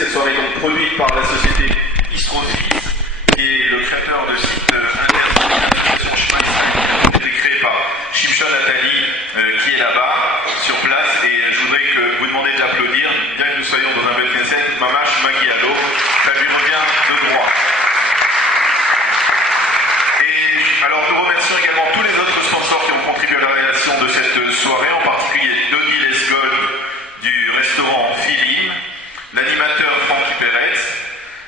cette soirée est donc produite par la société Istrophis, qui est le créateur de sites internet de l'association Shema Israël, qui a été créé par Shimshon Atali, qui est là-bas, sur place, et je voudrais que vous demandiez d'applaudir, bien que nous soyons dans un bel Knesset, Mamash Magialo, ça lui revient de droit. Et alors nous remercions également tous les autres sponsors qui ont contribué à la réalisation de cette soirée, en particulier Dodi Lesgold du restaurant Philim, l'animateur Francky Perez,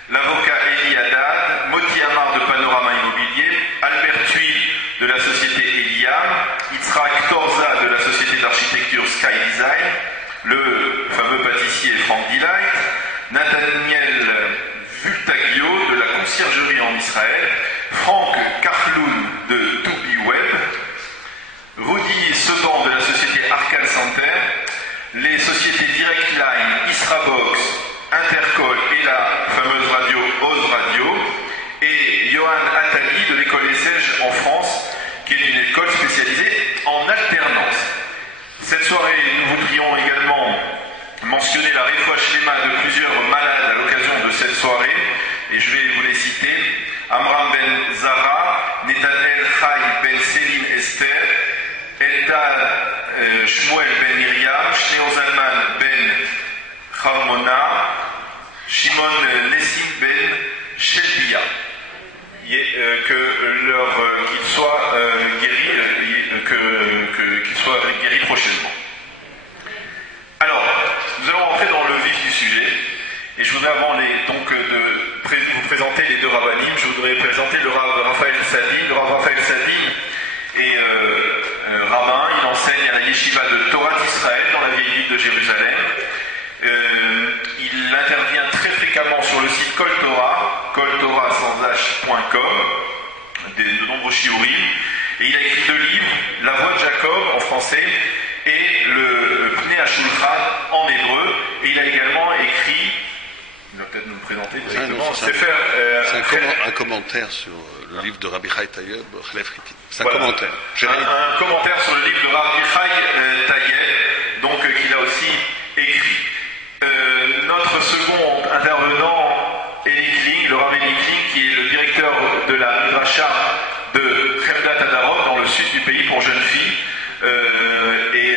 l'avocat Eli Haddad, Moti Amar de Panorama Immobilier, Albert Thuil de la société Eliam, Yitzhak Torza de la société d'architecture Sky Design, le fameux pâtissier Frank Delight, Nathaniel Vultaglio de la conciergerie en Israël, Franck Karloun de Toubi Web, Rudy Seban de la société Arcal Center, les sociétés Direct Line, Israbox, Intercol et la fameuse radio Oz Radio, et Johan Attali de l'école Esselge en France, qui est une école spécialisée en alternance. Cette soirée, nous voudrions également mentionner la réfouache Lema de plusieurs malades à l'occasion de cette soirée, et je vais vous les citer: Amram Ben Zara, Netanel Chai Ben Céline Esther, Eldad Shmuel Ben Miriam, Shneur Zalman Ben Harmona, Shimon Nessim Ben Shelbia. Qu'ils soient guéris prochainement. Alors, nous allons rentrer dans le vif du sujet, et je voudrais avant vous présenter les deux rabbinim. Je voudrais présenter le Rav Raphaël Sadin. Le Rav Raphaël Sadin est rabbin, il enseigne à la Yeshiva de Torah d'Israël dans la vieille ville de Jérusalem. Il intervient très fréquemment sur le site Kol Torah, koltorah.com, de nombreux shiurim, et il a écrit 2 livres, La Voix de Jacob en français et le Pnei HaShulchan en hébreu, et il a également écrit, il va peut-être nous le présenter directement, c'est un commentaire sur le livre de Rabbi Chai Tayeb, Chlef Riti. C'est un commentaire. Un commentaire sur le livre de Rabbi Chai Tayeb, donc qu'il a aussi écrit. Notre second intervenant, Eli Kling, le Rav Eli Kling, qui est le directeur de la Midrasha de Chemdat Hadarot, dans le sud du pays pour jeunes filles, et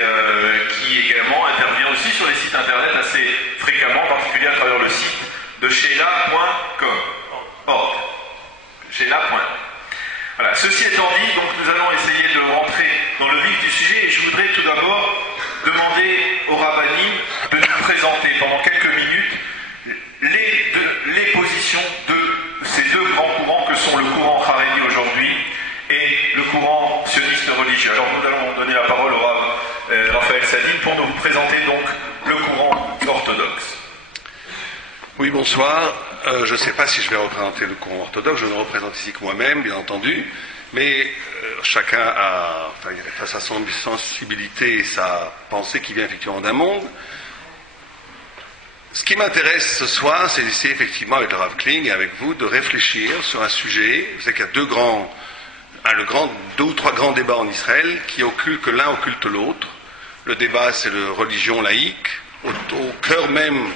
qui également intervient aussi sur les sites internet assez fréquemment, en particulier à travers le site de sheila.com. Voilà. Ceci étant dit, donc nous allons essayer de rentrer dans le vif du sujet, et je voudrais tout d'abord demander aux rabbinim de nous présenter pendant quelques minutes les positions de ces 2 grands courants que sont le courant Haredi aujourd'hui et le courant sioniste religieux. Alors nous allons donner la parole au Rav Raphaël Sadin pour nous présenter donc le courant orthodoxe. Oui, bonsoir. Je ne sais pas si je vais représenter le courant orthodoxe, je ne représente ici que moi-même, bien entendu, mais chacun a sa sensibilité et sa pensée qui vient effectivement d'un monde. Ce qui m'intéresse ce soir, c'est d'essayer effectivement avec le Rav Kling et avec vous de réfléchir sur un sujet. Vous savez qu'il y a 2 ou 3 grands débats en Israël que l'un occulte l'autre. Le débat, c'est la religion laïque. Au cœur même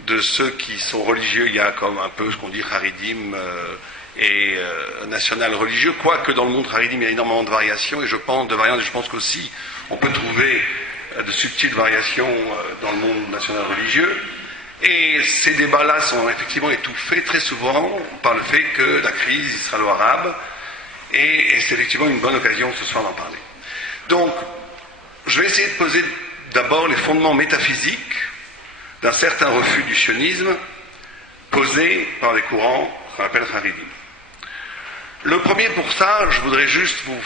de ceux qui sont religieux, il y a comme un peu ce qu'on dit Haridim et national religieux, quoique dans le monde Haridim il y a énormément de variations, et je pense qu'aussi on peut trouver de subtiles variations dans le monde national religieux. Et ces débats-là sont effectivement étouffés très souvent par le fait que la crise israélo-arabe, et c'est effectivement une bonne occasion ce soir d'en parler. Donc, je vais essayer de poser d'abord les fondements métaphysiques d'un certain refus du sionisme posé par les courants qu'on appelle Haridim. Le premier pour ça, je voudrais juste vous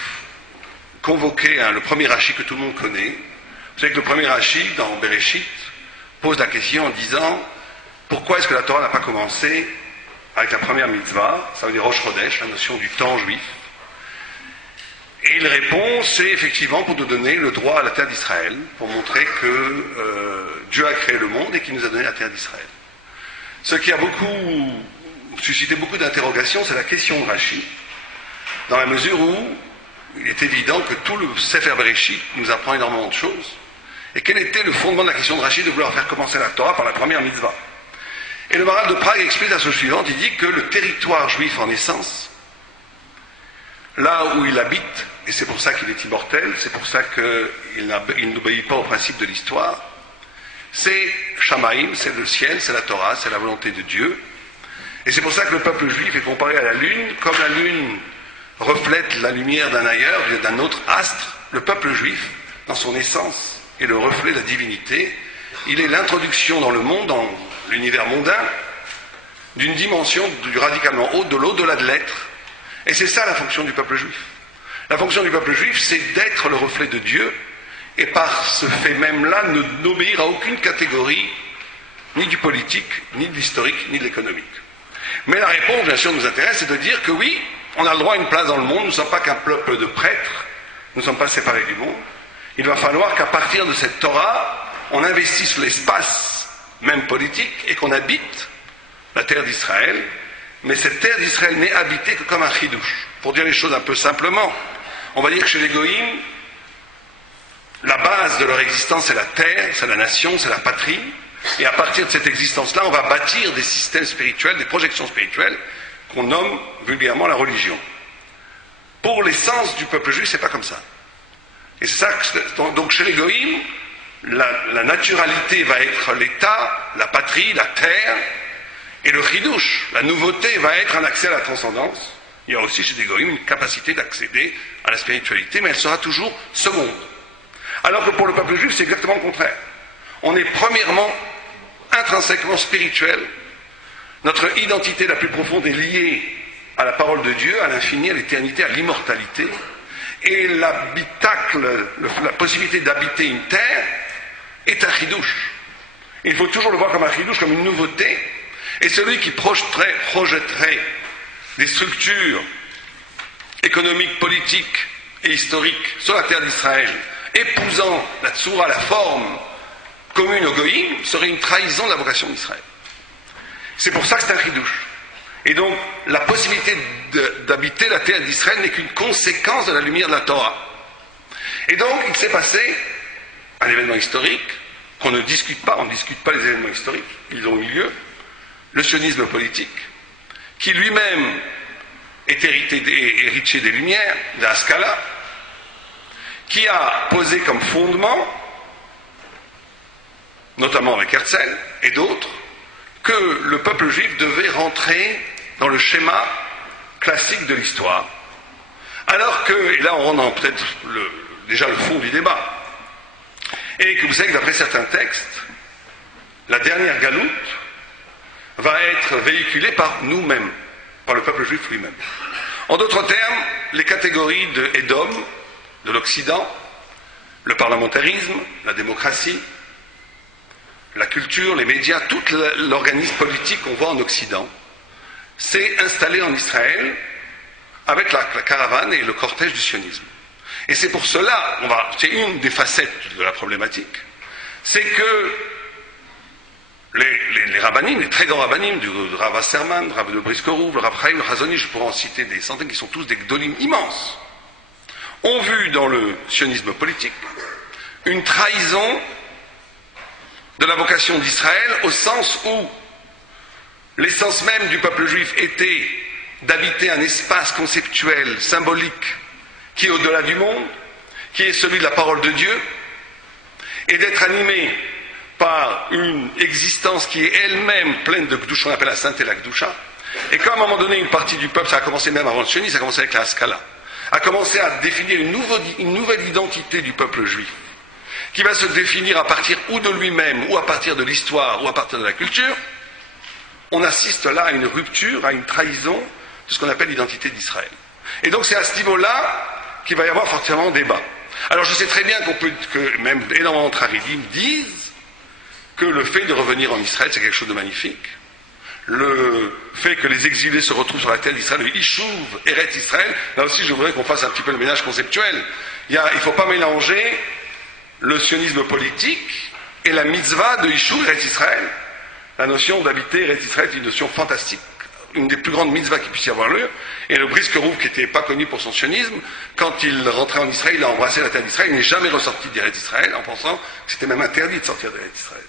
convoquer le premier Rashi que tout le monde connaît. Vous savez que le premier Rashi, dans Bereshit, pose la question en disant pourquoi est-ce que la Torah n'a pas commencé avec la première mitzvah, ça veut dire Rosh Chodesh, la notion du temps juif. Et il répond, c'est effectivement pour nous donner le droit à la terre d'Israël, pour montrer que Dieu a créé le monde et qu'il nous a donné la terre d'Israël. Ce qui a suscité beaucoup d'interrogations, c'est la question de Rashi, dans la mesure où il est évident que tout le Sefer Bereshit nous apprend énormément de choses. Et quel était le fondement de la question de Rashi de vouloir faire commencer la Torah par la première mitzvah? Et le Maharal de Prague explique la chose suivante, il dit que le territoire juif en essence, là où il habite, et c'est pour ça qu'il est immortel, c'est pour ça qu'il n'obéit pas au principe de l'histoire, c'est Shamaïm, c'est le ciel, c'est la Torah, c'est la volonté de Dieu. Et c'est pour ça que le peuple juif est comparé à la lune, comme la lune reflète la lumière d'un ailleurs, d'un autre astre, le peuple juif, dans son essence, est le reflet de la divinité. Il est l'introduction dans le monde, dans l'univers mondain, d'une dimension radicalement haute, de l'au-delà de l'être. Et c'est ça la fonction du peuple juif. La fonction du peuple juif, c'est d'être le reflet de Dieu, et par ce fait même-là, n'obéir à aucune catégorie, ni du politique, ni de l'historique, ni de l'économique. Mais la réponse, bien sûr, nous intéresse, c'est de dire que oui, on a le droit à une place dans le monde, nous ne sommes pas qu'un peuple de prêtres, nous ne sommes pas séparés du monde. Il va falloir qu'à partir de cette Torah, on investisse l'espace, même politique, et qu'on habite la terre d'Israël. Mais cette terre d'Israël n'est habitée que comme un chidouche. Pour dire les choses un peu simplement, on va dire que chez les goïms, la base de leur existence, c'est la terre, c'est la nation, c'est la patrie. Et à partir de cette existence-là, on va bâtir des systèmes spirituels, des projections spirituelles, qu'on nomme vulgairement la religion. Pour l'essence du peuple juif, c'est pas comme ça. Et c'est ça que, donc chez les goïms, la naturalité va être l'État, la patrie, la terre, et le chidouche, la nouveauté, va être un accès à la transcendance. Il y a aussi chez les goïms une capacité d'accéder à la spiritualité, mais elle sera toujours seconde. Alors que pour le peuple juif, c'est exactement le contraire. On est premièrement intrinsèquement spirituel. Notre identité la plus profonde est liée à la parole de Dieu, à l'infini, à l'éternité, à l'immortalité. Et l'habitacle, la possibilité d'habiter une terre est un chidouche. Il faut toujours le voir comme un chidouche, comme une nouveauté. Et celui qui projetterait des structures économiques, politiques et historiques sur la terre d'Israël, épousant la tsoura, la forme commune au goïm, serait une trahison de la vocation d'Israël. C'est pour ça que c'est un chidouche. Et donc, la possibilité d'habiter la terre d'Israël n'est qu'une conséquence de la lumière de la Torah. Et donc, il s'est passé un événement historique qu'on ne discute pas, on ne discute pas les événements historiques, ils ont eu lieu, le sionisme politique, qui lui-même est héritier des Lumières, de la Scala, qui a posé comme fondement, notamment avec Herzl et d'autres, que le peuple juif devait rentrer dans le schéma classique de l'histoire. Alors que, et là on rentre dans peut-être déjà le fond du débat, et que vous savez que d'après certains textes, la dernière galoute va être véhiculée par nous-mêmes, par le peuple juif lui-même. En d'autres termes, les catégories de Édom, de l'Occident, le parlementarisme, la démocratie, la culture, les médias, tout l'organisme politique qu'on voit en Occident, s'est installé en Israël avec la caravane et le cortège du sionisme. Et c'est pour cela, c'est une des facettes de la problématique, c'est que les rabbinim, les très grands rabbinim, du Rav Wasserman, du Rav de Briskorouv, le Rav Chaim, le Chazoni, je pourrais en citer des centaines qui sont tous des gdolim immenses, ont vu dans le sionisme politique une trahison de la vocation d'Israël au sens où l'essence même du peuple juif était d'habiter un espace conceptuel, symbolique, qui est au-delà du monde, qui est celui de la parole de Dieu, et d'être animé par une existence qui est elle-même pleine de Gdusha, on appelle la sainteté la Gdusha, et qu'à un moment donné, une partie du peuple, ça a commencé même avant le sionisme, ça a commencé avec la Haskalah, a commencé à définir une nouvelle identité du peuple juif, qui va se définir à partir ou de lui-même, ou à partir de l'histoire, ou à partir de la culture. On assiste là à une rupture, à une trahison de ce qu'on appelle l'identité d'Israël. Et donc c'est à ce niveau-là qu'il va y avoir forcément débat. Alors je sais très bien que même énormément de Haridim disent que le fait de revenir en Israël, c'est quelque chose de magnifique. Le fait que les exilés se retrouvent sur la terre d'Israël, le Ishuv, Eretz Israël, là aussi je voudrais qu'on fasse un petit peu le ménage conceptuel. Il ne faut pas mélanger le sionisme politique et la mitzvah de Ishuv, Eretz Israël. La notion d'habiter Eretz Israël est une notion fantastique, une des plus grandes mitzvahs qui puisse y avoir lieu. Et le Briskorouv, qui n'était pas connu pour son sionisme, quand il rentrait en Israël, il a embrassé la terre d'Israël, il n'est jamais ressorti d'Eretz Israël en pensant que c'était même interdit de sortir d'Eretz Israël.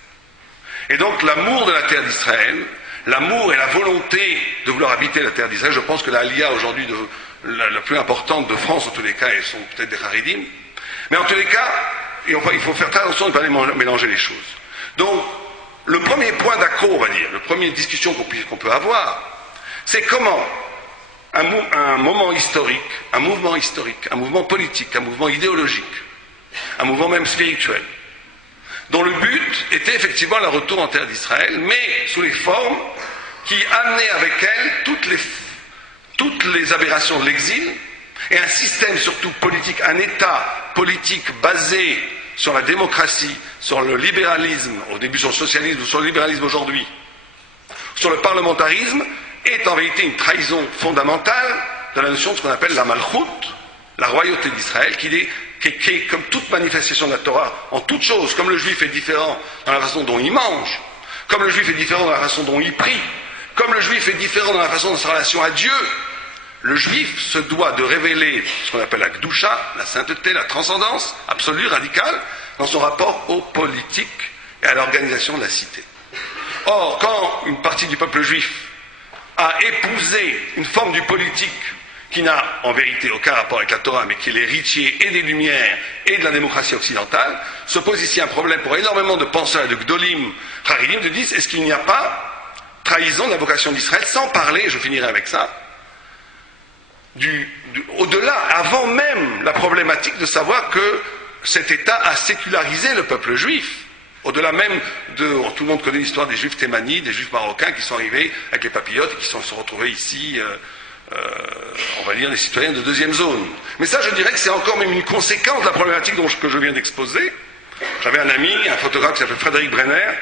Et donc l'amour de la terre d'Israël, l'amour et la volonté de vouloir habiter la terre d'Israël. Je pense que la Aliyah aujourd'hui la plus importante de France, en tous les cas, elles sont peut-être des Haridim. Mais en tous les cas, il faut faire très attention de ne pas mélanger les choses. Donc, le premier point d'accro, on va dire, la première discussion qu'on peut avoir, c'est comment un moment historique, un mouvement politique, un mouvement idéologique, un mouvement même spirituel, dont le but était effectivement le retour en terre d'Israël, mais sous les formes qui amenaient avec elles toutes les aberrations de l'exil, et un système surtout politique, un État politique basé sur la démocratie, sur le libéralisme, au début sur le socialisme ou sur le libéralisme aujourd'hui, sur le parlementarisme, est en vérité une trahison fondamentale de la notion de ce qu'on appelle la malchoute, la royauté d'Israël, qui est comme toute manifestation de la Torah, en toute chose, comme le juif est différent dans la façon dont il mange, comme le juif est différent dans la façon dont il prie, comme le juif est différent dans la façon de sa relation à Dieu. Le juif se doit de révéler ce qu'on appelle la Gdusha, la sainteté, la transcendance absolue, radicale, dans son rapport aux politiques et à l'organisation de la cité. Or, quand une partie du peuple juif a épousé une forme du politique qui n'a en vérité aucun rapport avec la Torah, mais qui est l'héritier et des Lumières et de la démocratie occidentale, se pose ici un problème pour énormément de penseurs, de Gdolim, Haridim, de dire, est-ce qu'il n'y a pas trahison de la vocation d'Israël, sans parler, je finirai avec ça, au-delà, avant même la problématique de savoir que cet État a sécularisé le peuple juif. Au-delà même tout le monde connaît l'histoire des juifs thémanides, des juifs marocains qui sont arrivés avec les papillotes et qui se sont retrouvés ici, on va dire, les citoyens de deuxième zone. Mais ça, je dirais que c'est encore même une conséquence de la problématique que je viens d'exposer. J'avais un ami, un photographe qui s'appelle Frédéric Brenner,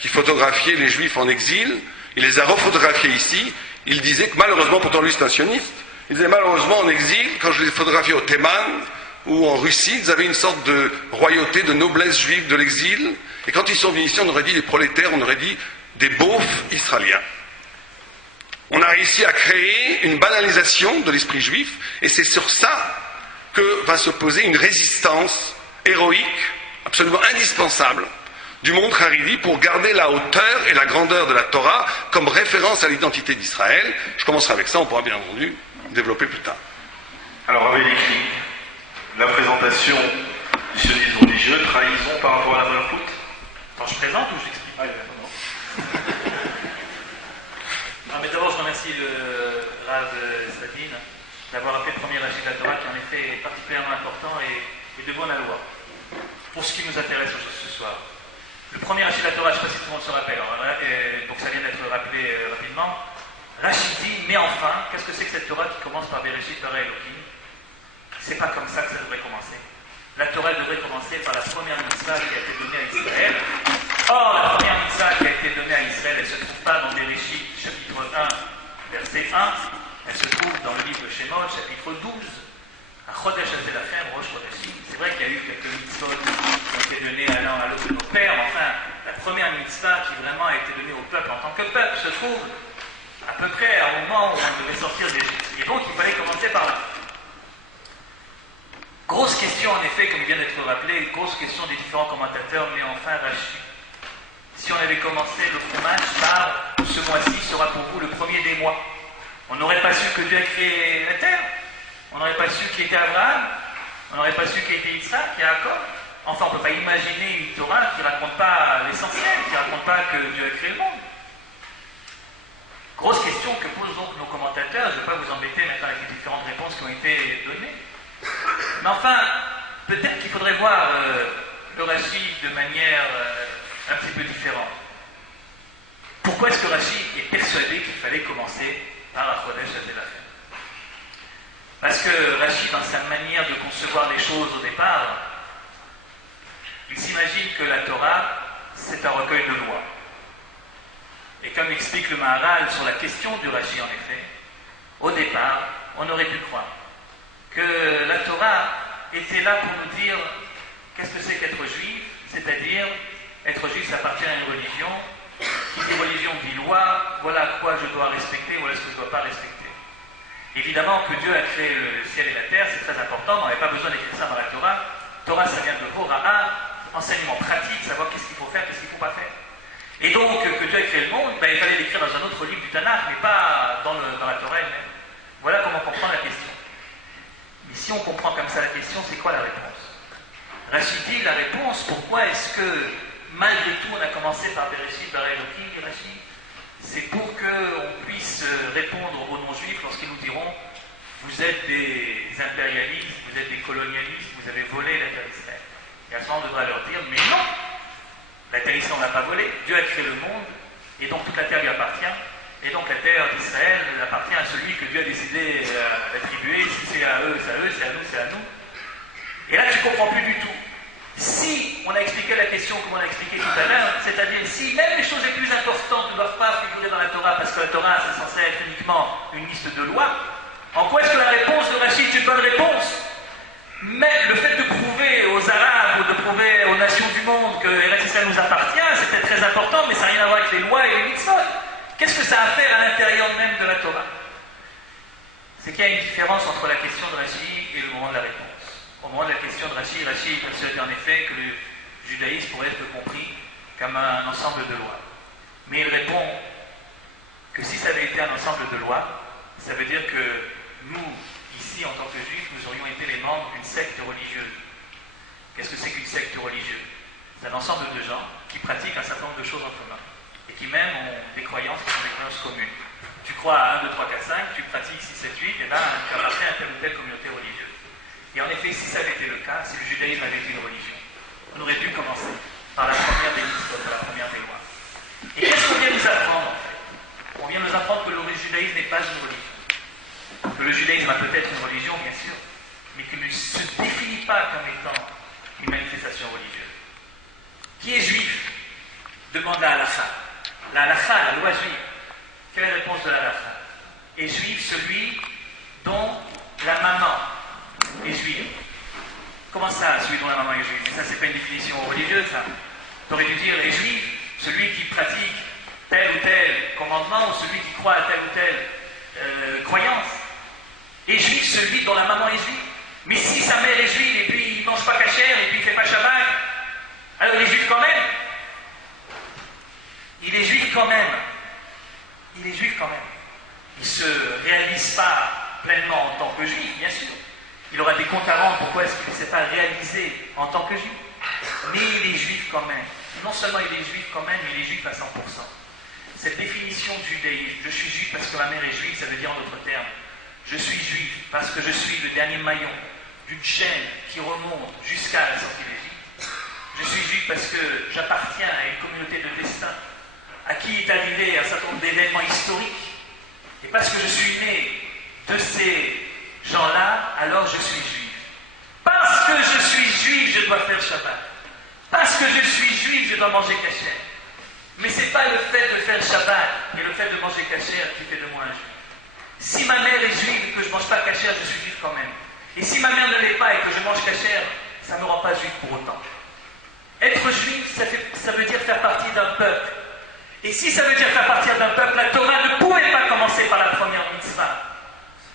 qui photographiait les juifs en exil. Il les a refotographiés ici. Il disait que malheureusement, pourtant lui c'est un sioniste, il disait malheureusement en exil, quand je les photographiais au Théman ou en Russie, ils avaient une sorte de royauté, de noblesse juive de l'exil. Et quand ils sont venus ici, on aurait dit des prolétaires, on aurait dit des beaufs israéliens. On a réussi à créer une banalisation de l'esprit juif, et c'est sur ça que va se poser une résistance héroïque, absolument indispensable, du monde haridi pour garder la hauteur et la grandeur de la Torah comme référence à l'identité d'Israël. Je commencerai avec ça, on pourra bien entendu développer plus tard. Alors, avec la présentation du sionisme religieux, trahison par rapport à la malchoute. Quand je présente ou j'explique? Non, mais d'abord, je remercie le Rav Sadine d'avoir appelé le premier Rachid de la Torah, qui en effet est particulièrement important et de bonne loi. Pour ce qui nous intéresse ce soir. Le premier Rachid de la Torah, je ne sais pas si tout le monde se rappelle, donc ça vient d'être rappelé rapidement. Rachid dit, mais enfin, qu'est-ce que c'est que cette Torah qui commence par Bereshit bara Elohim? C'est pas comme ça que ça devrait commencer. La Torah devrait commencer par la première mitzvah qui a été donnée à Israël. Or, la première mitzvah qui a été donnée à Israël, elle ne se trouve pas dans Bereshit, chapitre 1, verset 1. Elle se trouve dans le livre de Shemot, chapitre 12. À Chodesh Hazelachem, Rosh Chodeshim. C'est vrai qu'il y a eu quelques mitzvot qui ont été données à l'un à l'autre de nos pères. Enfin, la première mitzvah qui vraiment a été donnée au peuple en tant que peuple se trouve à peu près au moment où on devait sortir d'Égypte. Et donc, il fallait commencer par là. Grosse question, en effet, comme vient d'être rappelé, grosse question des différents commentateurs, mais enfin, Rachid. Si on avait commencé le fromage par ce mois-ci sera pour vous le premier des mois, on n'aurait pas su que Dieu a créé la terre, on n'aurait pas su qui était Abraham, on n'aurait pas su qui était Isaac et Jacob. Enfin, on ne peut pas imaginer une Torah qui ne raconte pas l'essentiel, qui ne raconte pas que Dieu a créé le monde. Grosse question que posent donc nos commentateurs. Je ne vais pas vous embêter maintenant avec les différentes réponses qui ont été données. Mais enfin, peut-être qu'il faudrait voir le Rachid de manière un petit peu différente. Pourquoi est-ce que Rachid est persuadé qu'il fallait commencer par la Chodesh Hazelachem? Parce que Rachid, dans sa manière de concevoir les choses au départ, il s'imagine que la Torah, c'est un recueil de lois. Et comme explique le Maharal sur la question du Rachid, en effet, au départ, on aurait pu croire que la Torah était là pour nous dire qu'est-ce que c'est qu'être juif, c'est-à-dire être juif, ça appartient à une religion, qui dit religion dit loi, voilà quoi je dois respecter, voilà ce que je ne dois pas respecter. Évidemment que Dieu a créé le ciel et la terre, c'est très important, on n'avait pas besoin d'écrire ça dans la Torah. Torah, ça vient de Hora'a, enseignement pratique, savoir qu'est-ce qu'il faut faire, qu'est-ce qu'il ne faut pas faire. Et donc, que Dieu a créé le monde, il fallait l'écrire dans un autre livre du Tanakh, mais pas dans la Torah elle-même. Voilà comment comprendre la question. Mais si on comprend comme ça la question, c'est quoi la réponse? Rachid dit la réponse, pourquoi est-ce que, malgré tout, on a commencé par Bereshit, par Elohim, Rachid? C'est pour qu'on puisse répondre aux non-juifs lorsqu'ils nous diront vous êtes des impérialistes, vous êtes des colonialistes, vous avez volé la terre d'Israël. Et à ce moment, on devra leur dire mais non, la terre d'Israël, on n'a pas volé, Dieu a créé le monde, et donc toute la terre lui appartient, et donc la terre d'Israël appartient à celui que Dieu a décidé d'attribuer, si c'est à eux, c'est à eux, c'est à nous, c'est à nous. Et là, tu ne comprends plus du tout. Si on a expliqué la question comme on a expliqué tout à l'heure, c'est-à-dire si même les choses les plus importantes ne doivent pas figurer dans la Torah, parce que la Torah, c'est censé être uniquement une liste de lois, en quoi est-ce que la réponse de Rachid est une bonne réponse? Mais le fait de prouver aux Arabes ou de prouver aux nations du monde que Eretz Israël nous appartient, c'était très important, mais ça n'a rien à voir avec les lois et les mitzvot. Qu'est-ce que ça a à faire à l'intérieur même de la Torah? C'est qu'il y a une différence entre la question de Rachid et le moment de la réponse. Au moment de la question de Rachid persuade en effet que le judaïsme pourrait être compris comme un ensemble de lois. Mais il répond que si ça avait été un ensemble de lois, ça veut dire que nous, ici, en tant que juifs, nous aurions été les membres d'une secte religieuse. Qu'est-ce que c'est qu'une secte religieuse? C'est un ensemble de gens qui pratiquent un certain nombre de choses en commun et qui même ont des croyances qui sont des croyances communes. Tu crois à 1, 2, 3, 4, 5, tu pratiques 6, 7, 8, et bien tu appartiens à telle ou telle communauté religieuse. Et en effet, si ça avait été le cas, si le judaïsme avait été une religion, on aurait dû commencer par la première des mitzvot, par la première des lois. Et qu'est-ce qu'on vient nous apprendre en fait? On vient nous apprendre que le judaïsme n'est pas une religion. Que le judaïsme a peut-être une religion, bien sûr, mais qu'il ne se définit pas comme étant une manifestation religieuse. Qui est juif? Demande la halakha. La halakha, la loi juive. Quelle est la réponse de la halakha? Est juif celui dont la maman est juive. Comment ça, celui dont la maman est juive? Mais ça, c'est pas une définition religieuse, ça. Tu aurais dû dire est juif celui qui pratique tel ou tel commandement ou celui qui croit à telle ou telle croyance. Est juif celui dont la maman est juive. Mais si sa mère est juive et puis il ne mange pas cachère et puis il ne fait pas Shabbat, alors il est juif quand même. Il est juif quand même. Il est juif quand même. Il ne se réalise pas pleinement en tant que juif, bien sûr. Il aura des comptes à rendre, pourquoi est-ce qu'il ne s'est pas réalisé en tant que juif? Mais il est juif quand même. Non seulement il est juif quand même, mais il est juif à 100%. Cette définition du judaïsme, je suis juif parce que ma mère est juive, ça veut dire en d'autres termes, je suis juif parce que je suis le dernier maillon d'une chaîne qui remonte jusqu'à la sortie d'Égypte. Je suis juif parce que j'appartiens à une communauté de destin à qui est arrivé un certain nombre d'événements historiques. Et parce que je suis né de ces gens-là, alors je suis juif. Parce que je suis juif, je dois faire Shabbat. Parce que je suis juif, je dois manger kasher. Mais ce n'est pas le fait de faire Shabbat et le fait de manger kasher qui fait de moi un juif. Si ma mère est juive et que je ne mange pas kasher, je suis juif quand même. Et si ma mère ne l'est pas et que je mange kasher, ça ne me rend pas juif pour autant. Être juif, ça veut dire faire partie d'un peuple. Et si ça veut dire faire partie d'un peuple, la Torah ne pouvait pas commencer par la première mitzvah.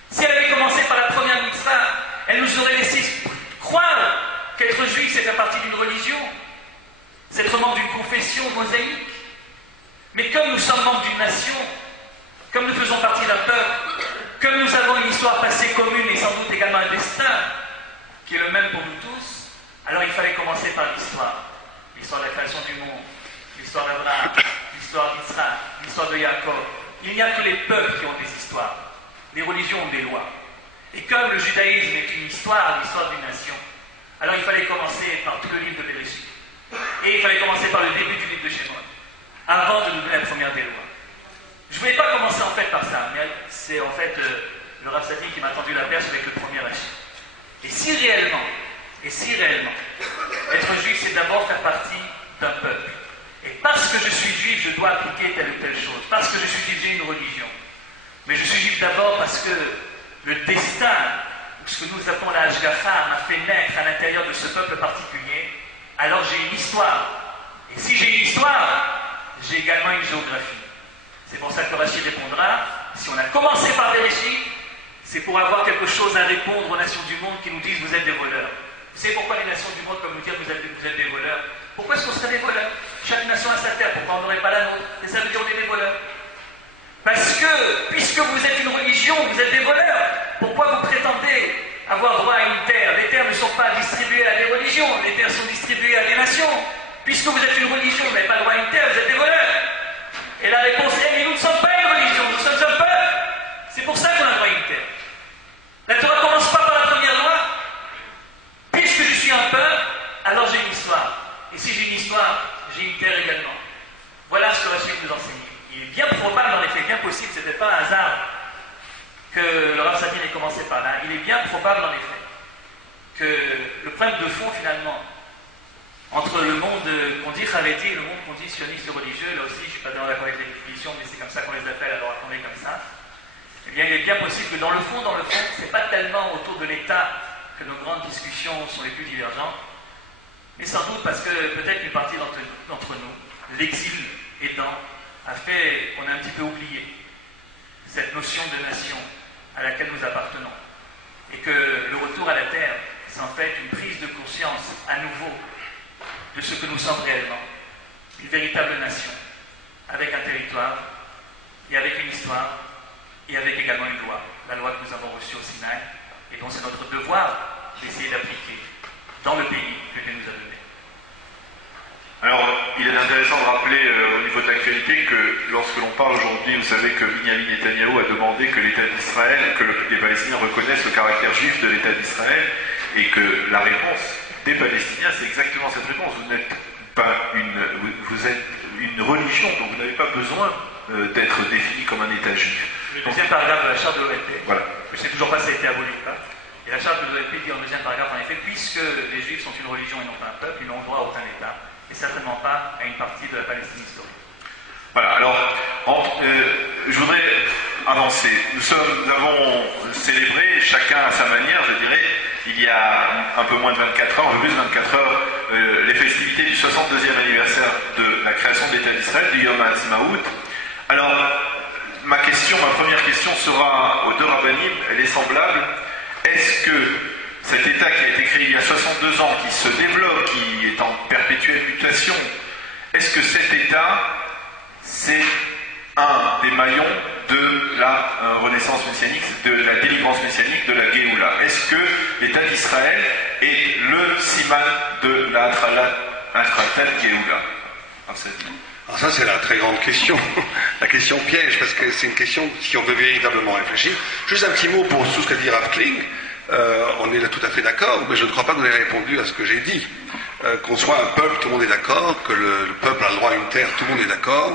Si elle avait commencé par la première mitzvah, elle nous aurait laissé croire qu'être juif, c'est faire partie d'une religion, c'est être membre d'une confession mosaïque. Mais comme nous sommes membres d'une nation, comme nous faisons partie d'un peuple, comme nous avons une histoire passée commune et sans doute également un destin qui est le même pour nous tous, alors il fallait commencer par l'histoire. L'histoire de la création du monde, l'histoire d'Abraham, l'histoire d'Israël, l'histoire de Jacob. Il n'y a que les peuples qui ont des histoires. Les religions ont des lois. Et comme le judaïsme est une histoire, l'histoire d'une nation, alors il fallait commencer par tout le livre de Bereshit. Et il fallait commencer par le début du livre de Shemot, avant de nous donner la première des lois. Je ne voulais pas commencer en fait par ça, mais c'est en fait le Rav Sadi qui m'a tendu la perche avec le premier Rachid. Et si réellement, être juif, c'est d'abord faire partie d'un peuple. Et parce que je suis juif, je dois appliquer telle ou telle chose. Parce que je suis juif, j'ai une religion. Mais je suis juif d'abord parce que le destin, ce que nous appelons la Hashgacha, m'a fait naître à l'intérieur de ce peuple particulier. Alors j'ai une histoire. Et si j'ai une histoire, j'ai également une géographie. C'est pour ça que Rachid répondra, si on a commencé par Bereshit, c'est pour avoir quelque chose à répondre aux nations du monde qui nous disent vous êtes des voleurs. Vous savez pourquoi les nations du monde peuvent nous dire vous êtes des voleurs? Pourquoi est-ce qu'on serait des voleurs? Chaque nation a sa terre, pourquoi on n'aurait pas la nôtre? Et ça veut dire on est des voleurs. Parce que, puisque vous êtes une religion, vous êtes des voleurs. Pourquoi vous prétendez avoir droit à une terre? Les terres ne sont pas distribuées à des religions, les terres sont distribuées à des nations. Puisque vous êtes une religion, vous n'avez pas droit à une terre, vous êtes des voleurs. Et la réponse est, mais nous ne sommes pas une religion, nous sommes un peuple. C'est pour ça qu'on a droit à une terre. La Torah ne commence pas par la première loi. Puisque je suis un peuple, alors j'ai une histoire. Et si j'ai une histoire, j'ai une terre également. Voilà ce que la suite nous enseigne. Il est bien probable, en effet, bien possible, ce n'était pas un hasard que le Rav Sadir ait commencé par là. Il est bien probable, en effet, que le problème de fond, finalement, entre le monde qu'on dit Haredi et le monde qu'on dit sioniste religieux, là aussi, je ne suis pas d'accord avec les définitions, mais c'est comme ça qu'on les appelle, alors attendez comme ça. Eh bien, il est bien possible que dans le fond, ce n'est pas tellement autour de l'État que nos grandes discussions sont les plus divergentes, mais sans doute parce que peut-être une partie d'entre nous, l'exil aidant, a fait qu'on a un petit peu oublié cette notion de nation à laquelle nous appartenons. Et que le retour à la terre, c'est en fait une prise de conscience à nouveau de ce que nous sommes réellement, une véritable nation, avec un territoire, et avec une histoire, et avec également une loi, la loi que nous avons reçue au Sinaï, et dont c'est notre devoir d'essayer d'appliquer dans le pays que Dieu nous a donné. Alors, il est intéressant de rappeler au niveau de l'actualité que lorsque l'on parle aujourd'hui, vous savez que Benyamin Netanyahou a demandé que l'État d'Israël, que les Palestiniens reconnaissent le caractère juif de l'État d'Israël, et que la réponse des Palestiniens, c'est exactement cette réponse. Vous n'êtes pas vous êtes une religion, donc vous n'avez pas besoin d'être défini comme un État juif. Le deuxième paragraphe de la charte de l'OLP, voilà. Je ne sais toujours pas si ça a été aboli ou pas, et la charte de l'OLP dit en deuxième paragraphe, en effet, puisque les Juifs sont une religion et non pas un peuple, ils n'ont droit à aucun État, et certainement pas à une partie de la Palestine historique. Voilà, alors, je voudrais avancer. Nous avons célébré, chacun à sa manière, je dirais, il y a un peu moins de 24 heures, un peu plus de 24 heures, les festivités du 62e anniversaire de la création de l'État d'Israël, du Yom HaAtzmaut. Alors, ma première question sera aux deux rabbinim, elle est semblable. Est-ce que cet État qui a été créé il y a 62 ans, qui se développe, qui est en perpétuelle mutation, est-ce que cet État, c'est un des maillons de la renaissance messianique, de la délivrance messianique, de la Géoula? Est-ce que l'État d'Israël est le siman de la Atratat Géoula? Alors ça, c'est la très grande question, la question piège, parce que c'est une question si on veut véritablement réfléchir. Juste un petit mot pour tout ce qu'a dit Rav Kling. On est là tout à fait d'accord, mais je ne crois pas que vous avez répondu à ce que j'ai dit. Qu'on soit un peuple, tout le monde est d'accord, que le peuple a le droit à une terre, tout le monde est d'accord,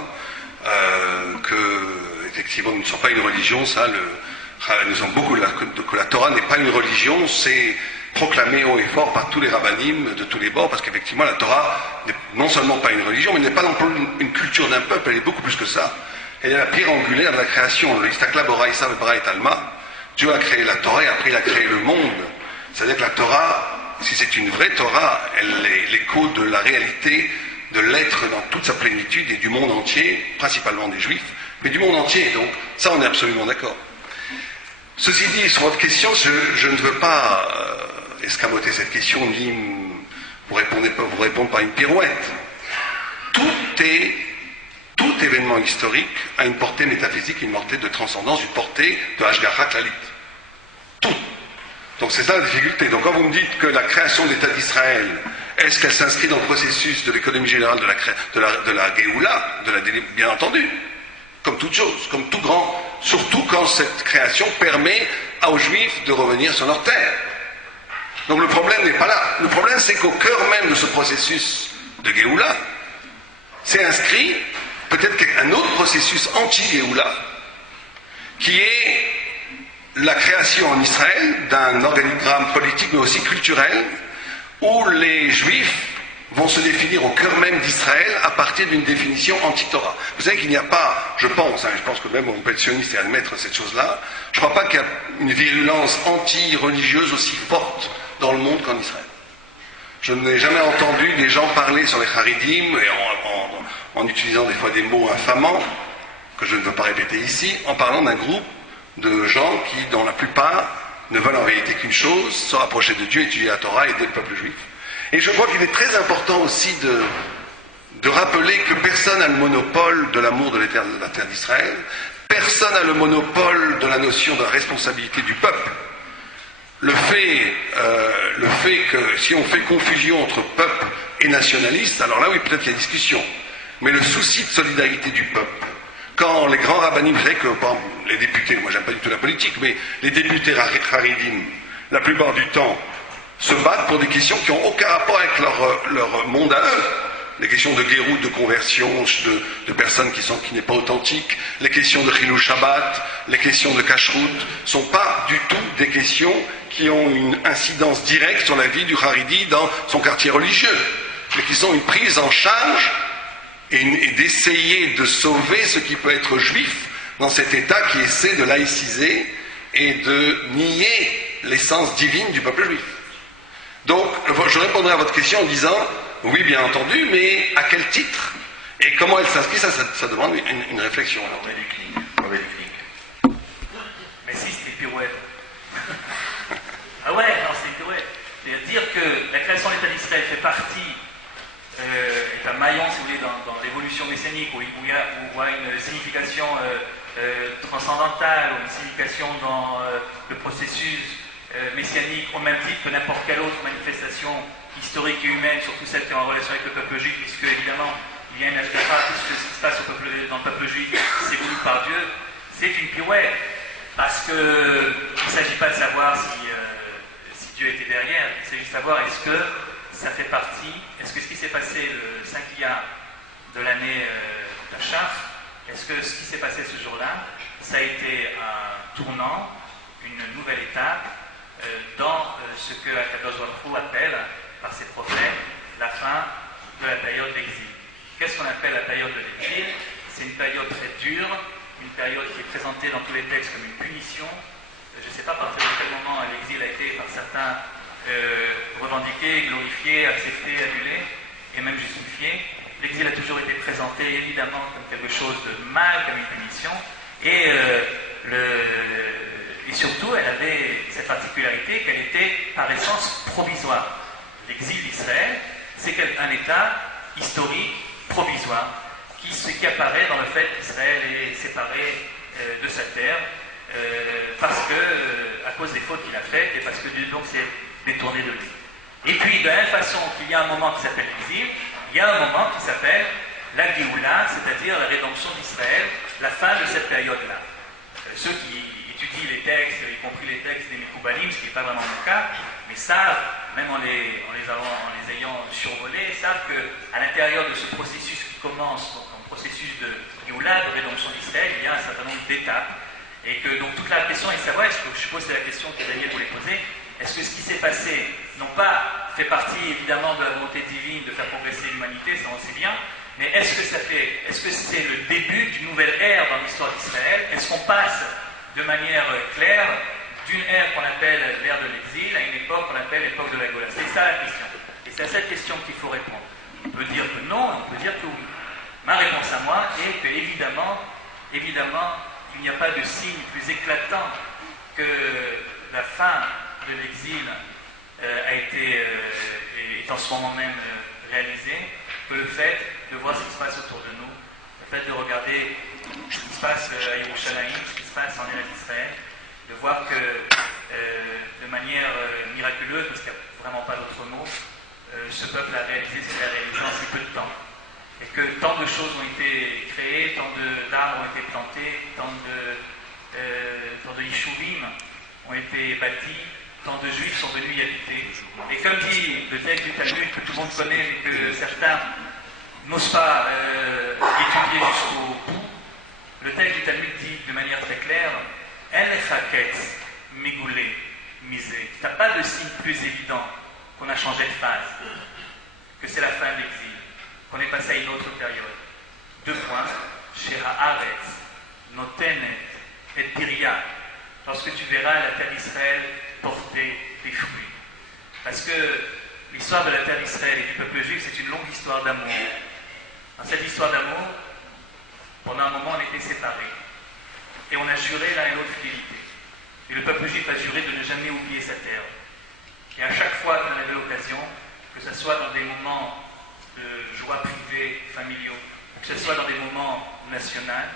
que, effectivement, nous ne sommes pas une religion, ça, nous sommes beaucoup que la Torah n'est pas une religion, c'est proclamé haut et fort par tous les rabbinim de tous les bords, parce qu'effectivement, la Torah n'est non seulement pas une religion, mais n'est pas non plus une culture d'un peuple, elle est beaucoup plus que ça. Elle est la pierre angulaire de la création, le Istakla Boraïsa Vebara et Alma. Dieu a créé la Torah et après il a créé le monde. C'est-à-dire que la Torah, si c'est une vraie Torah, elle est l'écho de la réalité de l'être dans toute sa plénitude et du monde entier, principalement des Juifs, mais du monde entier. Donc ça, on est absolument d'accord. Ceci dit, sur votre question, je ne veux pas escamoter cette question ni vous répondre par une pirouette. Tout événement historique a une portée métaphysique, une portée de transcendance, une portée de Hashgacha Klalit. Tout. Donc c'est ça la difficulté. Donc quand vous me dites que la création de l'État d'Israël, est-ce qu'elle s'inscrit dans le processus de l'économie générale de la Géoula, bien entendu, comme toute chose, comme tout grand, surtout quand cette création permet aux Juifs de revenir sur leur terre. Donc le problème n'est pas là. Le problème c'est qu'au cœur même de ce processus de Géoula, c'est inscrit peut-être un autre processus anti-Géoula, qui est la création en Israël d'un organigramme politique mais aussi culturel, où les Juifs vont se définir au cœur même d'Israël à partir d'une définition anti-Torah. Vous savez qu'il n'y a pas, je pense que même on peut être sioniste et admettre cette chose-là, je ne crois pas qu'il y a une virulence anti-religieuse aussi forte dans le monde qu'en Israël. Je n'ai jamais entendu des gens parler sur les Haridim, et en utilisant des fois des mots infamants, que je ne veux pas répéter ici, en parlant d'un groupe de gens qui, dont la plupart, ne veulent en réalité qu'une chose, se rapprocher de Dieu, étudier la Torah, aider le peuple juif. Et je crois qu'il est très important aussi de rappeler que personne n'a le monopole de l'amour de la terre d'Israël, personne n'a le monopole de la notion de la responsabilité du peuple. Le fait que si on fait confusion entre peuple et nationaliste, alors là oui, peut-être qu'il y a discussion. Mais le souci de solidarité du peuple, quand les grands rabbinim, vous savez que par exemple, les députés, moi j'aime pas du tout la politique, mais les députés haridim, la plupart du temps, se battent pour des questions qui n'ont aucun rapport avec leur monde à eux. Les questions de guéroute, de conversion, de personnes qui n'est pas authentique, les questions de Chilou Shabbat, les questions de Kashrut, ne sont pas du tout des questions qui ont une incidence directe sur la vie du Haridi dans son quartier religieux, mais qui sont une prise en charge et d'essayer de sauver ce qui peut être juif dans cet État qui essaie de laïciser et de nier l'essence divine du peuple juif. Donc, je répondrai à votre question en disant, oui, bien entendu, mais à quel titre? Et comment elle s'inscrit, ça demande une réflexion. Mauvais clic. Mais si, c'était une pirouette. Ah ouais, non, c'est une pirouette. C'est-à-dire que la création de l'État d'Israël fait partie, est un maillon, si vous voulez, dans l'évolution messianique, où il y a une signification transcendantale, ou une signification dans le processus messianique, au même titre que n'importe quelle autre manifestation historique et humaine, surtout celle qui est en relation avec le peuple juif, puisque évidemment il y a une ashgacha, puisque ce qui se passe dans le peuple juif, c'est voulu par Dieu, c'est une pirouette, parce qu'il ne s'agit pas de savoir si Dieu était derrière, il s'agit de savoir est-ce que ça fait partie, est-ce que ce qui s'est passé le 5 Iyar de l'année d'Achar, est-ce que ce qui s'est passé ce jour-là, ça a été un tournant, une nouvelle étape dans ce que Akadosh Baruch Hu appelle par ses prophètes la fin de la période d'exil. Qu'est-ce qu'on appelle la période de l'exil? C'est une période très dure, une période qui est présentée dans tous les textes comme une punition. Je ne sais pas à partir de quel moment l'exil a été par certains revendiqué, glorifié, accepté, adulé et même justifié. L'exil a toujours été présenté évidemment comme quelque chose de mal, comme une punition, et surtout elle avait cette particularité qu'elle était par essence provisoire. L'exil d'Israël, c'est un État historique provisoire qui apparaît dans le fait qu'Israël est séparé de sa terre parce que, à cause des fautes qu'il a faites et parce que Dieu donc s'est détourné de lui. Et puis, de la même façon qu'il y a un moment qui s'appelle l'exil, il y a un moment qui s'appelle la Géoula, c'est-à-dire la rédemption d'Israël, la fin de cette période-là. Ceux qui étudient les textes, y compris les textes des Mekoubalim, ce qui n'est pas vraiment mon cas, mais savent, même en les ayant survolés, savent qu'à l'intérieur de ce processus qui commence, donc un processus de Géoula, de rédemption d'Israël, il y a un certain nombre d'étapes. Et que donc toute la question est de savoir, est-ce que, je suppose que c'est la question que Daniel voulait poser, est-ce que ce qui s'est passé, non pas fait partie évidemment de la volonté divine de faire progresser l'humanité, ça on sait bien, mais est-ce que c'est le début d'une nouvelle ère dans l'histoire d'Israël? Est-ce qu'on passe de manière claire d'une ère qu'on appelle l'ère de l'exil à une époque qu'on appelle l'époque de la Gola? C'est ça la question. Et c'est à cette question qu'il faut répondre. On peut dire que non, on peut dire que oui. Ma réponse à moi est que évidemment, il n'y a pas de signe plus éclatant que la fin de l'exil est en ce moment même réalisée, que le fait de voir ce qui se passe autour de nous, le fait de regarder ce qui se passe à Yerushalayim, ce qui se passe en Eretz Israël, de voir que de manière miraculeuse, parce qu'il n'y a vraiment pas d'autre mot, ce peuple a réalisé ce qu'il a réalisé en si peu de temps. Et que tant de choses ont été créées, tant d'arbres ont été plantés, tant de yishuvim ont été bâtis, tant de juifs sont venus y habiter. Et comme dit le texte du Talmud que tout le monde connaît, mais que certains n'osent pas étudier jusqu'au bout, le texte du Talmud dit de manière très claire En chaketz migoulé misé. Tu n'as pas de signe plus évident qu'on a changé de phase, que c'est la fin de l'exil, qu'on est passé à une autre période. 2 points. Chez Haaretz, Notenet et Piria. Lorsque tu verras la terre d'Israël porter des fruits. Parce que l'histoire de la terre d'Israël et du peuple juif, c'est une longue histoire d'amour. Dans cette histoire d'amour, pendant un moment, on était séparés. Et on a juré l'un et l'autre fidélité. Et le peuple juif a juré de ne jamais oublier sa terre. Et à chaque fois qu'on avait l'occasion, que ce soit dans des moments de joie privée, familiaux, que ce soit dans des moments nationaux,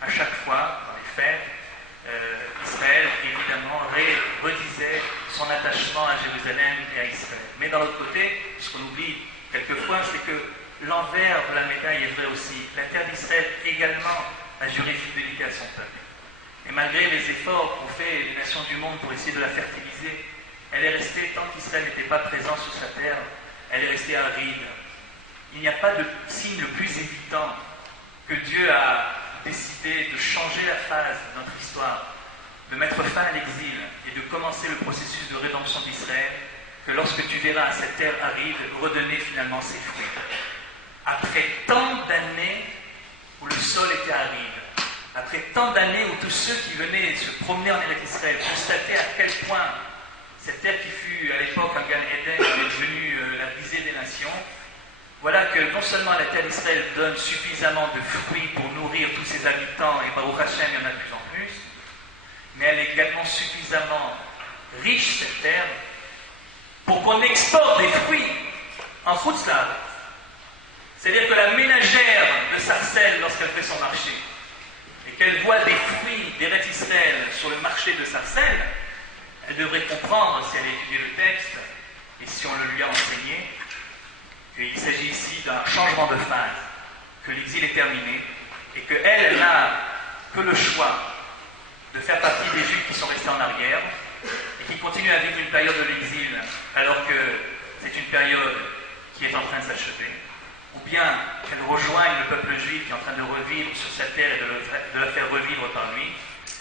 à chaque fois, dans les fêtes, Israël, évidemment, redisait son attachement à Jérusalem et à Israël. Mais d'un autre côté, ce qu'on oublie quelquefois, c'est que l'envers de la médaille est vrai aussi. La terre d'Israël également a juré fidélité à son peuple. Et malgré les efforts qu'ont fait les nations du monde pour essayer de la fertiliser, elle est restée, tant qu'Israël n'était pas présent sur sa terre, elle est restée aride. Il n'y a pas de signe le plus évident que Dieu a décidé de changer la phase de notre histoire, de mettre fin à l'exil et de commencer le processus de rédemption d'Israël, que lorsque tu verras cette terre aride redonner finalement ses fruits. Après tant d'années où le sol était aride, après tant d'années où tous ceux qui venaient se promener en Israël constataient à quel point cette terre qui fut à l'époque un Gan Eden est devenue la risée des nations, voilà que non seulement la terre d'Israël donne suffisamment de fruits pour nourrir tous ses habitants, et Baruch Hashem, il y en a de plus en plus, mais elle est également suffisamment riche, cette terre, pour qu'on exporte des fruits en Chutzlar. C'est-à-dire que la ménagère de Sarcelles, lorsqu'elle fait son marché, et qu'elle voit des fruits d'Eretz Israël sur le marché de Sarcelles, elle devrait comprendre, si elle a étudié le texte, et si on le lui a enseigné, qu'il s'agit ici d'un changement de phase, que l'exil est terminé, et qu'elle n'a que le choix de faire partie des Juifs qui sont restés en arrière, et qui continuent à vivre une période de l'exil, alors que c'est une période qui est en train de s'achever, ou bien qu'elle rejoigne le peuple juif qui est en train de revivre sur sa terre et de la faire revivre par lui,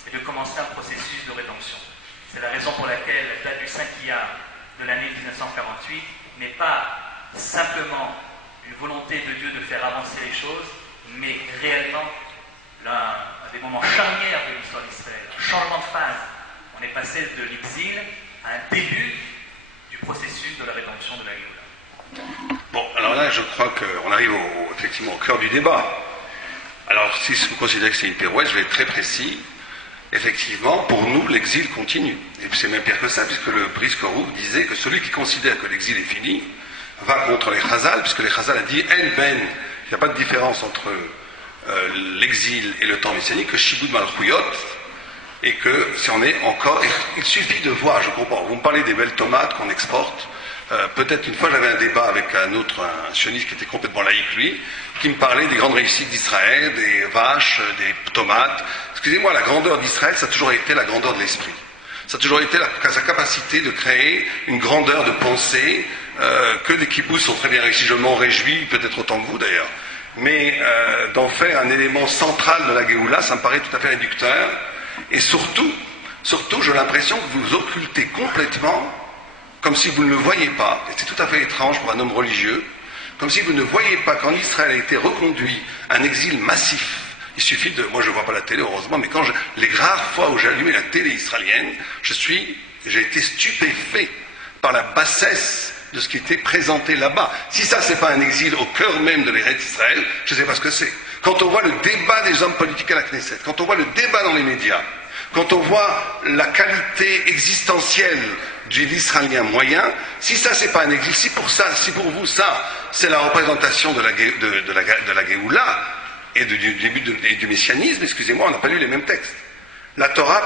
et de commencer un processus de rédemption. C'est la raison pour laquelle la date du 5 Iyar de l'année 1948 n'est pas simplement une volonté de Dieu de faire avancer les choses, mais réellement un des moments charnières de l'histoire d'Israël, un changement de phase. On est passé de l'exil à un début du processus de la rédemption de la Géoula. Bon, alors là, je crois qu'on arrive effectivement au cœur du débat. Alors, si vous considérez que c'est une pirouette, je vais être très précis. Effectivement, pour nous, l'exil continue. Et c'est même pire que ça, puisque le Brisker Ruf disait que celui qui considère que l'exil est fini va contre les Chazal, puisque les Chazal a dit El Ben, il n'y a pas de différence entre l'exil et le temps messianique, que Shibud Malchuyot, et que si on est encore... Il suffit de voir, je comprends, vous me parlez des belles tomates qu'on exporte. Peut-être une fois j'avais un débat avec un sioniste qui était complètement laïque, lui, qui me parlait des grandes réussites d'Israël, des vaches, des tomates. Excusez-moi, la grandeur d'Israël, ça a toujours été la grandeur de l'esprit. Ça a toujours été sa capacité de créer une grandeur de pensée, que les kibboutz sont très bien réussis. Je m'en réjouis, peut-être autant que vous d'ailleurs. Mais d'en faire un élément central de la Géoula, ça me paraît tout à fait réducteur. Et surtout, j'ai l'impression que vous occultez complètement, comme si vous ne le voyiez pas, et c'est tout à fait étrange pour un homme religieux, comme si vous ne voyiez pas qu'en Israël a été reconduit un exil massif. Il suffit de... Moi je ne vois pas la télé heureusement, mais les rares fois où j'ai allumé la télé israélienne, j'ai été stupéfait par la bassesse de ce qui était présenté là-bas. Si ça c'est pas un exil au cœur même de l'Eretz Israël, je ne sais pas ce que c'est. Quand on voit le débat des hommes politiques à la Knesset, quand on voit le débat dans les médias, quand on voit la qualité existentielle de l'Israélien moyen, si ça c'est pas un exil, si pour vous ça c'est la représentation de la Géoula et du début du messianisme, excusez-moi, on n'a pas lu les mêmes textes. La Torah,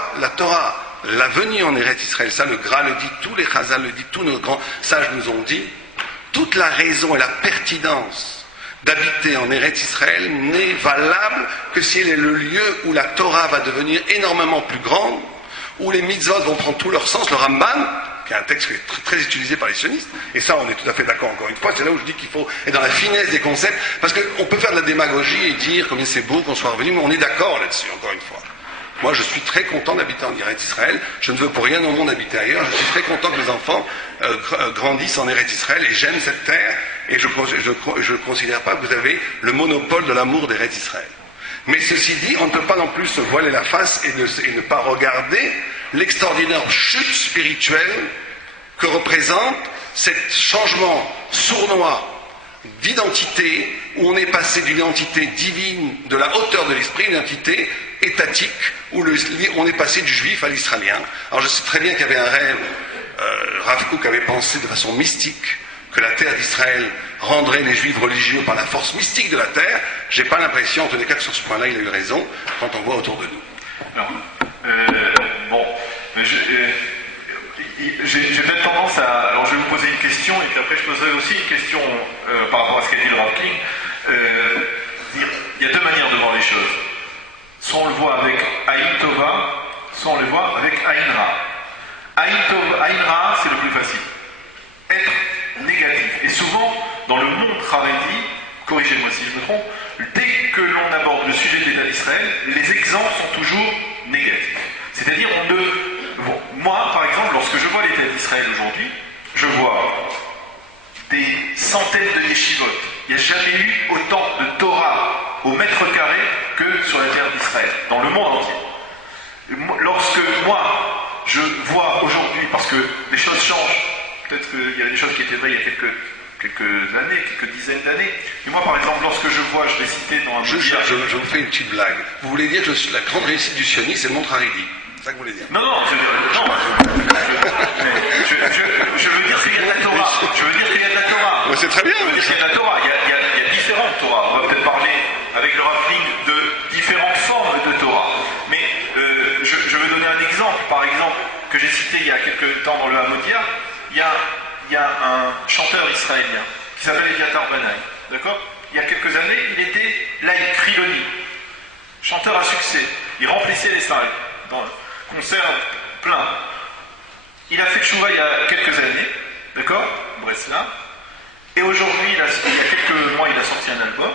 la venue en Eretz Israël, ça le Gra le dit, tous les Chazal le dit, tous nos grands sages nous ont dit, toute la raison et la pertinence d'habiter en Eretz Israël n'est valable que si elle est le lieu où la Torah va devenir énormément plus grande, où les mitzvot vont prendre tout leur sens. Le Ramban, qui est un texte qui est très, très utilisé par les sionistes, et ça on est tout à fait d'accord encore une fois, c'est là où je dis qu'il faut être dans la finesse des concepts, parce qu'on peut faire de la démagogie et dire combien c'est beau qu'on soit revenu, mais on est d'accord là-dessus, encore une fois. Moi je suis très content d'habiter en Eretz Israël, je ne veux pour rien au monde habiter ailleurs, je suis très content que mes enfants grandissent en Eretz Israël, et j'aime cette terre, et je ne considère pas que vous avez le monopole de l'amour d'Eretz Israël. Mais ceci dit, on ne peut pas non plus se voiler la face et ne pas regarder l'extraordinaire chute spirituelle que représente ce changement sournois d'identité, où on est passé d'une identité divine de la hauteur de l'esprit, une identité étatique, où on est passé du juif à l'israélien. Alors je sais très bien qu'il y avait un rêve, Rav Kook avait pensé de façon mystique que la terre d'Israël rendrait les Juifs religieux par la force mystique de la terre, j'ai pas l'impression, en tous les cas, que sur ce point-là, il a eu raison, quand on voit autour de nous. Alors, bon, j'ai peut-être tendance à... Alors, je vais vous poser une question, et puis après, je poserai aussi une question par rapport à ce qu'a dit le Rav Kling. Il y a deux manières de voir les choses. Soit on le voit avec Aïn Tova, soit on le voit avec Aïn Ra. Aïn Ra, c'est le plus facile. Être négatif. Et souvent, dans le monde Haredi, corrigez-moi si je me trompe, dès que l'on aborde le sujet de l'État d'Israël, les exemples sont toujours négatifs. C'est-à-dire, moi, par exemple, lorsque je vois l'État d'Israël aujourd'hui, je vois des centaines de yeshivot. Il n'y a jamais eu autant de Torah au mètre carré que sur la terre d'Israël, dans le monde entier. Lorsque moi, je vois aujourd'hui, parce que les choses changent, peut-être qu'il y avait des choses qui étaient vraies il y a quelques années, quelques dizaines d'années. Et moi, par exemple, lorsque je vois, je l'ai cité dans un... Je vous fais une petite blague. Vous voulez dire que la grande réussite du sionisme, c'est le monde Haredi. C'est ça que vous voulez dire? Non, je veux dire qu'il y a de la Torah. Mais c'est très bien. Je veux dire qu'il y a de la Torah. Il y a différentes Torah. On va peut-être parler avec le Rav Kling de différentes formes de Torah. Mais je vais donner un exemple. Par exemple, que j'ai cité il y a quelques temps dans le Hamodia, il y a un chanteur israélien qui s'appelle Eviatar Banaï. D'accord? Il y a quelques années, il était laïc, Riloni. Chanteur à succès. Il remplissait les salles. Dans un concert plein. Il a fait Tchouva il y a quelques années. D'accord? Bresla. Et aujourd'hui, il y a quelques mois, il a sorti un album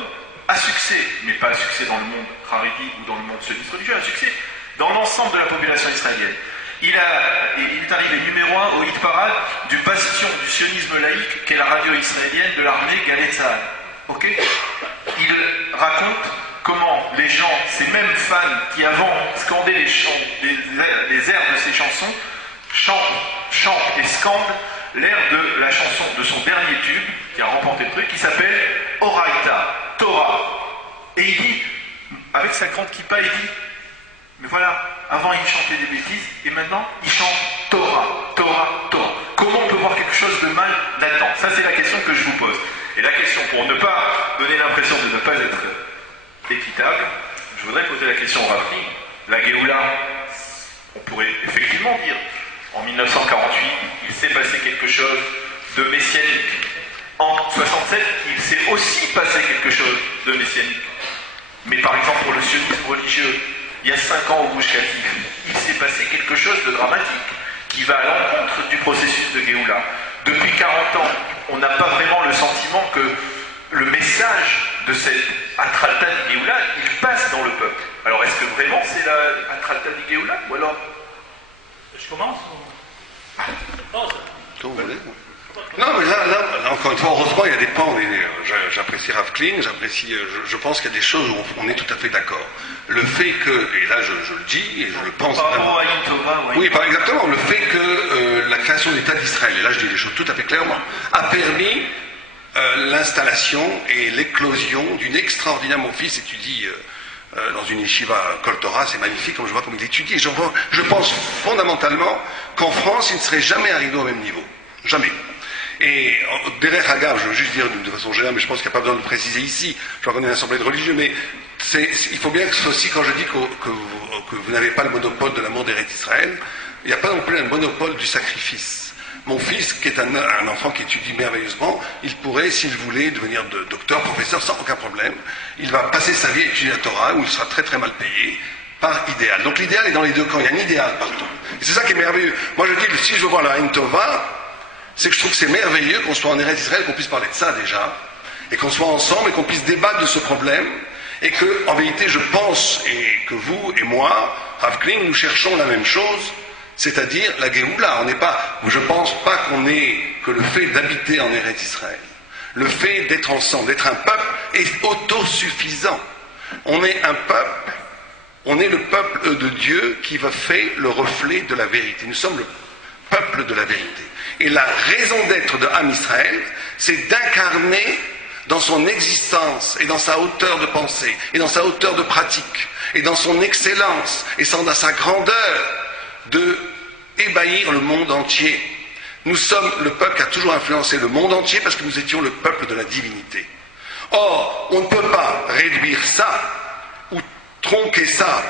à succès, mais pas à succès dans le monde Haredi ou dans le monde sioniste religieux, à succès dans l'ensemble de la population israélienne. Il est arrivé numéro 1 au hit parade du bastion du sionisme laïque qu'est la radio israélienne de l'armée Galei Tzahal. Ok? Il raconte comment les gens, ces mêmes fans qui avant scandaient les airs de ses chansons, chantent et scandent l'air de la chanson de son dernier tube, qui a remporté le truc, qui s'appelle Oraita, Torah. Et il dit, avec sa grande kippa, il dit, mais voilà, avant il chantait des bêtises, et maintenant il chante Torah, Torah, Torah. Comment on peut voir quelque chose de mal là-dedans? Ça c'est la question que je vous pose. Et la question, pour ne pas donner l'impression de ne pas être équitable, je voudrais poser la question au Rav Kling. La Géoula, on pourrait effectivement dire, en 1948, il s'est passé quelque chose de messianique. En 67, il s'est aussi passé quelque chose de messianique. Mais par exemple, pour le sionisme religieux, il y a 5 ans au Gush Katif, il s'est passé quelque chose de dramatique qui va à l'encontre du processus de Géoula. Depuis 40 ans, on n'a pas vraiment le sentiment que le message de cette Atralta di Géoula, il passe dans le peuple. Alors est-ce que vraiment c'est la Atralta di Géoula ou alors... Je commence ou... Comme vous voulez. Non, mais là, encore une fois, heureusement, il y a des pans. J'apprécie Rav Kling, je pense qu'il y a des choses où on est tout à fait d'accord. Le fait que, et là je le dis, et je le pense vraiment. Oui, pas exactement. Le fait que la création de l'État d'Israël, et là je dis les choses tout à fait clairement, a permis l'installation et l'éclosion d'une extraordinaire. Mon fils étudie dans une yeshiva Kol Torah, c'est magnifique, comme je vois comme il étudie. Et je pense fondamentalement qu'en France, il ne serait jamais arrivé au même niveau. Jamais. Et derrière Hagav, je veux juste dire de façon générale, mais je pense qu'il n'y a pas besoin de le préciser ici, je reconnais l'assemblée de religieux, mais il faut bien que ce soit aussi, quand je dis que vous n'avez pas le monopole de l'amour d'Eretz Israël, il n'y a pas non plus un monopole du sacrifice. Mon fils, qui est un enfant qui étudie merveilleusement, il pourrait, s'il voulait, devenir docteur, professeur, sans aucun problème. Il va passer sa vie à étudier la Torah, où il sera très très mal payé, par idéal. Donc l'idéal est dans les deux camps, il y a un idéal partout. Et c'est ça qui est merveilleux. Moi je dis que si je veux voir la Aïn Tova, c'est que je trouve que c'est merveilleux qu'on soit en Eretz Israël, qu'on puisse parler de ça déjà, et qu'on soit ensemble et qu'on puisse débattre de ce problème, et que, en vérité, je pense, et que vous et moi, Rav Kling, nous cherchons la même chose, c'est-à-dire la Géoula. Je pense pas qu'on ait que le fait d'habiter en Eretz Israël, le fait d'être ensemble, d'être un peuple, est autosuffisant. On est un peuple, on est le peuple de Dieu qui va faire le reflet de la vérité. Nous sommes le peuple de la vérité. Et la raison d'être de Am Israël, c'est d'incarner dans son existence et dans sa hauteur de pensée et dans sa hauteur de pratique et dans son excellence et dans sa grandeur de ébahir le monde entier. Nous sommes le peuple qui a toujours influencé le monde entier parce que nous étions le peuple de la divinité. Or, on ne peut pas réduire ça ou tronquer ça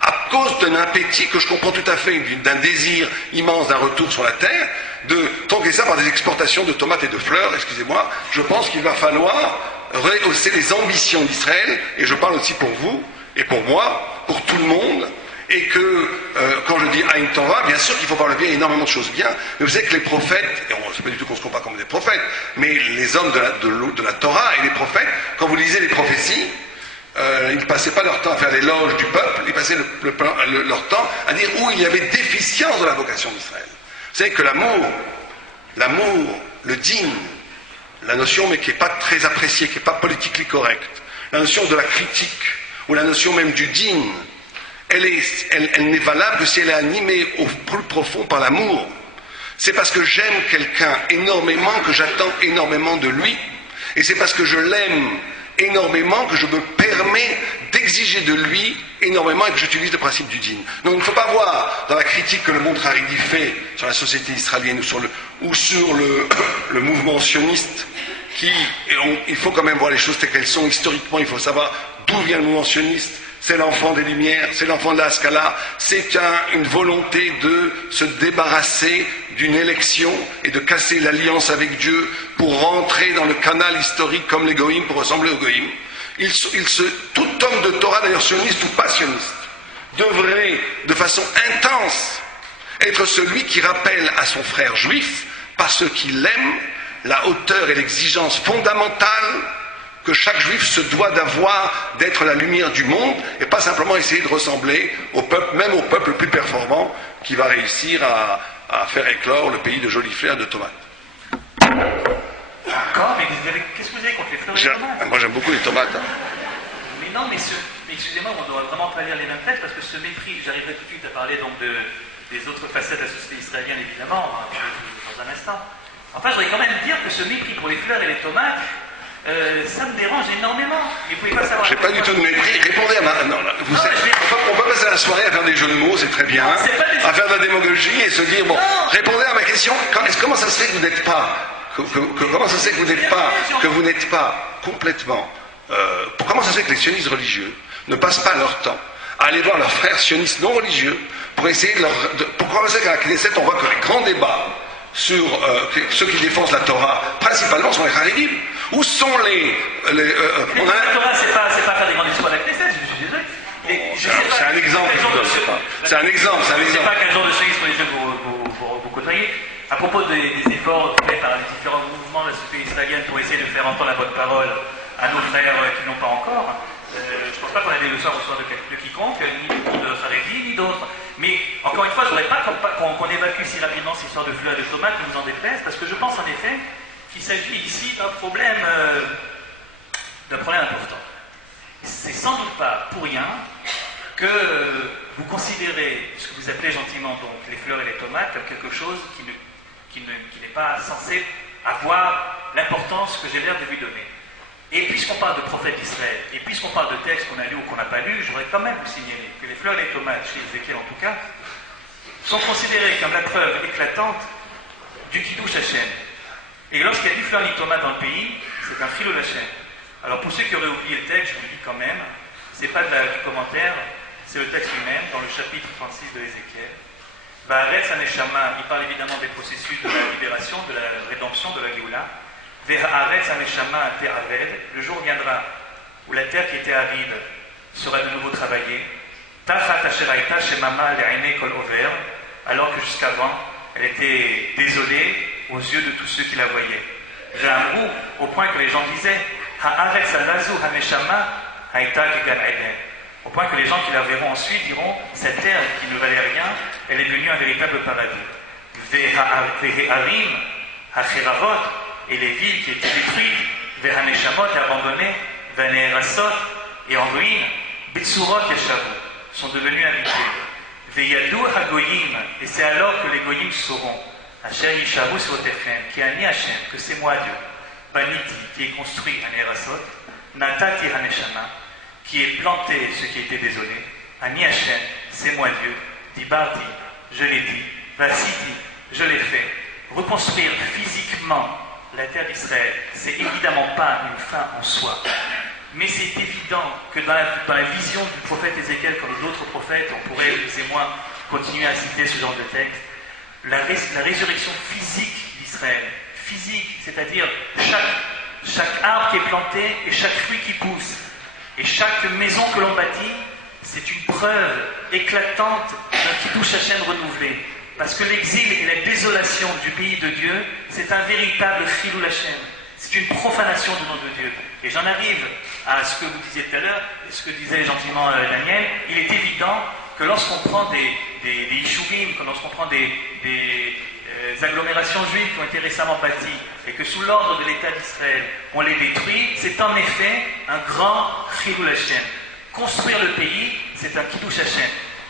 à cause d'un appétit que je comprends tout à fait, d'un désir immense d'un retour sur la terre, de tronquer ça par des exportations de tomates et de fleurs, excusez-moi. Je pense qu'il va falloir rehausser les ambitions d'Israël, et je parle aussi pour vous et pour moi, pour tout le monde, et que, quand je dis Aïn Torah, bien sûr qu'il faut parler bien, énormément de choses bien, mais vous savez que les prophètes, et c'est pas du tout qu'on se compare comme des prophètes, mais les hommes de la Torah et les prophètes, quand vous lisez les prophéties, ils ne passaient pas leur temps à faire l'éloge du peuple, ils passaient leur temps à dire où il y avait déficience de la vocation d'Israël. Vous savez que l'amour, le din, la notion mais qui n'est pas très appréciée, qui n'est pas politiquement correcte, la notion de la critique, ou la notion même du din, elle n'est valable que si elle est animée au plus profond par l'amour. C'est parce que j'aime quelqu'un énormément que j'attends énormément de lui, et c'est parce que je l'aime énormément que je me permets d'exiger de lui énormément et que j'utilise le principe du din. Donc il ne faut pas voir dans la critique que le monde Haredi fait sur la société israélienne ou sur le mouvement sioniste, il faut quand même voir les choses telles qu'elles sont. Historiquement, il faut savoir d'où vient le mouvement sioniste. C'est l'enfant des Lumières, c'est l'enfant de la Haskalah, c'est une volonté de se débarrasser d'une élection et de casser l'alliance avec Dieu pour rentrer dans le canal historique comme les Goïms, pour ressembler aux Goïms. Tout homme de Torah, d'ailleurs sioniste ou pas sioniste, devrait de façon intense être celui qui rappelle à son frère juif, parce qu'il aime, la hauteur et l'exigence fondamentale que chaque juif se doit d'avoir, d'être la lumière du monde, et pas simplement essayer de ressembler au peuple, même au peuple le plus performant, qui va réussir à faire éclore le pays de jolies fleurs de tomates. D'accord, mais qu'est-ce que vous avez contre les fleurs et les tomates? Moi j'aime beaucoup les tomates. Hein. Mais non, mais excusez-moi, on ne doit vraiment pas lire les mêmes textes, parce que ce mépris, j'arriverai tout de suite à parler donc des autres facettes de la société israélienne, évidemment, dans un instant. Enfin, je voudrais quand même dire que ce mépris pour les fleurs et les tomates, ça me dérange énormément. Mais vous pouvez pas savoir. J'ai pas du tout de mépris. Répondez à ma. Non, là, on peut passer la soirée à faire des jeux de mots, c'est très bien. À faire de la démagogie et se dire bon. Répondez à ma question. Comment ça se fait que vous n'êtes pas. Comment ça se fait que vous n'êtes pas complètement. Comment ça se fait que les sionistes religieux ne passent pas leur temps à aller voir leurs frères sionistes non religieux pour essayer de leur. Pourquoi ça se fait qu'à la Knesset on voit que les grands débats sur ceux qui défendent la Torah, principalement sont les Haredim. Où sont les la Torah, c'est pas faire des grands discours à la Knesset, je suis désolé. C'est un exemple. C'est un exemple. Je ne sais pas quel genre de sionisme religieux vous côtoyez. À propos des efforts faits par les différents mouvements de la société israélienne pour essayer de faire entendre la bonne parole à nos frères qui n'ont pas encore, je ne pense pas qu'on a des leçons à recevoir de quiconque, ni de Haredi, ni d'autres. Mais encore une fois, je ne voudrais pas qu'on évacue si rapidement cette histoire de fleurs et de tomates, que vous en déplaise, parce que je pense en effet qu'il s'agit ici d'un problème important. C'est sans doute pas pour rien que vous considérez ce que vous appelez gentiment donc les fleurs et les tomates comme quelque chose qui n'est pas censé avoir l'importance que j'ai l'air de lui donner. Et puisqu'on parle de prophètes d'Israël, et puisqu'on parle de textes qu'on a lus ou qu'on n'a pas lus, j'aurais quand même vous signaler que les fleurs et les tomates, chez Ézéchiel en tout cas, sont considérées comme la preuve éclatante du Kiddush Hashem. Et lorsqu'il y a ni fleurs ni tomates dans le pays, c'est un Chilul Hashem. Alors pour ceux qui auraient oublié le texte, je vous le dis quand même, c'est pas du commentaire, c'est le texte lui-même, dans le chapitre 36 de Ézéchiel. Ba'aretz Haneshama, il parle évidemment des processus de la libération, de la rédemption, de la Géoula. Ve'haaretz Haneshama te'aved, le jour viendra où la terre qui était aride sera de nouveau travaillée. Tachat asher hayta shemama le'einei kol over, alors que jusqu'avant, elle était désolée aux yeux de tous ceux qui la voyaient. Ve'amru, au point que les gens disaient Haaretz alazu haneshama hayta kegan eden. Au point que les gens qui la verront ensuite diront cette terre qui ne valait rien, elle est devenue un véritable paradis. Ve'harim hachiravot, et les villes qui étaient détruites, ve'haneshamot et abandonnées, ve'neherasot et en ruine, bitsurot et shavu, sont devenues habitées. Ve'yadu hagoyim, et c'est alors que les goyim sauront, Hashem yishavu sotechem, qui a ni Hashem, que c'est moi Dieu, baniti, qui est construit hanerasot, natati haneshama, qui est planté ce qui était désolé, ani Hashem, c'est moi Dieu, dibarti, je l'ai dit, vasiti, je l'ai fait, reconstruire physiquement la terre d'Israël, c'est évidemment pas une fin en soi. Mais c'est évident que dans la vision du prophète Ézéchiel, comme d'autres prophètes, on pourrait, vous et moi, continuer à citer ce genre de texte, la résurrection physique d'Israël, physique, c'est-à-dire chaque arbre qui est planté et chaque fruit qui pousse, et chaque maison que l'on bâtit, c'est une preuve éclatante d'un Kiddush Hashem renouvelé. Parce que l'exil et la désolation du pays de Dieu, c'est un véritable Chilul Hashem. C'est une profanation du nom de Dieu. Et j'en arrive à ce que vous disiez tout à l'heure, et ce que disait gentiment Daniel. Il est évident que lorsqu'on prend des yishuvim, que lorsqu'on prend des agglomérations juives qui ont été récemment bâties, et que sous l'ordre de l'État d'Israël, on les détruit, c'est en effet un grand Chilul Hashem. Construire le pays, c'est un Kiddush Hashem.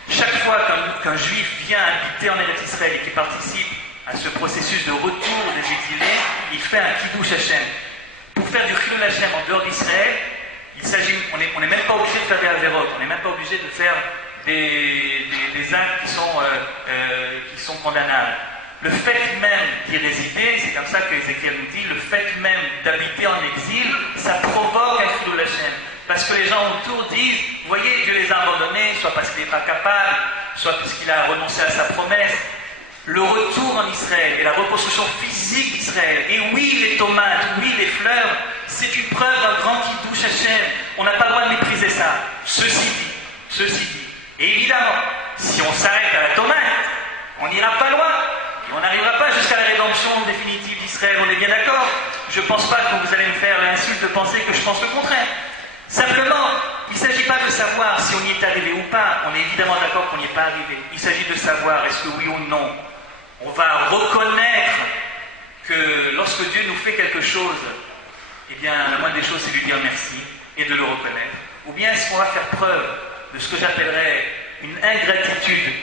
Chaque fois qu'un juif vient habiter en Eretz Israël et qui participe à ce processus de retour des exilés, il fait un Kiddush Hashem. Pour faire du Chilul Hashem en dehors d'Israël, on n'est même pas obligé de faire des avérotes, on n'est même pas obligé de faire des actes qui sont condamnables. Le fait même d'y résider, c'est comme ça que Ézéchiel nous dit, le fait même d'habiter en exil, ça provoque un Chilul Hashem. Parce que les gens autour disent, vous voyez, Dieu les a abandonnés, soit parce qu'il n'est pas capable, soit parce qu'il a renoncé à sa promesse. Le retour en Israël et la reconstruction physique d'Israël, et oui les tomates, oui les fleurs, c'est une preuve d'un grand Kiddush Hashem. On n'a pas le droit de mépriser ça. Ceci dit. Et évidemment, si on s'arrête à la tomate, on n'ira pas loin. Et on n'arrivera pas jusqu'à la rédemption définitive d'Israël, on est bien d'accord. Je ne pense pas que vous allez me faire l'insulte de penser que je pense le contraire. Simplement, il ne s'agit pas de savoir si on y est arrivé ou pas. On est évidemment d'accord qu'on n'y est pas arrivé. Il s'agit de savoir est-ce que oui ou non, on va reconnaître que lorsque Dieu nous fait quelque chose, eh bien, la moindre des choses, c'est de lui dire merci et de le reconnaître. Ou bien est-ce qu'on va faire preuve de ce que j'appellerais une ingratitude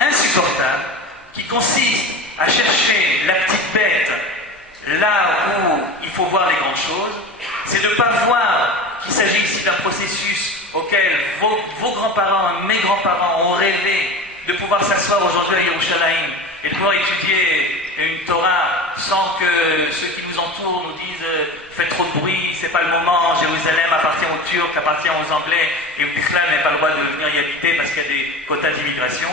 insupportable qui consiste à chercher la petite bête là où il faut voir les grandes choses, c'est de ne pas voir qu'il s'agit ici d'un processus auquel vos grands-parents, mes grands-parents ont rêvé de pouvoir s'asseoir aujourd'hui à Yerushalayim et de pouvoir étudier une Torah sans que ceux qui nous entourent nous disent faites trop de bruit, c'est pas le moment, Jérusalem appartient aux Turcs, appartient aux Anglais et Bichlal n'a pas le droit de venir y habiter parce qu'il y a des quotas d'immigration.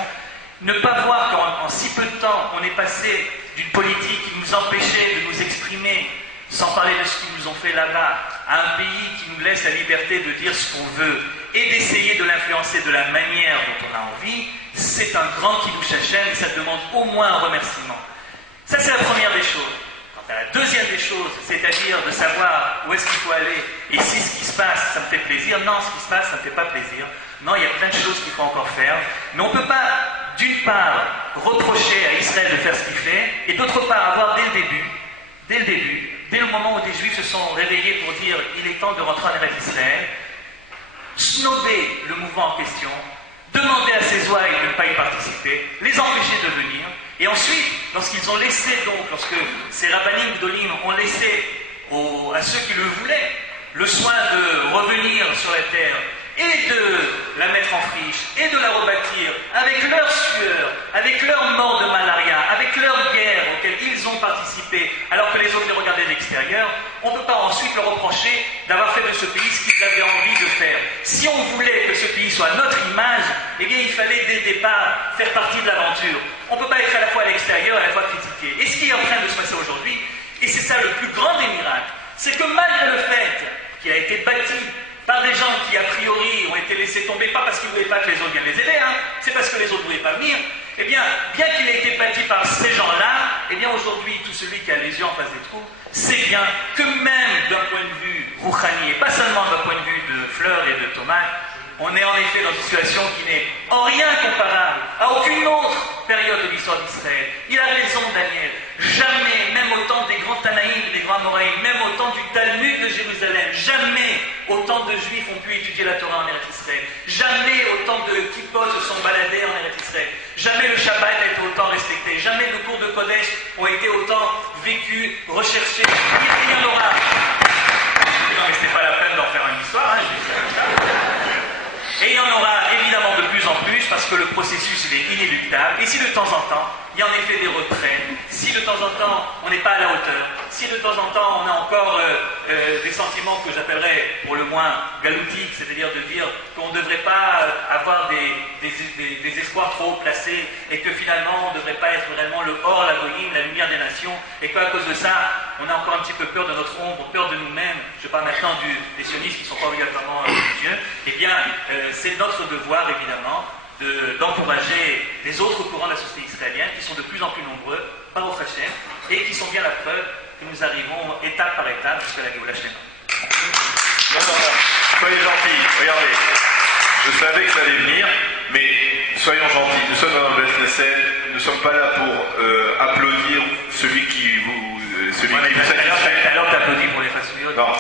Ne pas voir qu'en si peu de temps on est passé d'une politique qui nous empêchait de nous exprimer, sans parler de ce qu'ils nous ont fait là-bas, à un pays qui nous laisse la liberté de dire ce qu'on veut et d'essayer de l'influencer de la manière dont on a envie, c'est un grand Kiddush Hashem et ça demande au moins un remerciement. Ça, c'est la première des choses. Quant à la deuxième des choses, c'est-à-dire de savoir où est-ce qu'il faut aller et si ce qui se passe, ça me fait plaisir. Non, ce qui se passe, ça ne me fait pas plaisir. Non, il y a plein de choses qu'il faut encore faire. Mais on ne peut pas, d'une part, reprocher à Israël de faire ce qu'il fait et d'autre part, avoir dès le début, dès le moment où des Juifs se sont réveillés pour dire il est temps de rentrer en Eretz Israël, snober le mouvement en question, demander à ces ouailles de ne pas y participer, les empêcher de venir, et ensuite, lorsqu'ils ont laissé donc, lorsque ces rabbanim gdolim ont laissé à ceux qui le voulaient le soin de revenir sur la terre et de la mettre en friche et de la rebâtir avec leur sueur, avec leur mort de malaria, avec leur guerre auxquelles ils ont participé, alors que les autres les regardaient de l'extérieur, on ne peut pas ensuite leur reprocher d'avoir fait de ce pays ce qu'ils avaient envie de faire. Si on voulait que ce pays soit notre image, eh bien il fallait dès le départ faire partie de l'aventure. On ne peut pas être à la fois à l'extérieur et à la fois critiqué. Et ce qui est en train de se passer aujourd'hui, et c'est ça le plus grand des miracles, c'est que malgré le fait qu'il a été bâti par des gens qui, a priori, ont été laissés tomber, pas parce qu'ils ne voulaient pas que les autres viennent les aider, c'est parce que les autres ne voulaient pas venir, eh bien qu'il ait été bâti par ces gens-là, eh bien aujourd'hui, tout celui qui a les yeux en face des trous, sait bien que même d'un point de vue rouhani, et pas seulement d'un point de vue de fleurs et de tomates, on est en effet dans une situation qui n'est en rien comparable à aucune autre période de l'histoire d'Israël. Il a raison, Daniel. Jamais, même au temps des grands Tanaïm, des grands Moraïm, même au temps du Talmud de Jérusalem, jamais autant de Juifs ont pu étudier la Torah en Eretz Israël. Jamais autant de kippot se sont baladés en Eretz Israël. Jamais le Shabbat a été autant respecté. Jamais le cours de Kodesh ont été autant vécus, recherchés. Il y en aura. Non, mais c'est pas la peine d'en faire une histoire, Et il y en aura évidemment de plus en plus, parce lorsque le processus il est inéluctable, et si de temps en temps, il y a en effet des retraits, si de temps en temps on n'est pas à la hauteur, si de temps en temps on a encore des sentiments que j'appellerais pour le moins galoutiques, c'est-à-dire de dire qu'on ne devrait pas avoir des espoirs trop haut placés et que finalement on ne devrait pas être réellement le or, la goïm, la lumière des nations, et qu'à cause de ça, on a encore un petit peu peur de notre ombre, peur de nous-mêmes, je parle maintenant des sionistes qui ne sont pas obligatoirement religieux, eh bien c'est notre devoir évidemment d'encourager les autres courants de la société israélienne qui sont de plus en plus nombreux, Baruch Hashem, et qui sont bien la preuve que nous arrivons étape par étape jusqu'à la Géoula Shlema. Non, soyez gentils, regardez. Je savais que ça allait venir, mais soyons gentils. Nous sommes dans le Beth Knesset, nous ne sommes pas là pour applaudir celui qui vous satisfait. Alors t'applaudis pour les façouillots. Non,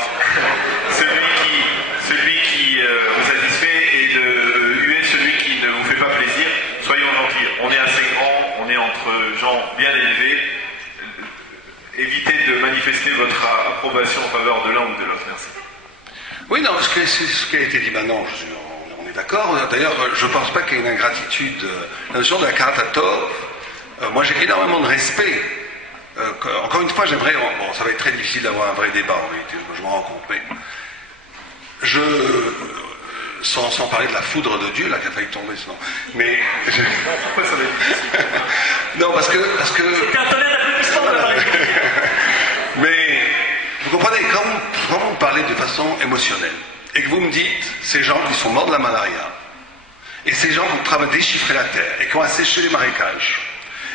celui qui vous satisfait et de huer celui qui ne vous fait pas plaisir. Soyons gentils. On est assez grands, on est entre gens bien élevés. Évitez de manifester votre approbation en faveur de l'un ou de l'autre. Merci. Oui, non, c'est ce qui a été dit maintenant, on est d'accord. D'ailleurs, je ne pense pas qu'il y ait une ingratitude. La notion de la Karatatov, moi j'ai énormément de respect. Encore une fois, j'aimerais... Bon, ça va être très difficile d'avoir un vrai débat en réalité, je me rends compte, mais... Sans parler de la foudre de Dieu, là, qui a failli tomber, sinon. Mais... Non, pourquoi ça va être difficile? Non, parce que... C'était un tonnerre d'applaudissements de la Mais, vous comprenez, quand vous parlez de façon émotionnelle, et que vous me dites, ces gens qui sont morts de la malaria, et ces gens qui ont travaillé déchiffrer la terre, et qui ont asséché les marécages,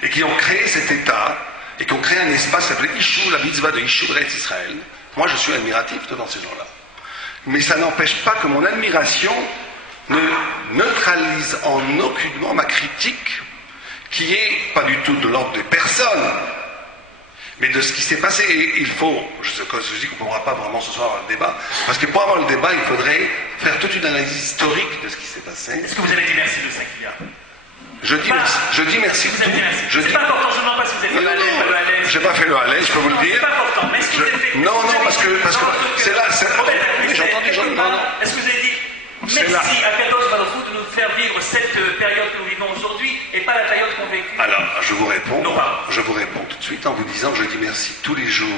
et qui ont créé cet État, et qui ont créé un espace qui s'appelait Ishou, la mitzvah de Ishou Eretz Israël, moi je suis admiratif devant ces gens-là. Mais ça n'empêche pas que mon admiration ne neutralise en aucunement ma critique, qui est pas du tout de l'ordre des personnes, mais de ce qui s'est passé. Et il faut, je dis qu'on ne pourra pas vraiment ce soir avoir le débat, parce que pour avoir le débat, il faudrait faire toute une analyse historique de ce qui s'est passé. Est-ce que vous avez dit merci de 5 milliards? Je dis merci. Vous avez dit merci. C'est pas important, je ne demande pas si vous avez fait le Hallel. J'ai pas fait le Hallel, je peux vous le dire. C'est pas important, mais est-ce que vous avez fait... Non, parce que c'est là... J'ai entendu... Non. Est-ce que vous avez dit merci à Kadosh Baruch Hu de nous faire vivre cette période que nous vivons aujourd'hui et pas la période qu'on vécu? Alors, je vous réponds. Non, pardon. Je vous réponds tout de suite en vous disant que je dis merci tous les jours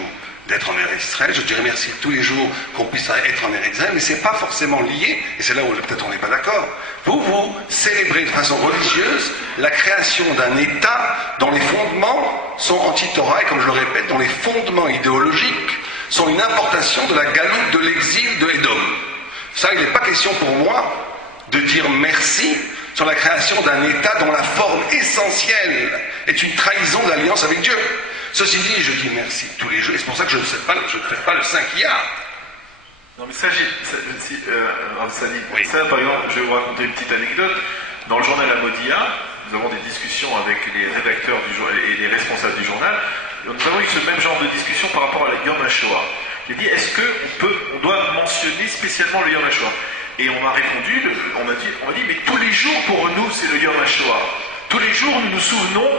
d'être en Eretz Israël. Je dirais merci tous les jours qu'on puisse être en Eretz Israël, mais c'est pas forcément lié, et c'est là où peut-être on n'est pas d'accord. Vous célébrez de façon religieuse la création d'un État dont les fondements sont anti-Torah, et comme je le répète, dont les fondements idéologiques sont une importation de la galoute de l'exil de Édom. Ça, il n'est pas question pour moi de dire merci sur la création d'un État dont la forme essentielle est une trahison de l'alliance avec Dieu. Ceci dit, je dis merci tous les jours, et c'est pour ça que je ne fais pas le 5 yard. Non mais ça, oui. Ça, par exemple, je vais vous raconter une petite anecdote. Dans le journal Amodia, nous avons des discussions avec les rédacteurs du journal et les responsables du journal. Nous avons eu ce même genre de discussion par rapport à la Yom HaShoah. J'ai dit, est-ce qu'on doit mentionner spécialement le Yom HaShoah? Et on m'a répondu, on m'a dit, mais tous les jours pour nous c'est le Yom HaShoah. Tous les jours nous nous souvenons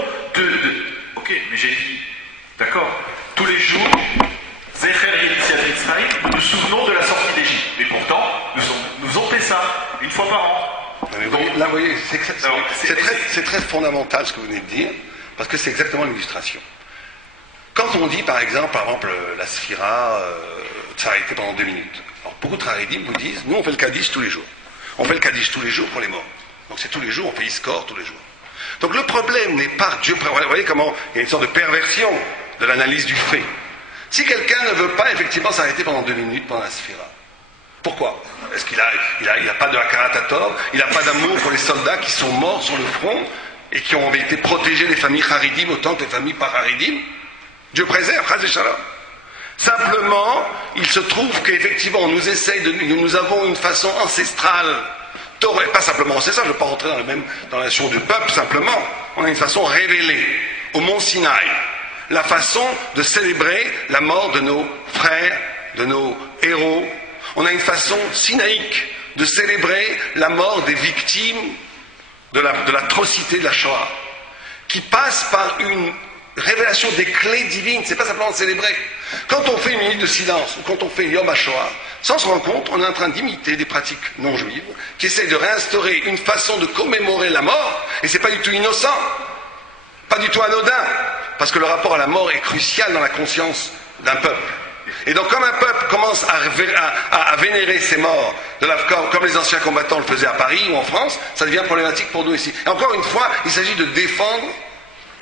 Ok, mais j'ai dit, d'accord, tous les jours, Zecher Yetziat Mitzrayim, nous nous souvenons de la sortie d'Égypte. Mais pourtant, nous on fait ça une fois par an. Là, vous voyez, c'est très fondamental ce que vous venez de dire, parce que c'est exactement l'illustration. Quand on dit, par exemple, la Sphira s'arrêter pendant 2 minutes. Alors, beaucoup de Haredim vous disent, nous on fait le Kaddish tous les jours. On fait le Kaddish tous les jours pour les morts. Donc c'est tous les jours, on fait Iskor tous les jours. Donc le problème n'est pas Dieu. Vous voyez comment il y a une sorte de perversion de l'analyse du fait. Si quelqu'un ne veut pas effectivement s'arrêter pendant 2 minutes pendant la Sphira, pourquoi? Est-ce qu'il n'a pas de Hakarat il n'a pas d'amour pour les soldats qui sont morts sur le front et qui ont été protégés des familles Haridim autant que les familles pas Haridim? Dieu préserve, Chaz et Shalom. Simplement, il se trouve qu'effectivement, nous avons une façon ancestrale, pas simplement ancestrale, je ne veux pas rentrer dans la notion du peuple, simplement, on a une façon révélée, au mont Sinaï, la façon de célébrer la mort de nos frères, de nos héros. On a une façon sinaïque de célébrer la mort des victimes de l'atrocité de la Shoah, qui passe par une révélation des clés divines, c'est pas simplement de célébrer. Quand on fait une minute de silence, ou quand on fait Yom HaShoah, sans se rendre compte, on est en train d'imiter des pratiques non juives, qui essayent de réinstaurer une façon de commémorer la mort, et c'est pas du tout innocent, pas du tout anodin, parce que le rapport à la mort est crucial dans la conscience d'un peuple. Et donc comme un peuple commence à vénérer ses morts, comme les anciens combattants le faisaient à Paris ou en France, ça devient problématique pour nous ici. Et encore une fois, il s'agit de défendre,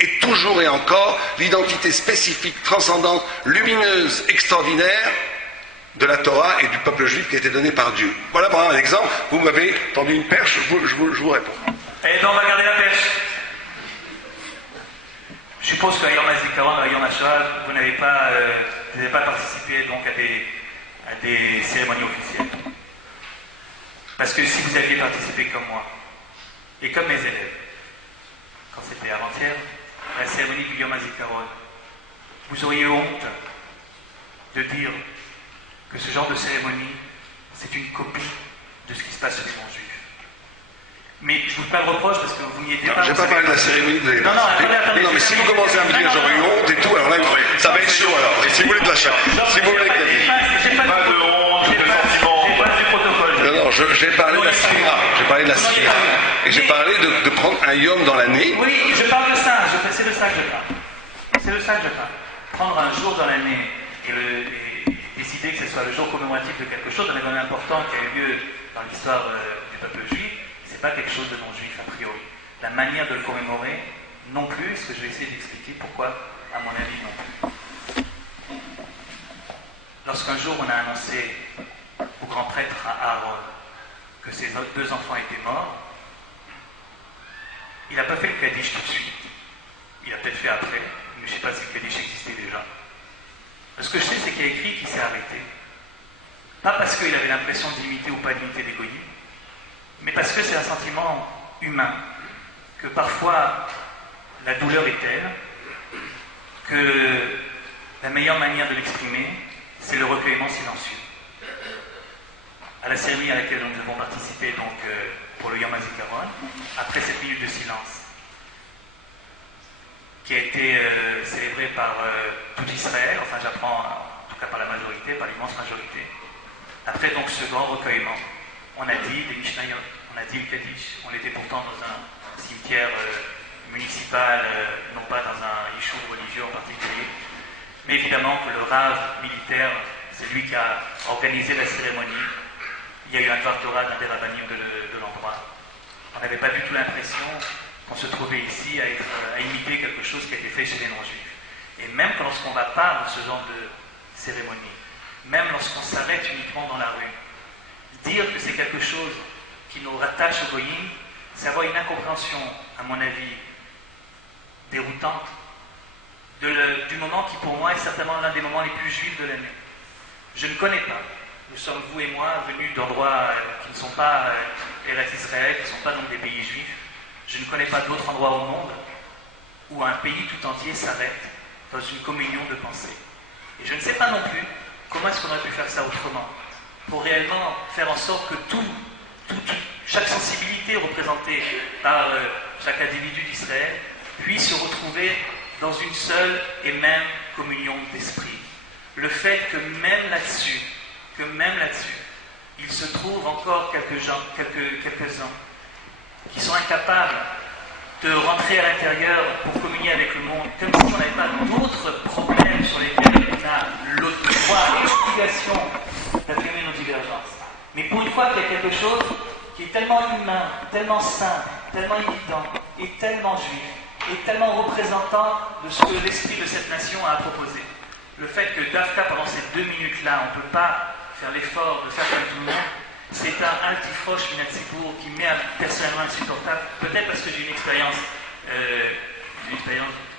et toujours et encore, l'identité spécifique, transcendante, lumineuse, extraordinaire de la Torah et du peuple juif qui a été donné par Dieu. Voilà par un exemple, vous m'avez tendu une perche, je vous réponds. Et donc on va garder la pêche. Je suppose qu'à Yom HaZikaron, à Yom HaShoah, vous n'avez pas participé donc à des cérémonies officielles. Parce que si vous aviez participé comme moi, et comme mes élèves, quand c'était avant-hier, à la cérémonie du Yom HaZikaron, vous auriez honte de dire que ce genre de cérémonie, c'est une copie de ce qui se passe chez les non-juifs. Mais je vous fais pas le reproche parce que vous n'y étiez pas. Je n'ai pas parlé de la cérémonie, vous avez Non, attendez. Non, mais si vous commencez à me dire j'aurais eu honte et tout, alors là, ça va être chaud alors. Et si vous voulez de la chair, si vous voulez que J'ai pas de honte, j'ai pas de sentiment. J'ai pas du protocole. Non, j'ai parlé de la Sphira. J'ai parlé de la Sphira. Et j'ai parlé de prendre un yom dans l'année. Oui, je parle de ça. C'est de ça que je parle. C'est de ça que je parle. Prendre un jour dans l'année et décider que ce soit le jour commémoratif de quelque chose d'un événement important qui a eu lieu dans l'histoire du peuple juif, c'est pas quelque chose de non-juif a priori. La manière de le commémorer, non plus, ce que je vais essayer d'expliquer pourquoi, à mon avis, non plus. Lorsqu'un jour on a annoncé au grand prêtre à Aaron que ses deux enfants étaient morts, il n'a pas fait le Kaddish tout de suite. Il a peut-être fait après, mais je ne sais pas si le Kaddish existait déjà. Ce que je sais, c'est qu'il a écrit qu'il s'est arrêté. Pas parce qu'il avait l'impression d'imiter ou pas d'imiter des goyim, mais parce que c'est un sentiment humain, que parfois la douleur est telle que la meilleure manière de l'exprimer, c'est le recueillement silencieux. À la cérémonie à laquelle nous devons participer donc, pour le Yom HaZikaron, après cette minute de silence, qui a été célébrée par tout Israël, enfin j'apprends en tout cas par la majorité, par l'immense majorité, après donc ce grand recueillement, on a dit des Mishnayot, on a dit le Kaddish, on était pourtant dans un cimetière municipal, non pas dans un yishuv religieux en particulier, mais évidemment que le Rav militaire, c'est lui qui a organisé la cérémonie. Il y a eu un Dvar Torah d'un des rabbanim de l'endroit. On n'avait pas du tout l'impression qu'on se trouvait ici à imiter quelque chose qui a été fait chez les non-juifs. Et même lorsqu'on va pas dans ce genre de cérémonie, même lorsqu'on s'arrête uniquement dans la rue, dire que c'est quelque chose qui nous rattache au goyim, c'est avoir une incompréhension, à mon avis, déroutante du moment qui, pour moi, est certainement l'un des moments les plus juifs de l'année. Je ne connais pas. Nous sommes, vous et moi, venus d'endroits qui ne sont pas Eretz Israël, qui ne sont pas donc des pays juifs. Je ne connais pas d'autres endroits au monde où un pays tout entier s'arrête dans une communion de pensée. Et je ne sais pas non plus comment est-ce qu'on aurait pu faire ça autrement, pour réellement faire en sorte que chaque sensibilité représentée par chaque individu d'Israël puisse se retrouver dans une seule et même communion d'esprit. Le fait que même là-dessus, il se trouve encore quelques-uns qui sont incapables de rentrer à l'intérieur pour communier avec le monde, comme si on n'avait pas d'autres problèmes sur lesquels on a le droit et l'obligation d'affirmer nos divergences. Mais pour une fois qu'il y a quelque chose qui est tellement humain, tellement simple, tellement évident et tellement juif, et tellement représentant de ce que l'esprit de cette nation a proposé. Le fait que Dafka, pendant ces 2 minutes-là, on ne peut pas faire l'effort de faire comme tout le monde, c'est un altifroche minatsibour qui m'est personnellement insupportable, peut-être parce que j'ai une expérience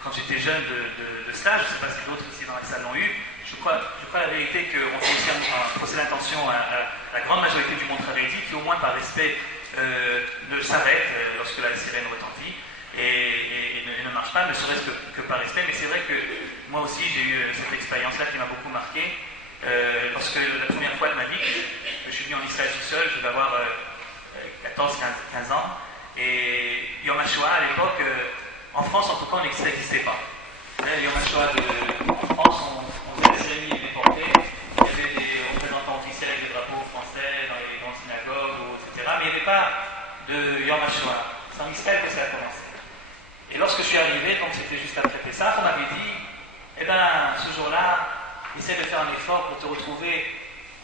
quand j'étais jeune de cela, je ne sais pas si d'autres ici dans la salle l'ont eu. Je crois la vérité qu'on fait aussi un procès d'intention à la grande majorité du monde Haredi qui, au moins par respect, ne s'arrête lorsque la sirène retentit et ne marche pas, ne serait-ce que par respect. Mais c'est vrai que moi aussi j'ai eu cette expérience-là qui m'a beaucoup marqué. Lorsque la première fois de ma vie, je suis venu en Israël tout seul, je devais avoir 14-15 ans, et Yom HaShoah à l'époque, en France en tout cas, ça n'existait pas. savez, Yom HaShoah en France, on faisait la cérémonie des déportés, il y avait des représentants officiels avec des drapeaux français dans les grandes synagogues, etc. Mais il n'y avait pas de Yom HaShoah. C'est en Israël que ça a commencé. Et lorsque je suis arrivé, donc c'était juste après Pessah, on m'avait dit, eh bien, ce jour-là, essaie de faire un effort pour te retrouver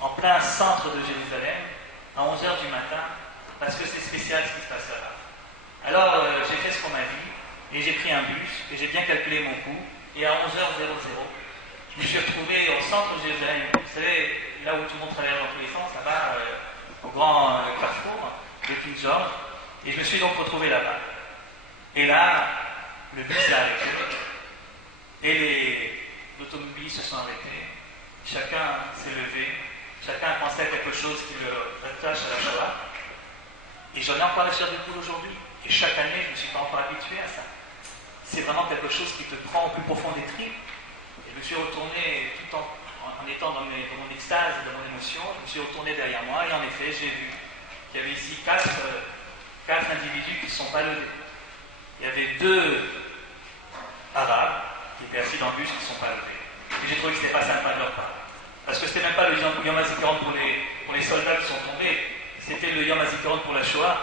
en plein centre de Jérusalem, à 11h du matin, parce que c'est spécial ce qui se passe là. Alors, j'ai fait ce qu'on m'a dit, et j'ai pris un bus, et j'ai bien calculé mon coût, et à 11h00, je me suis retrouvé au centre de Jérusalem, vous savez, là où tout le monde traverse dans tous les sens, là-bas, au grand carrefour de King George, et je me suis donc retrouvé là-bas. Et là, le bus s'est arrêté, et les automobilistes se sont arrêtés, chacun s'est levé, chacun pensait à quelque chose qui le rattache à la Shoah, et j'en ai encore la chair de poule aujourd'hui, et chaque année, je ne me suis pas encore habitué à ça. C'est vraiment quelque chose qui te prend au plus profond des tripes, et je me suis retourné, tout en étant dans mon extase, dans mon émotion, je me suis retourné derrière moi, et en effet, j'ai vu qu'il y avait ici quatre individus qui ne se sont pas levés. Il y avait 2 Arabes qui étaient assis dans le bus qui ne sont pas levés. Et j'ai trouvé que ce n'était pas sympa de leur part. Parce que ce n'était même pas le Yom HaZikaron pour les soldats qui sont tombés, c'était le Yom HaZikaron pour la Shoah,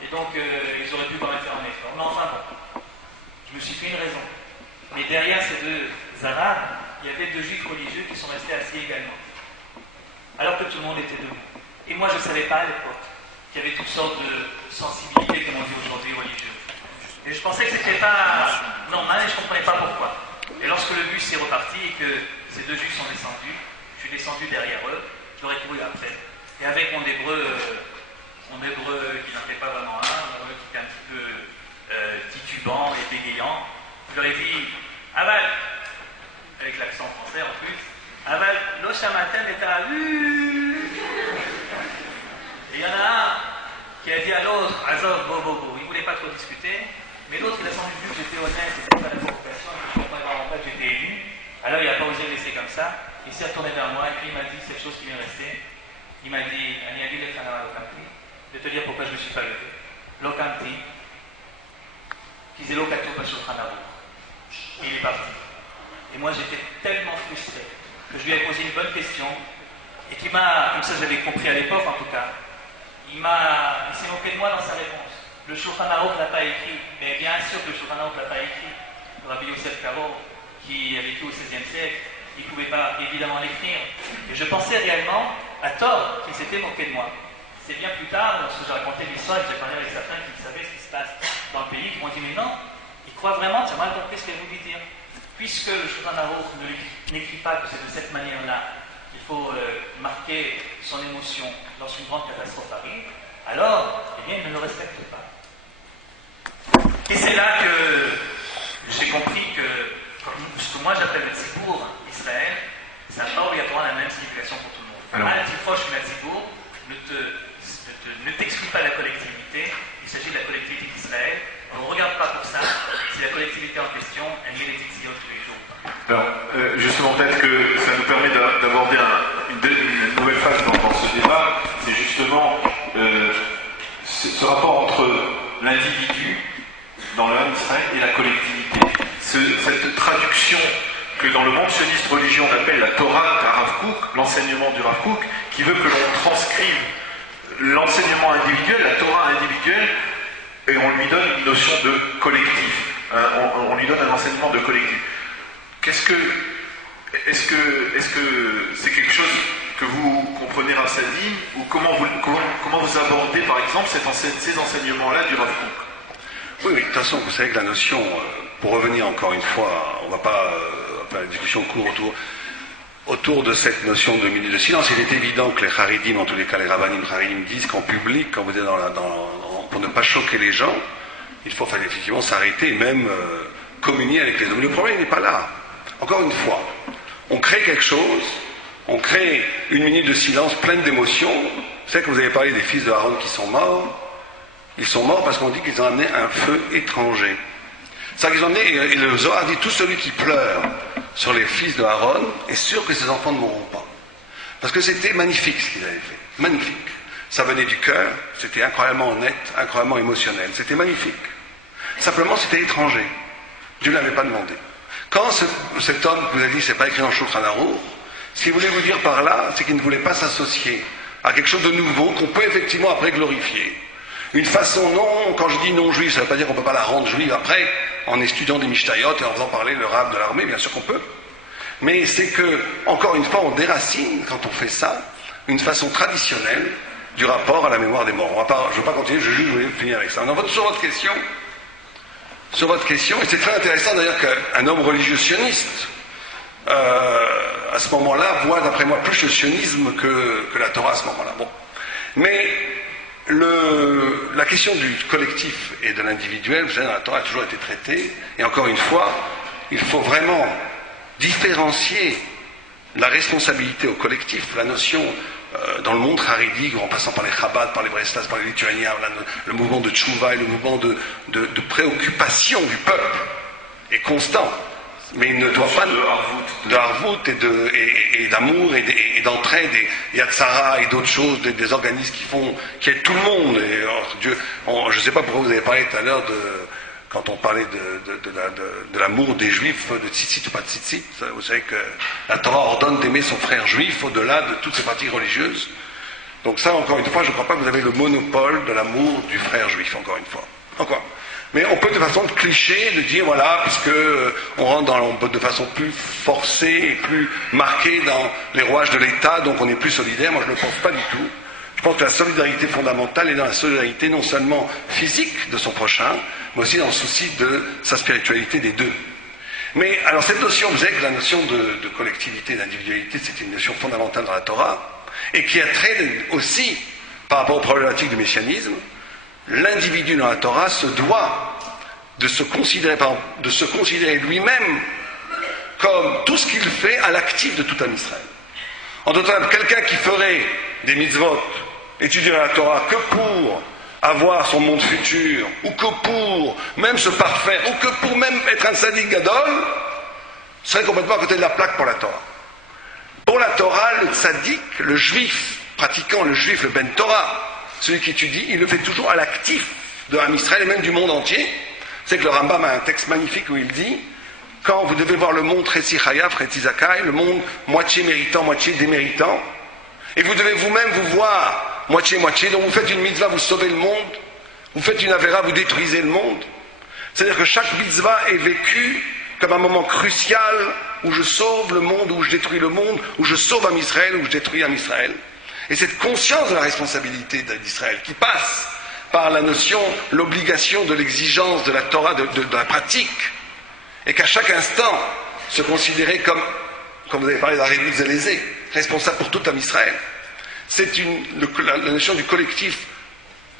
et donc ils auraient pu quand même faire un effort. Mais enfin bon, je me suis fait une raison. Mais derrière ces 2 Arabes, il y avait 2 Juifs religieux qui sont restés assis également, alors que tout le monde était debout. Et moi je ne savais pas à l'époque qu'il y avait toutes sortes de sensibilités, comme on dit aujourd'hui, religieuses. Et je pensais que c'était pas normal et je ne comprenais pas pourquoi. Et lorsque le bus est reparti et que ces 2 Juifs sont descendus, je suis descendu derrière eux, je leur ai couru après. Et avec mon hébreu qui n'en fait pas vraiment un, mon hébreu qui était un petit peu titubant et bégayant, je leur ai dit, Aval, avec l'accent français en plus, Aval, lo shamatem et à Et il y en a un qui a dit à l'autre, Azov, bo. Il ne voulait pas trop discuter. Mais l'autre, il a sans doute vu que j'étais honnête, c'était pas la provocation, je ne comprenais vraiment pas que j'étais élu. Alors il n'a pas osé me laisser comme ça. Il s'est retourné vers moi et puis il m'a dit cette chose qui m'est restée. Il m'a dit, de te dire pourquoi je ne me suis pas levé. Lokamti, qui disait Lokato Pashulchanaro. Et il est parti. Et moi j'étais tellement frustré que je lui ai posé une bonne question et qui m'a, comme ça j'avais compris à l'époque en tout cas, il s'est moqué de moi dans sa réponse. Le Shulchan Aruch n'a pas écrit, mais bien sûr que le Shulchan Aruch n'a pas écrit. Le Rabbi Yosef Karo, qui a vécu au XVIe siècle, il ne pouvait pas évidemment l'écrire. Et je pensais réellement, à tort, qu'il s'était moqué de moi. C'est bien plus tard, lorsque j'ai raconté l'histoire, et j'ai parlé avec certains qui savaient ce qui se passe dans le pays, qui m'ont dit, mais non, il croit vraiment, tu as mal compris ce qu'elle voulait dire. Puisque le Shulchan Aruch n'écrit pas que c'est de cette manière-là qu'il faut marquer son émotion lorsqu'une grande catastrophe arrive, alors, eh bien, il ne le respecte pas. Et c'est là que j'ai compris que ce que moi j'appelle le Tzibour Israël, ça n'a pas obligatoirement la même signification pour tout le monde. Al-Tifosh et Tzibour ne t'exclut pas la collectivité, il s'agit de la collectivité d'Israël. On ne regarde pas pour ça si la collectivité en question, elle met les Tzitziyot tous les jours. Alors, justement, peut-être que ça nous permet d'aborder une nouvelle phase dans ce débat, c'est justement ce rapport entre l'individu dans le Ham Israël et la collectivité. Cette traduction que dans le monde sioniste religieux on appelle la Torah de Rav Kook, l'enseignement du Rav Kook, qui veut que l'on transcrive l'enseignement individuel, la Torah individuelle, et on lui donne une notion de collectif. On lui donne un enseignement de collectif. Est-ce que c'est quelque chose que vous comprenez Rassadim, ou comment vous abordez par exemple ces enseignements-là du Rav Kook? Oui, de toute façon, vous savez que la notion, pour revenir encore une fois, on ne va pas faire une discussion courte autour de cette notion de minute de silence. Il est évident que les Haridim, en tous les cas les Rabbanim Haridim, disent qu'en public, quand vous êtes pour ne pas choquer les gens, il faut effectivement s'arrêter et même communier avec les hommes. Le problème n'est pas là. Encore une fois, on crée quelque chose, on crée une minute de silence pleine d'émotions. Vous savez que vous avez parlé des fils de Aaron qui sont morts. Ils sont morts parce qu'on dit qu'ils ont amené un feu étranger. C'est ça qu'ils ont amené, et le Zohar dit, tout celui qui pleure sur les fils de Aaron est sûr que ses enfants ne mourront pas. Parce que c'était magnifique ce qu'ils avaient fait. Magnifique. Ça venait du cœur, c'était incroyablement honnête, incroyablement émotionnel. C'était magnifique. Simplement, c'était étranger. Dieu ne l'avait pas demandé. Quand cet homme vous a dit c'est pas écrit dans Shulchan Aruch, ce qu'il voulait vous dire par là, c'est qu'il ne voulait pas s'associer à quelque chose de nouveau qu'on peut effectivement après glorifier. Une façon non, quand je dis non juive, ça ne veut pas dire qu'on ne peut pas la rendre juive après, en étudiant des Mishnayot et en faisant parler le rab de l'armée, bien sûr qu'on peut. Mais c'est que, encore une fois, on déracine, quand on fait ça, une façon traditionnelle du rapport à la mémoire des morts. Je ne veux pas continuer, je voulais finir avec ça. Sur votre question, et c'est très intéressant d'ailleurs qu'un homme religieux sioniste, à ce moment-là, voit d'après moi plus le sionisme que la Torah à ce moment-là. Bon. Mais la question du collectif et de l'individuel, vous savez, dans la Torah a toujours été traitée, et encore une fois, il faut vraiment différencier la responsabilité au collectif, la notion dans le monde haridique, en passant par les Chabad, par les Breslas, par les Lituaniens, le mouvement de Tchouva et le mouvement de préoccupation du peuple est constant. Mais il ne doit pas de harvout et d'amour et d'entraide et yatsara et d'autres choses, des organismes qui aident tout le monde. Et, Dieu, je ne sais pas pourquoi vous avez parlé tout à l'heure quand on parlait de l'amour des Juifs, de tzitzit ou pas de tzitzit. Vous savez que la Torah ordonne d'aimer son frère juif au-delà de toutes ses pratiques religieuses. Donc ça, encore une fois, je ne crois pas que vous avez le monopole de l'amour du frère juif, encore une fois. Encore. Mais on peut de façon de cliché de dire, voilà, puisque on rentre de façon plus forcée et plus marquée dans les rouages de l'État, donc on est plus solidaire. Moi, je ne le pense pas du tout. Je pense que la solidarité fondamentale est dans la solidarité non seulement physique de son prochain, mais aussi dans le souci de sa spiritualité des deux. Mais alors cette notion, vous savez que la notion de collectivité, d'individualité, c'est une notion fondamentale dans la Torah, et qui a trait aussi par rapport aux problématiques du messianisme. L'individu dans la Torah se doit de se considérer lui-même comme tout ce qu'il fait à l'actif de tout un Israël. En d'autres termes, quelqu'un qui ferait des mitzvot, étudierait la Torah que pour avoir son monde futur, ou que pour même se parfaire, ou que pour même être un sadique gadol, serait complètement à côté de la plaque pour la Torah. Pour la Torah, le tzaddik, le juif, pratiquant le juif, le ben Torah, celui qui étudie, il le fait toujours à l'actif de Ham Israël et même du monde entier. C'est que le Rambam a un texte magnifique où il dit, quand vous devez voir le monde Chetzi Chayav, Chetzi Zakai, le monde moitié méritant, moitié déméritant, et vous devez vous-même vous voir moitié-moitié, donc vous faites une mitzvah, vous sauvez le monde, vous faites une avéra, vous détruisez le monde. C'est-à-dire que chaque mitzvah est vécu comme un moment crucial où je sauve le monde, où je détruis le monde, où je sauve Ham Israël, où je détruis Ham Israël. Et cette conscience de la responsabilité d'Israël qui passe par la notion, l'obligation de l'exigence de la Torah, de la pratique, et qu'à chaque instant se considérer comme vous avez parlé d'Arévut Zélézé, responsable pour tout Ham Israël. La notion du collectif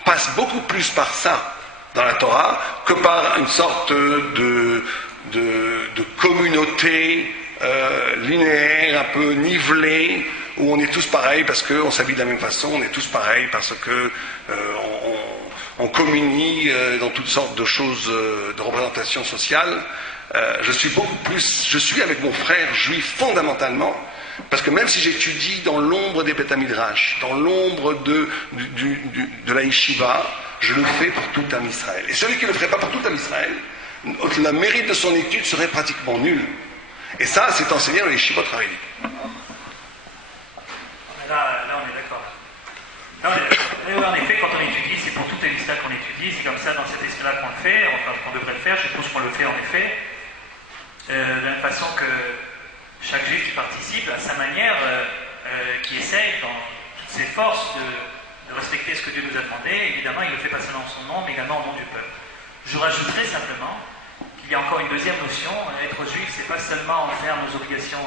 passe beaucoup plus par ça dans la Torah que par une sorte de communauté linéaire, un peu nivelée, où on est tous pareils parce qu'on s'habille de la même façon, on est tous pareils parce que on communie dans toutes sortes de choses de représentation sociale. Je suis avec mon frère juif fondamentalement, parce que même si j'étudie dans l'ombre des Beth Midrash, dans l'ombre de la Yeshiva, je le fais pour tout Ham Israël. Et celui qui ne le ferait pas pour tout Ham Israël, le mérite de son étude serait pratiquement nul. Et ça, c'est enseigné dans les Yeshivot Harediques. Là, on est d'accord. En effet, quand on étudie, c'est pour tout Israël qu'on étudie, c'est comme ça, dans cet esprit-là qu'on le fait, enfin qu'on devrait le faire, je suppose qu'on le fait en effet, de la même façon que chaque juif qui participe à sa manière, qui essaye dans toutes ses forces de respecter ce que Dieu nous a demandé, évidemment il le fait pas seulement en son nom, mais également au nom du peuple. Je rajouterai simplement qu'il y a encore une deuxième notion, être juif, c'est pas seulement faire nos obligations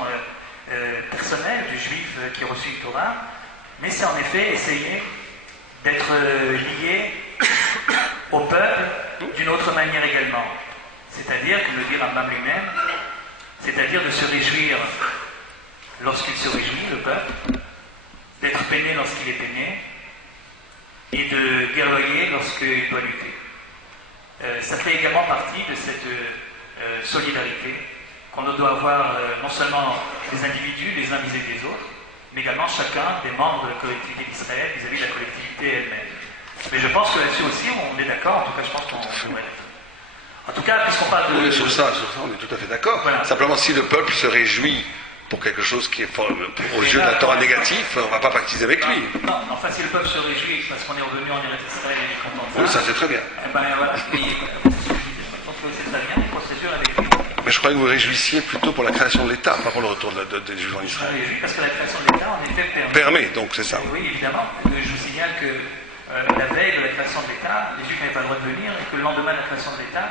personnelles du juif qui a reçu le Torah, mais c'est en effet essayer d'être lié au peuple d'une autre manière également. C'est-à-dire, comme le dit Rambam lui-même, c'est-à-dire de se réjouir lorsqu'il se réjouit, le peuple, d'être peiné lorsqu'il est peiné, et de guerroyer lorsqu'il doit lutter. Ça fait également partie de cette solidarité qu'on doit avoir non seulement les individus, les uns vis-à-vis des autres, mais également chacun des membres de la collectivité d'Israël vis-à-vis de la collectivité elle-même. Mais je pense que là-dessus aussi, on est d'accord, en tout cas je pense qu'on devrait l'être. En tout cas, cas, puisqu'on parle de... Oui, sur ça, on est tout à fait d'accord. Voilà. Simplement, si le peuple se réjouit pour quelque chose qui est aux yeux de la Torah négatif, on ne va pas pactiser avec lui. Non, enfin, si le peuple se réjouit parce qu'on est revenu en Eretz Israël et il est content de ça... Oui, ça c'est très bien. Eh ben voilà, c'est très bien, les procédures avec lui. Mais je croyais que vous réjouissiez plutôt pour la création de l'État, pas pour le retour des Juifs en Je me Israël. réjouis parce que la création de l'État, en effet, Permet, donc c'est ça. Oui, évidemment. Je vous signale que la veille de la création de l'État, les Juifs n'avaient pas le droit de venir et que le lendemain de la création de l'État,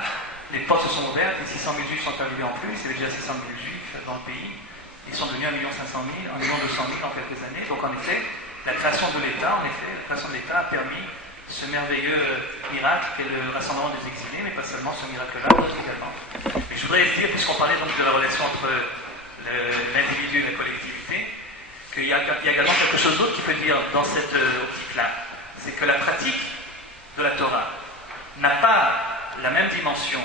les portes se sont ouvertes et 600 000 Juifs sont arrivés en plus. Il y avait déjà 600 000 Juifs dans le pays. Ils sont devenus 1 500 000, 1 200 000 en quelques années. Donc en effet, la création de l'État, a permis ce merveilleux miracle qu'est le rassemblement des exilés, mais pas seulement ce miracle-là, d'autres également. Et je voudrais dire, puisqu'on parlait donc de la relation entre l'individu et la collectivité, qu'il y a également quelque chose d'autre qui peut dire dans cette optique-là. C'est que la pratique de la Torah n'a pas la même dimension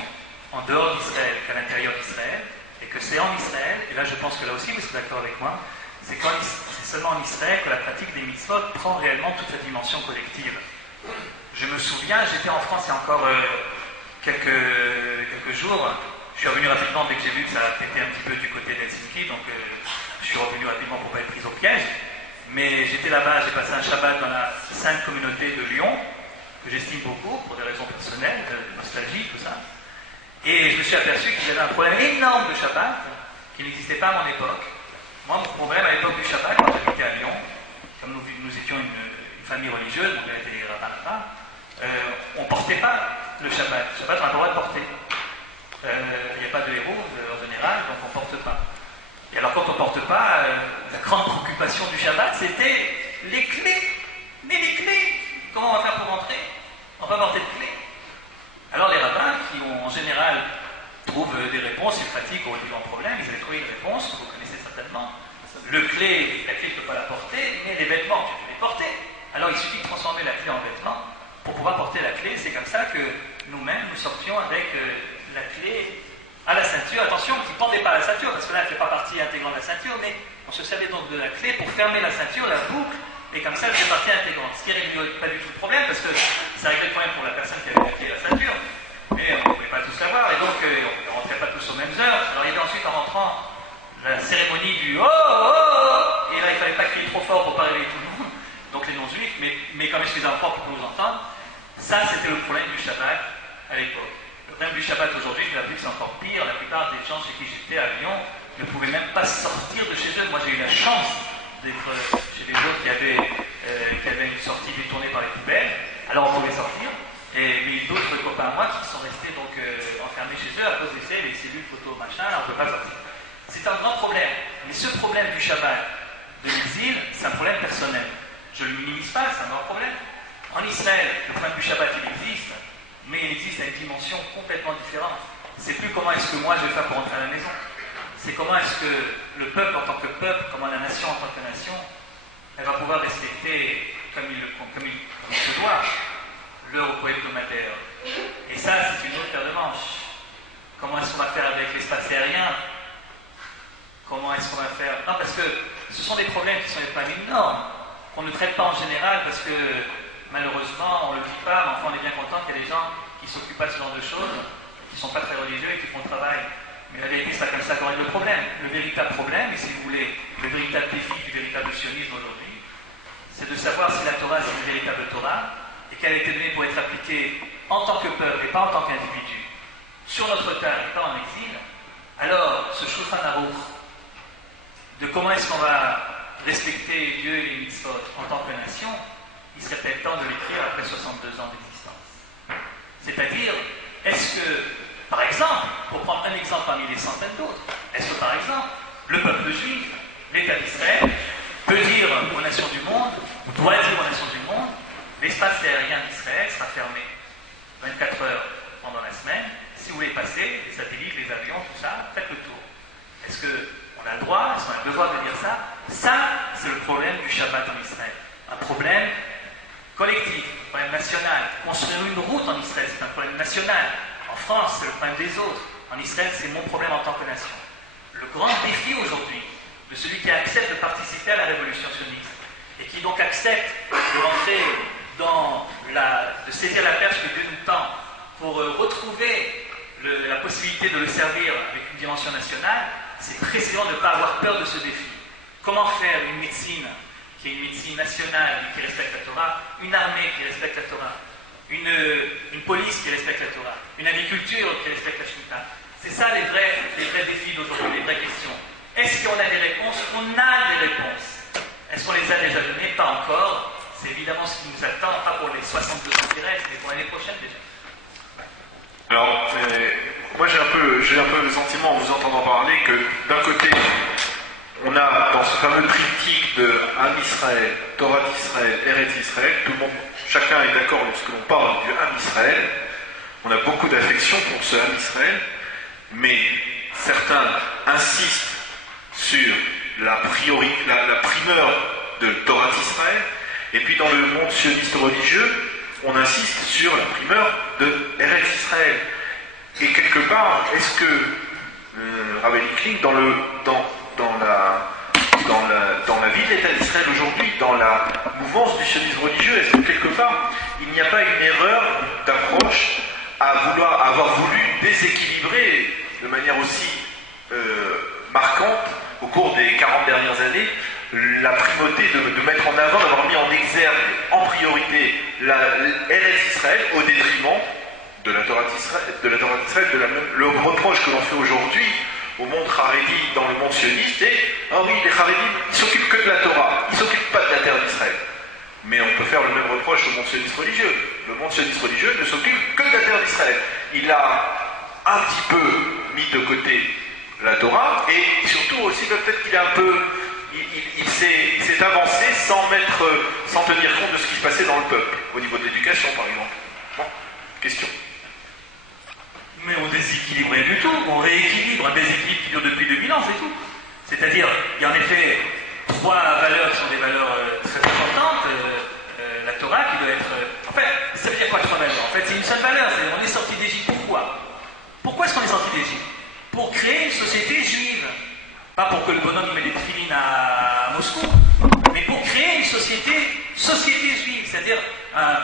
en dehors d'Israël qu'à l'intérieur d'Israël, et que c'est en Israël, et là je pense que là aussi vous serez d'accord avec moi, c'est seulement en Israël que la pratique des mitzvot prend réellement toute sa dimension collective. Je me souviens, j'étais en France il y a encore quelques jours, je suis revenu rapidement dès que j'ai vu que ça était un petit peu du côté d'Helsinki, donc je suis revenu rapidement pour ne pas être pris au piège, mais j'étais là-bas, j'ai passé un Shabbat dans la sainte communauté de Lyon, que j'estime beaucoup, pour des raisons personnelles, de nostalgie, tout ça. Et je me suis aperçu qu'il y avait un problème énorme de Shabbat qui n'existait pas à mon époque. Moi, mon problème à l'époque du Shabbat, quand j'habitais à Lyon, comme nous étions une famille religieuse, mon père était rabbin là-bas, on ne portait pas le Shabbat. Le Shabbat, on n'a pas le droit de porter. Il n'y a pas de héros en général, donc on ne porte pas. Et alors, quand on ne porte pas, la grande préoccupation du Shabbat, c'était les clés. Mais les clés, comment on va faire pour rentrer? On va porter de clés. Alors les rabbins, qui en général trouvent des réponses, ils pratiquent au niveau en problème, ils avaient trouvé une réponse, vous connaissez certainement. La clé, tu ne peux pas la porter, mais les vêtements, tu peux les porter. Alors il suffit de transformer la clé en vêtement pour pouvoir porter la clé. C'est comme ça que nous-mêmes, nous sortions avec la clé à la ceinture. Attention, qui ne pendait pas à la ceinture, parce que là, elle ne fait pas partie intégrante de la ceinture, mais on se servait donc de la clé pour fermer la ceinture, la boucle, et comme ça, elle fait partie intégrante. Ce qui n'est pas du tout le problème, parce que ça réglait le problème pour la personne qui avait la clé à la ceinture, mais on ne pouvait pas tout savoir, et donc on ne rentrait pas tous aux mêmes heures. Alors il y avait ensuite, en rentrant, la cérémonie du oh, oh, oh, et là, il ne fallait pas crier trop fort pour ne pas réveiller tout le monde, donc les non-juifs, mais comme je suis enfant pour que vous entendre, ça, c'était le problème du Shabbat à l'époque. Le problème du Shabbat aujourd'hui, je l'ai vu que c'est encore pire. La plupart des gens chez qui j'étais à Lyon ne pouvaient même pas sortir de chez eux. Moi, j'ai eu la chance d'être chez des gens qui avaient une sortie détournée par les poubelles. Alors, on pouvait sortir. Mais d'autres copains à moi qui sont restés donc enfermés chez eux à cause des cellules, les cellules photo, machin, alors on ne peut pas sortir. C'est un grand problème. Mais ce problème du Shabbat, de l'exil, c'est un problème personnel. Je ne le minimise pas, c'est un grand problème. En Israël, le problème du Shabbat, il existe, mais il existe à une dimension complètement différente. C'est plus comment est-ce que moi je vais faire pour rentrer à la maison. C'est comment est-ce que le peuple en tant que peuple, comment la nation en tant que nation, elle va pouvoir respecter comme il se doit l'heure au hebdomadaire. Et ça, c'est une autre paire de manches. Comment est-ce qu'on va faire avec l'espace aérien? Comment est-ce qu'on va faire? Non, parce que ce sont des problèmes qui sont des problèmes énormes, qu'on ne traite pas en général, parce que malheureusement, on ne le dit pas, mais enfin, on est bien content qu'il y ait des gens qui ne s'occupent pas de ce genre de choses, qui ne sont pas très religieux et qui font le travail. Mais la vérité, c'est pas comme ça qu'on règle le problème. Le véritable problème, et si vous voulez, le véritable défi du véritable sionisme aujourd'hui, c'est de savoir si la Torah, c'est une véritable Torah, et qu'elle a été donnée pour être appliquée en tant que peuple et pas en tant qu'individu, sur notre terre et pas en exil. Alors, ce Shulchan Aruch, de comment est-ce qu'on va respecter Dieu et les mitzvot en tant que nation, il serait peut-être temps de l'écrire après 62 ans d'existence. C'est-à-dire, est-ce que, par exemple, pour prendre un exemple parmi les centaines d'autres, est-ce que, par exemple, le peuple juif, l'État d'Israël, peut dire aux nations du monde, ou doit dire aux nations du monde, l'espace aérien d'Israël sera fermé 24 heures pendant la semaine. Si vous voulez passer, les satellites, les avions, tout ça, faites le tour. Est-ce qu'on a le droit, est-ce qu'on a le devoir de dire ça? Ça, c'est le problème du Shabbat en Israël. Un problème collectif, un problème national. Construire une route en Israël, c'est un problème national. En France, c'est le problème des autres. En Israël, c'est mon problème en tant que nation. Le grand défi aujourd'hui de celui qui accepte de participer à la révolution sioniste et qui donc accepte de rentrer de saisir la perche que Dieu nous tend pour retrouver la possibilité de le servir avec une dimension nationale, c'est précisément de ne pas avoir peur de ce défi. Comment faire une médecine qui est une médecine nationale qui respecte la Torah, une armée qui respecte la Torah, une police qui respecte la Torah, une agriculture qui respecte la Shemitah. C'est ça les vrais défis d'aujourd'hui, les vraies questions. Est-ce qu'on a des réponses? On a des réponses. Est-ce qu'on les a déjà données? Pas encore. C'est évidemment ce qui nous attend, pas pour les 62 ans qui restent, mais pour l'année prochaine déjà. Alors, moi j'ai un peu le sentiment en vous entendant parler que d'un côté, on a dans ce fameux triptyque de Am Israël, Torah d'Israël, Eretz Israël, tout le monde, chacun est d'accord lorsque l'on parle du Am Israël, on a beaucoup d'affection pour ce Am Israël, mais certains insistent sur la primeur de Torah d'Israël, et puis dans le monde sioniste religieux, on insiste sur la primeur de Eretz Israël. Et quelque part, est-ce que Rabbi Kling, dans la vie de l'État d'Israël aujourd'hui, dans la mouvance du sionisme religieux, est-ce que quelque part, il n'y a pas une erreur d'approche à avoir voulu déséquilibrer de manière aussi marquante, au cours des 40 dernières années, la primauté de mettre en avant, d'avoir mis en exergue, en priorité, Eretz Israël au détriment de la Torah d'Israël, le reproche que l'on fait aujourd'hui au monde Haredi dans le monde sioniste, c'est « Ah oui, les Haredim, ils s'occupent que de la Torah, ils ne s'occupent pas de la terre d'Israël. » Mais on peut faire le même reproche au monde sioniste religieux. Le monde sioniste religieux ne s'occupe que de la terre d'Israël. Il a un petit peu mis de côté la Torah, et surtout aussi peut-être qu'il a un peu... Il s'est avancé sans tenir compte de ce qui se passait dans le peuple, au niveau de l'éducation par exemple. Bon, question. Mais on déséquilibre rien du tout, on rééquilibre un déséquilibre qui dure depuis 2000 ans, c'est tout. C'est-à-dire, il y a en effet 3 valeurs qui sont des valeurs très importantes. La Torah qui doit être... En fait, ça veut dire quoi 3 valeurs? En fait, c'est une seule valeur, c'est on est sorti d'Égypte. Pourquoi? Pourquoi est-ce qu'on est sorti d'Égypte? Pour créer une société juive. Pas pour que le bonhomme mette des tefilines à Moscou, mais pour créer une société juive, c'est-à-dire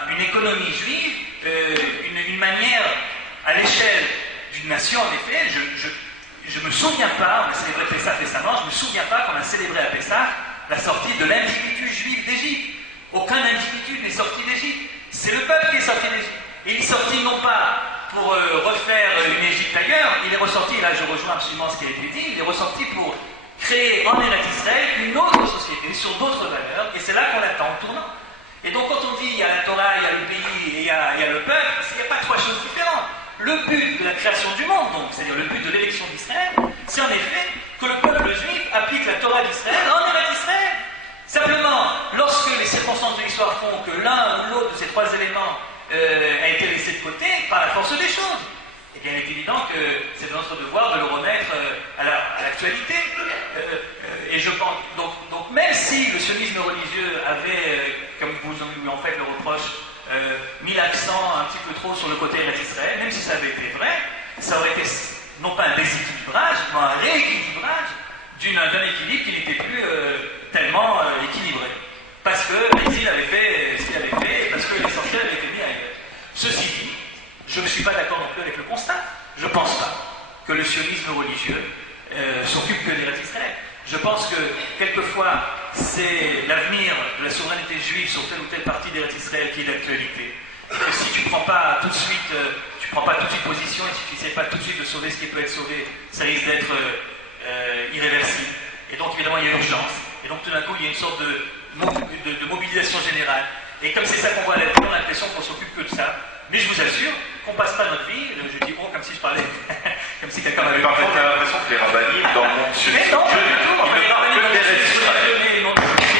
une économie juive, une manière, à l'échelle d'une nation, en effet, je me souviens pas, on a célébré Pessah récemment, je me souviens pas qu'on a célébré à Pessah la sortie de l'individu juif d'Égypte. Aucun individu n'est sorti d'Égypte. C'est le peuple qui est sorti d'Égypte. Il est sorti non pas pour refaire une Égypte ailleurs, il est ressorti, là je rejoins absolument ce qui a été dit, il est ressorti pour créer en Eretz Israël une autre société sur d'autres valeurs, et c'est là qu'on attend en tournant. Et donc quand on dit il y a la Torah, il y a le pays et il y a le peuple, il n'y a pas 3 choses différentes. Le but de la création du monde, donc, c'est-à-dire le but de l'élection d'Israël, c'est en effet que le peuple juif applique la Torah d'Israël en Eretz Israël. Simplement, lorsque les circonstances de l'histoire font que l'un ou l'autre de ces 3 éléments a été laissé de côté par la force des choses, eh bien il est évident que c'est notre devoir de le remettre à l'actualité. Et je pense, donc même si le sionisme religieux avait, comme vous lui en faites le reproche, mis l'accent un petit peu trop sur le côté d'Israël, même si ça avait été vrai, ça aurait été non pas un déséquilibrage, mais un rééquilibrage d'un équilibre qui n'était plus tellement équilibré. Parce que l'exil avait fait ce qu'il avait fait, et parce que l'essentiel avait été mis ailleurs. Ceci dit, je ne suis pas d'accord non plus avec le constat. Je ne pense pas que le sionisme religieux s'occupe que d'Eretz Israël. Je pense que, quelquefois, c'est l'avenir de la souveraineté juive sur telle ou telle partie d'Eretz Israël qui est d'actualité. Et que si tu ne prends pas tout de suite, position, et si tu n'essaies pas tout de suite de sauver ce qui peut être sauvé, ça risque d'être irréversible. Et donc, évidemment, il y a urgence. Et donc, tout d'un coup, il y a une sorte de mobilisation générale. Et comme c'est ça qu'on voit à la télé, on a l'impression qu'on s'occupe que de ça. Mais je vous assure qu'on passe pas notre vie, je dis bon comme si je parlais, comme si quelqu'un m'avait parfois on a l'impression que les rabbinim dans le monde sioniste religieux,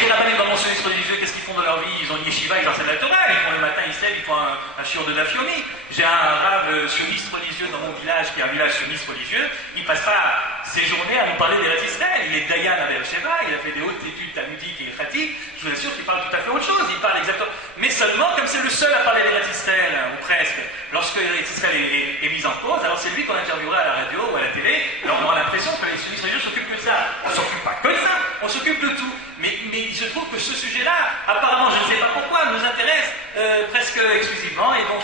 les rabbinim dans le monde sioniste religieux, qu'est-ce qu'ils font de leur vie? Ils ont une yeshiva, ils enseignent la Torah, ils font le matin, ils se lèvent, ils font un shiur de Dafyomi. J'ai un rave sioniste religieux dans mon village, qui est un village sioniste religieux, il passe pas ses journées à nous parler d'Eretz Israël. Il est Dayan à Beersheba, il a fait des hautes études talmudiques et khatik. Je vous assure qu'il parle tout à fait autre chose, il parle exactement. Mais seulement, comme c'est le seul à parler d'Eretz Israël, ou presque, lorsque Eretz Israël est mise en cause, alors c'est lui qu'on interviewera à la radio ou à la télé, alors on aura l'impression que les sionistes religieux s'occupent que de ça. On s'occupe pas que de ça, on s'occupe de tout. Mais il se trouve que ce sujet-là, apparemment, je ne sais pas pourquoi, nous intéresse presque exclusivement, et donc,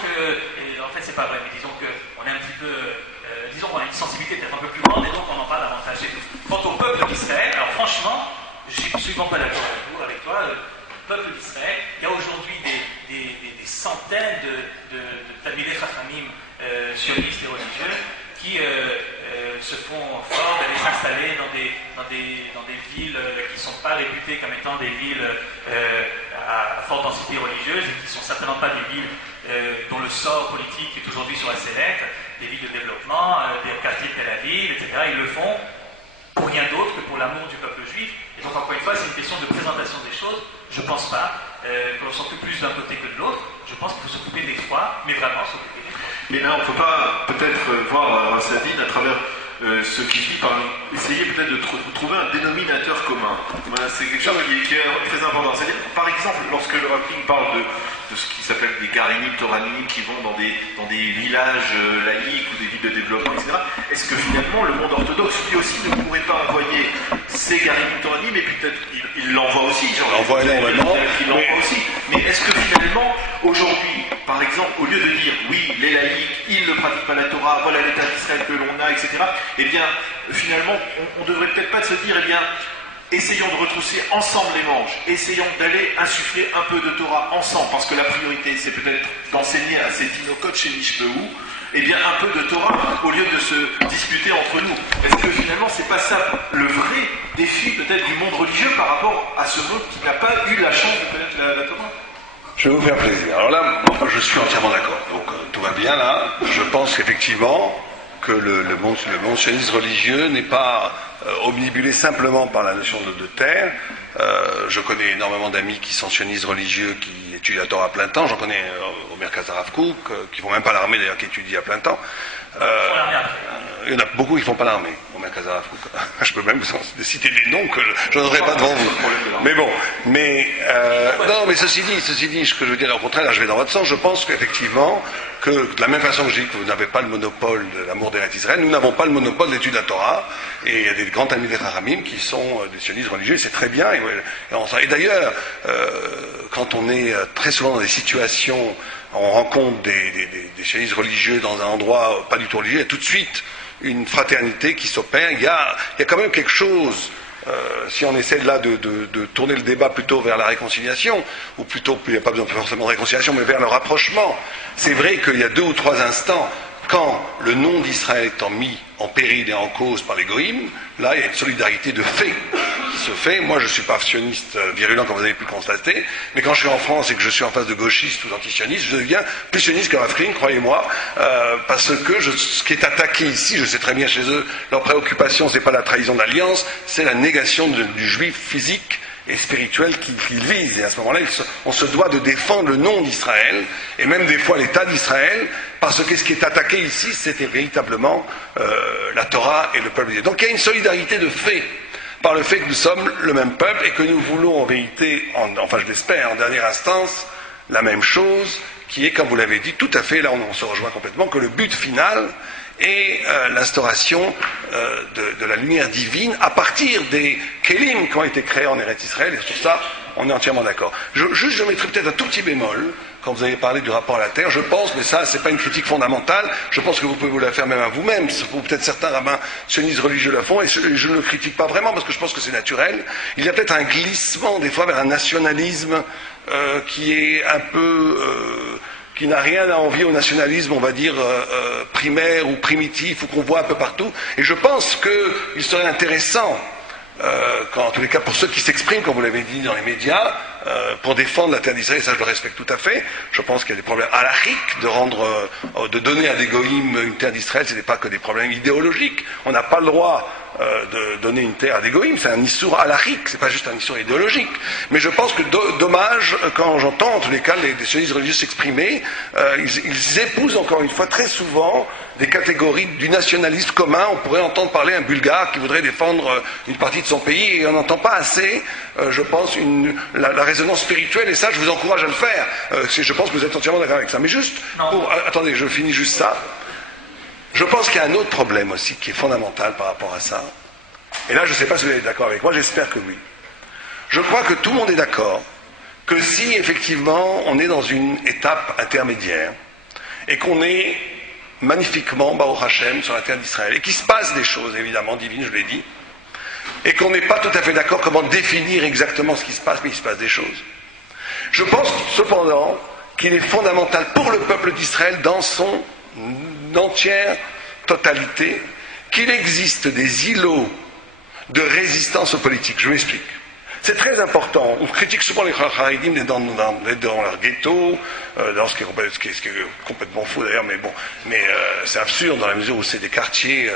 en fait, c'est pas vrai, mais disons qu'on est un petit peu une sensibilité peut-être un peu plus grande, et donc on en parle davantage. Quant au peuple d'Israël, alors franchement, je ne suis absolument pas d'accord avec toi. Le peuple d'Israël, il y a aujourd'hui des centaines de Talmidei Chachamim sionistes et religieux qui se font fort d'aller s'installer dans des villes qui ne sont pas réputées comme étant des villes à forte densité religieuse et qui ne sont certainement pas des villes dont le sort politique est aujourd'hui sur la sellette, des villes de développement, des quartiers de Tel Aviv, etc. Ils le font pour rien d'autre que pour l'amour du peuple juif. Et donc, encore une fois, c'est une question de présentation des choses. Je ne pense pas que l'on s'occupe plus d'un côté que de l'autre. Je pense qu'il faut s'occuper des trois, mais vraiment s'occuper des trois. Mais là, on ne peut pas peut-être voir Rassadine à travers ce qu'il dit par essayer peut-être de trouver un dénominateur commun. C'est quelque chose qui est très important. C'est-à-dire, par exemple, lorsque le Rav Kling parle de ce qui s'appelle des Garinim Toranim qui vont dans des villages laïques ou des villes de développement, etc., est-ce que finalement le monde orthodoxe lui aussi ne pourrait pas envoyer ces Garinim Toranim, mais peut-être il l'envoie aussi, il l'envoie énormément, il l'envoie aussi. Mais est-ce que finalement, aujourd'hui, par exemple, au lieu de dire oui, les laïcs, ils ne pratiquent pas la Torah, voilà l'état d'Israël que l'on a, etc., eh bien, finalement, on devrait peut-être pas se dire, eh bien, essayons de retrousser ensemble les manches, essayons d'aller insuffler un peu de Torah ensemble, parce que la priorité, c'est peut-être d'enseigner à ces Tinokot chez Mishpeu, eh bien, un peu de Torah, au lieu de se disputer entre nous. Est-ce que finalement, c'est pas ça le vrai défi, peut-être, du monde religieux par rapport à ce monde qui n'a pas eu la chance de connaître la Torah? Je vais vous faire plaisir. Alors là, je suis entièrement d'accord. Donc, tout va bien là. Je pense qu'effectivement, que le monde sioniste religieux n'est pas omnibulé simplement par la notion de terre. Je connais énormément d'amis qui sont sionistes religieux, qui étudient la Torah à plein temps. J'en connais au Merkaz Harav Kook, qui ne font même pas l'armée d'ailleurs, qui étudient à plein temps. Il y en a beaucoup qui ne font pas l'armée au Merkaz Harav Kook. Je peux même citer des noms que je n'aurai pas devant vous. Mais bon, non, mais ceci dit, ce que je veux dire, au contraire, là je vais dans votre sens, je pense qu'effectivement, que de la même façon que je dis que vous n'avez pas le monopole de l'amour d'Eretz Israël, nous n'avons pas le monopole de l'étude de la Torah, et il y a des grands Talmidei Chachamim qui sont des sionistes religieux, c'est très bien, et d'ailleurs, quand on est très souvent dans des situations, on rencontre des sionistes religieux dans un endroit pas du tout religieux, il y a tout de suite une fraternité qui s'opère, il y a quand même quelque chose. Si on essaie là de tourner le débat plutôt vers la réconciliation, ou plutôt, il n'y a pas besoin forcément de réconciliation, mais vers le rapprochement, c'est vrai qu'il y a 2 ou 3 instants, quand le nom d'Israël étant mis en péril et en cause par les goïms, là il y a une solidarité de fait qui se fait. Moi je ne suis pas sioniste virulent comme vous avez pu le constater, mais quand je suis en France et que je suis en face de gauchistes ou d'antisionistes, je deviens plus sioniste que Rav Kling, croyez-moi, parce que ce qui est attaqué ici, je sais très bien chez eux, leur préoccupation c'est pas la trahison d'alliance, c'est la négation du juif physique et spirituel qu'ils visent. Et à ce moment-là, on se doit de défendre le nom d'Israël, et même des fois l'État d'Israël, parce que ce qui est attaqué ici, c'était véritablement la Torah et le peuple de Dieu. Donc il y a une solidarité de fait, par le fait que nous sommes le même peuple, et que nous voulons en vérité, enfin je l'espère, en dernière instance, la même chose, qui est, comme vous l'avez dit, tout à fait, là on se rejoint complètement, que le but final et l'instauration de la lumière divine à partir des kélim qui ont été créés en Eretz Israël, et sur ça, on est entièrement d'accord. Je mettrai peut-être un tout petit bémol, quand vous avez parlé du rapport à la terre, je pense, mais ça, c'est pas une critique fondamentale, je pense que vous pouvez vous la faire même à vous-même, ou peut-être certains rabbins sionistes religieux la font, et je ne le critique pas vraiment, parce que je pense que c'est naturel. Il y a peut-être un glissement, des fois, vers un nationalisme qui est un peu... qui n'a rien à envier au nationalisme, on va dire, primaire ou primitif, ou qu'on voit un peu partout. Et je pense qu'il serait intéressant, en tous les cas pour ceux qui s'expriment, comme vous l'avez dit dans les médias, pour défendre la terre d'Israël, ça je le respecte tout à fait. Je pense qu'il y a des problèmes halachiques de donner à des goïms une terre d'Israël, ce n'est pas que des problèmes idéologiques. On n'a pas le droit de donner une terre à des goïms, c'est un issour halachique, c'est pas juste un issour idéologique. Mais je pense que dommage, quand j'entends en tous les cas des sionistes religieux s'exprimer, ils épousent encore une fois très souvent des catégories du nationalisme commun. On pourrait entendre parler un Bulgare qui voudrait défendre une partie de son pays, et on n'entend pas assez, je pense, la résonance spirituelle, et ça je vous encourage à le faire. Je pense que vous êtes entièrement d'accord avec ça. Mais juste, attendez, je finis juste ça. Je pense qu'il y a un autre problème aussi qui est fondamental par rapport à ça. Et là, je ne sais pas si vous êtes d'accord avec moi, j'espère que oui. Je crois que tout le monde est d'accord que si effectivement on est dans une étape intermédiaire et qu'on est magnifiquement, Baruch Hashem, sur la terre d'Israël, et qu'il se passe des choses, évidemment, divines, je l'ai dit, et qu'on n'est pas tout à fait d'accord comment définir exactement ce qui se passe, mais il se passe des choses. Je pense cependant qu'il est fondamental pour le peuple d'Israël, dans son entière totalité, qu'il existe des îlots de résistance aux politiques. Je m'explique. C'est très important. On critique souvent les Haredim dans leur ghetto, dans ce qui est complètement faux d'ailleurs, mais bon, c'est absurde dans la mesure où c'est des quartiers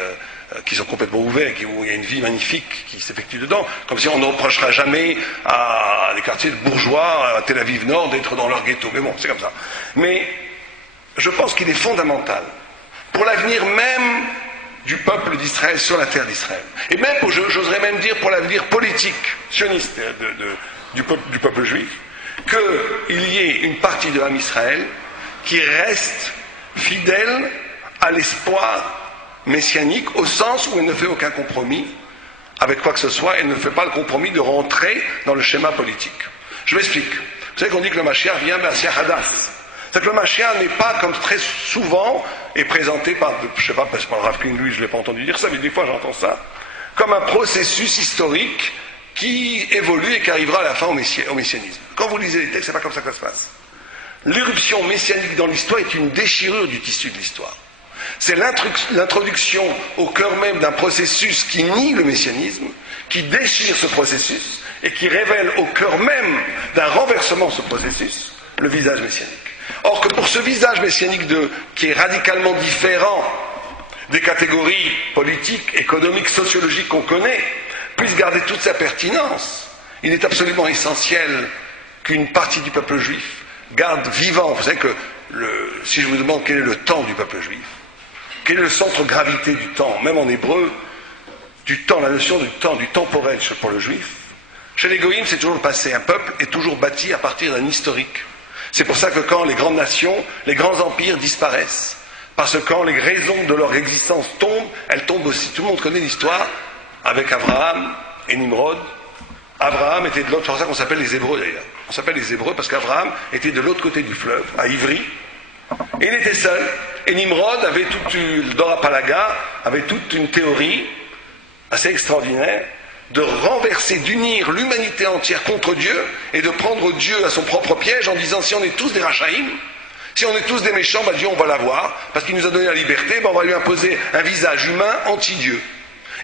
qui sont complètement ouverts, où il y a une vie magnifique qui s'effectue dedans, comme si on ne reprochera jamais à des quartiers de bourgeois, à Tel Aviv Nord, d'être dans leur ghetto. Mais bon, c'est comme ça. Mais je pense qu'il est fondamental, pour l'avenir même du peuple d'Israël sur la terre d'Israël, et même, j'oserais même dire, pour l'avenir politique, sioniste du peuple juif, qu'il y ait une partie de l'âme Israël qui reste fidèle à l'espoir messianique, au sens où elle ne fait aucun compromis avec quoi que ce soit, elle ne fait pas le compromis de rentrer dans le schéma politique. Je m'explique. Vous savez qu'on dit que le Mashiach vient Mashiach Hadas. C'est que le Mashiach n'est pas, comme très souvent est présenté par, je ne sais pas, parce que par Rav Klin, lui, je ne l'ai pas entendu dire ça, mais des fois j'entends ça, comme un processus historique qui évolue et qui arrivera à la fin au messianisme. Quand vous lisez les textes, c'est pas comme ça que ça se passe. L'irruption messianique dans l'histoire est une déchirure du tissu de l'histoire. C'est l'introduction au cœur même d'un processus qui nie le messianisme, qui déchire ce processus et qui révèle au cœur même d'un renversement de ce processus le visage messianique. Or que pour ce visage messianique qui est radicalement différent des catégories politiques, économiques, sociologiques qu'on connaît, puisse garder toute sa pertinence, il est absolument essentiel qu'une partie du peuple juif garde vivant. Vous savez que si je vous demande quel est le temps du peuple juif, quel est le centre de gravité du temps, même en hébreu, du temps, la notion du temps, du temporel pour le juif, chez les goïms, c'est toujours le passé. Un peuple est toujours bâti à partir d'un historique. C'est pour ça que quand les grandes nations, les grands empires disparaissent, parce que quand les raisons de leur existence tombent, elles tombent aussi. Tout le monde connaît l'histoire avec Abraham et Nimrod. Abraham était de l'autre, c'est pour ça qu'on s'appelle les Hébreux d'ailleurs. On s'appelle les Hébreux parce qu'Abraham était de l'autre côté du fleuve, à Ivry, et il était seul. Et Nimrod avait Dorapalaga avait toute une théorie assez extraordinaire de renverser, d'unir l'humanité entière contre Dieu et de prendre Dieu à son propre piège en disant si on est tous des Rachaïm, si on est tous des méchants, Dieu on va l'avoir, parce qu'il nous a donné la liberté, on va lui imposer un visage humain anti-Dieu.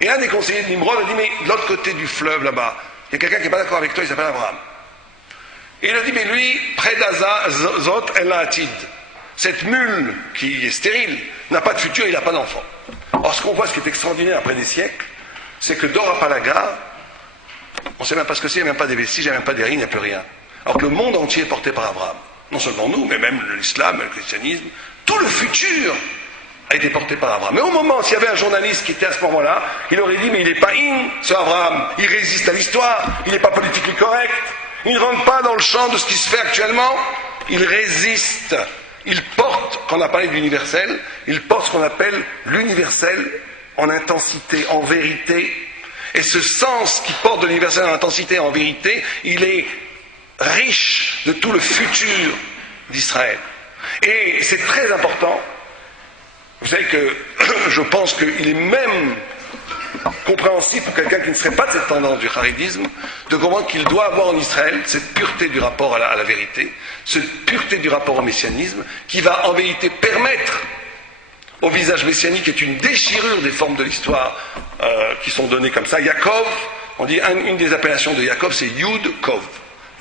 Et un des conseillers de Nimrod a dit mais de l'autre côté du fleuve là-bas, il y a quelqu'un qui n'est pas d'accord avec toi, il s'appelle Abraham. Et il a dit mais lui, près d'Azot El Atid, cette mule qui est stérile n'a pas de futur, il n'a pas d'enfant. Or ce qu'on voit, ce qui est extraordinaire après des siècles, c'est que Dorapalaga, on ne sait même pas ce que c'est, il n'y a même pas des vestiges, il n'y a même pas des rites, il n'y a plus rien. Alors que le monde entier est porté par Abraham. Non seulement nous, mais même l'islam, le christianisme, tout le futur a été porté par Abraham. Mais au moment, s'il y avait un journaliste qui était à ce moment-là, il aurait dit, mais il n'est pas ce Abraham, il résiste à l'histoire, il n'est pas politiquement correct, il ne rentre pas dans le champ de ce qui se fait actuellement, il résiste, il porte, quand on a parlé de l'universel, il porte ce qu'on appelle l'universel en intensité, en vérité. Et ce sens qui porte de l'universel en intensité, en vérité, il est riche de tout le futur d'Israël. Et c'est très important. Vous savez que je pense qu'il est même compréhensible pour quelqu'un qui ne serait pas de cette tendance du haridisme, de comprendre qu'il doit avoir en Israël cette pureté du rapport à la vérité, cette pureté du rapport au messianisme, qui va en vérité permettre au visage messianique, qui est une déchirure des formes de l'histoire qui sont données comme ça. Yaakov, on dit une des appellations de Yaakov, c'est Yud Kov.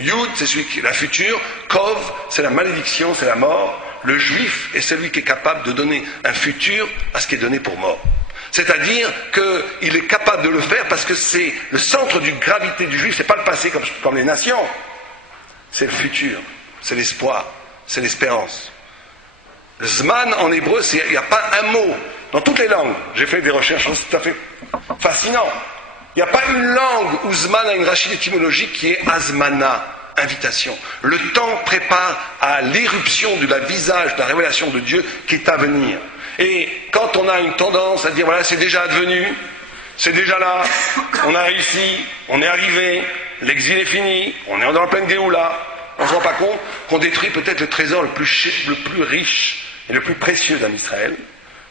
Yud, c'est celui qui est la future, Kov, c'est la malédiction, c'est la mort. Le juif est celui qui est capable de donner un futur à ce qui est donné pour mort. C'est-à-dire qu'il est capable de le faire parce que c'est le centre de gravité du juif, c'est pas le passé comme les nations, c'est le futur, c'est l'espoir, c'est l'espérance. Le Zman en hébreu, il n'y a pas un mot. Dans toutes les langues, j'ai fait des recherches tout à fait fascinantes. Il n'y a pas une langue où Zman a une rachide étymologique qui est Azmana, invitation. Le temps prépare à l'éruption du visage, de la révélation de Dieu qui est à venir. Et quand on a une tendance à dire voilà, c'est déjà advenu, c'est déjà là, on a réussi, on est arrivé, l'exil est fini, on est dans la pleine Géoula, on ne se rend pas compte qu'on détruit peut-être le trésor le plus riche et le plus précieux d'un Israël,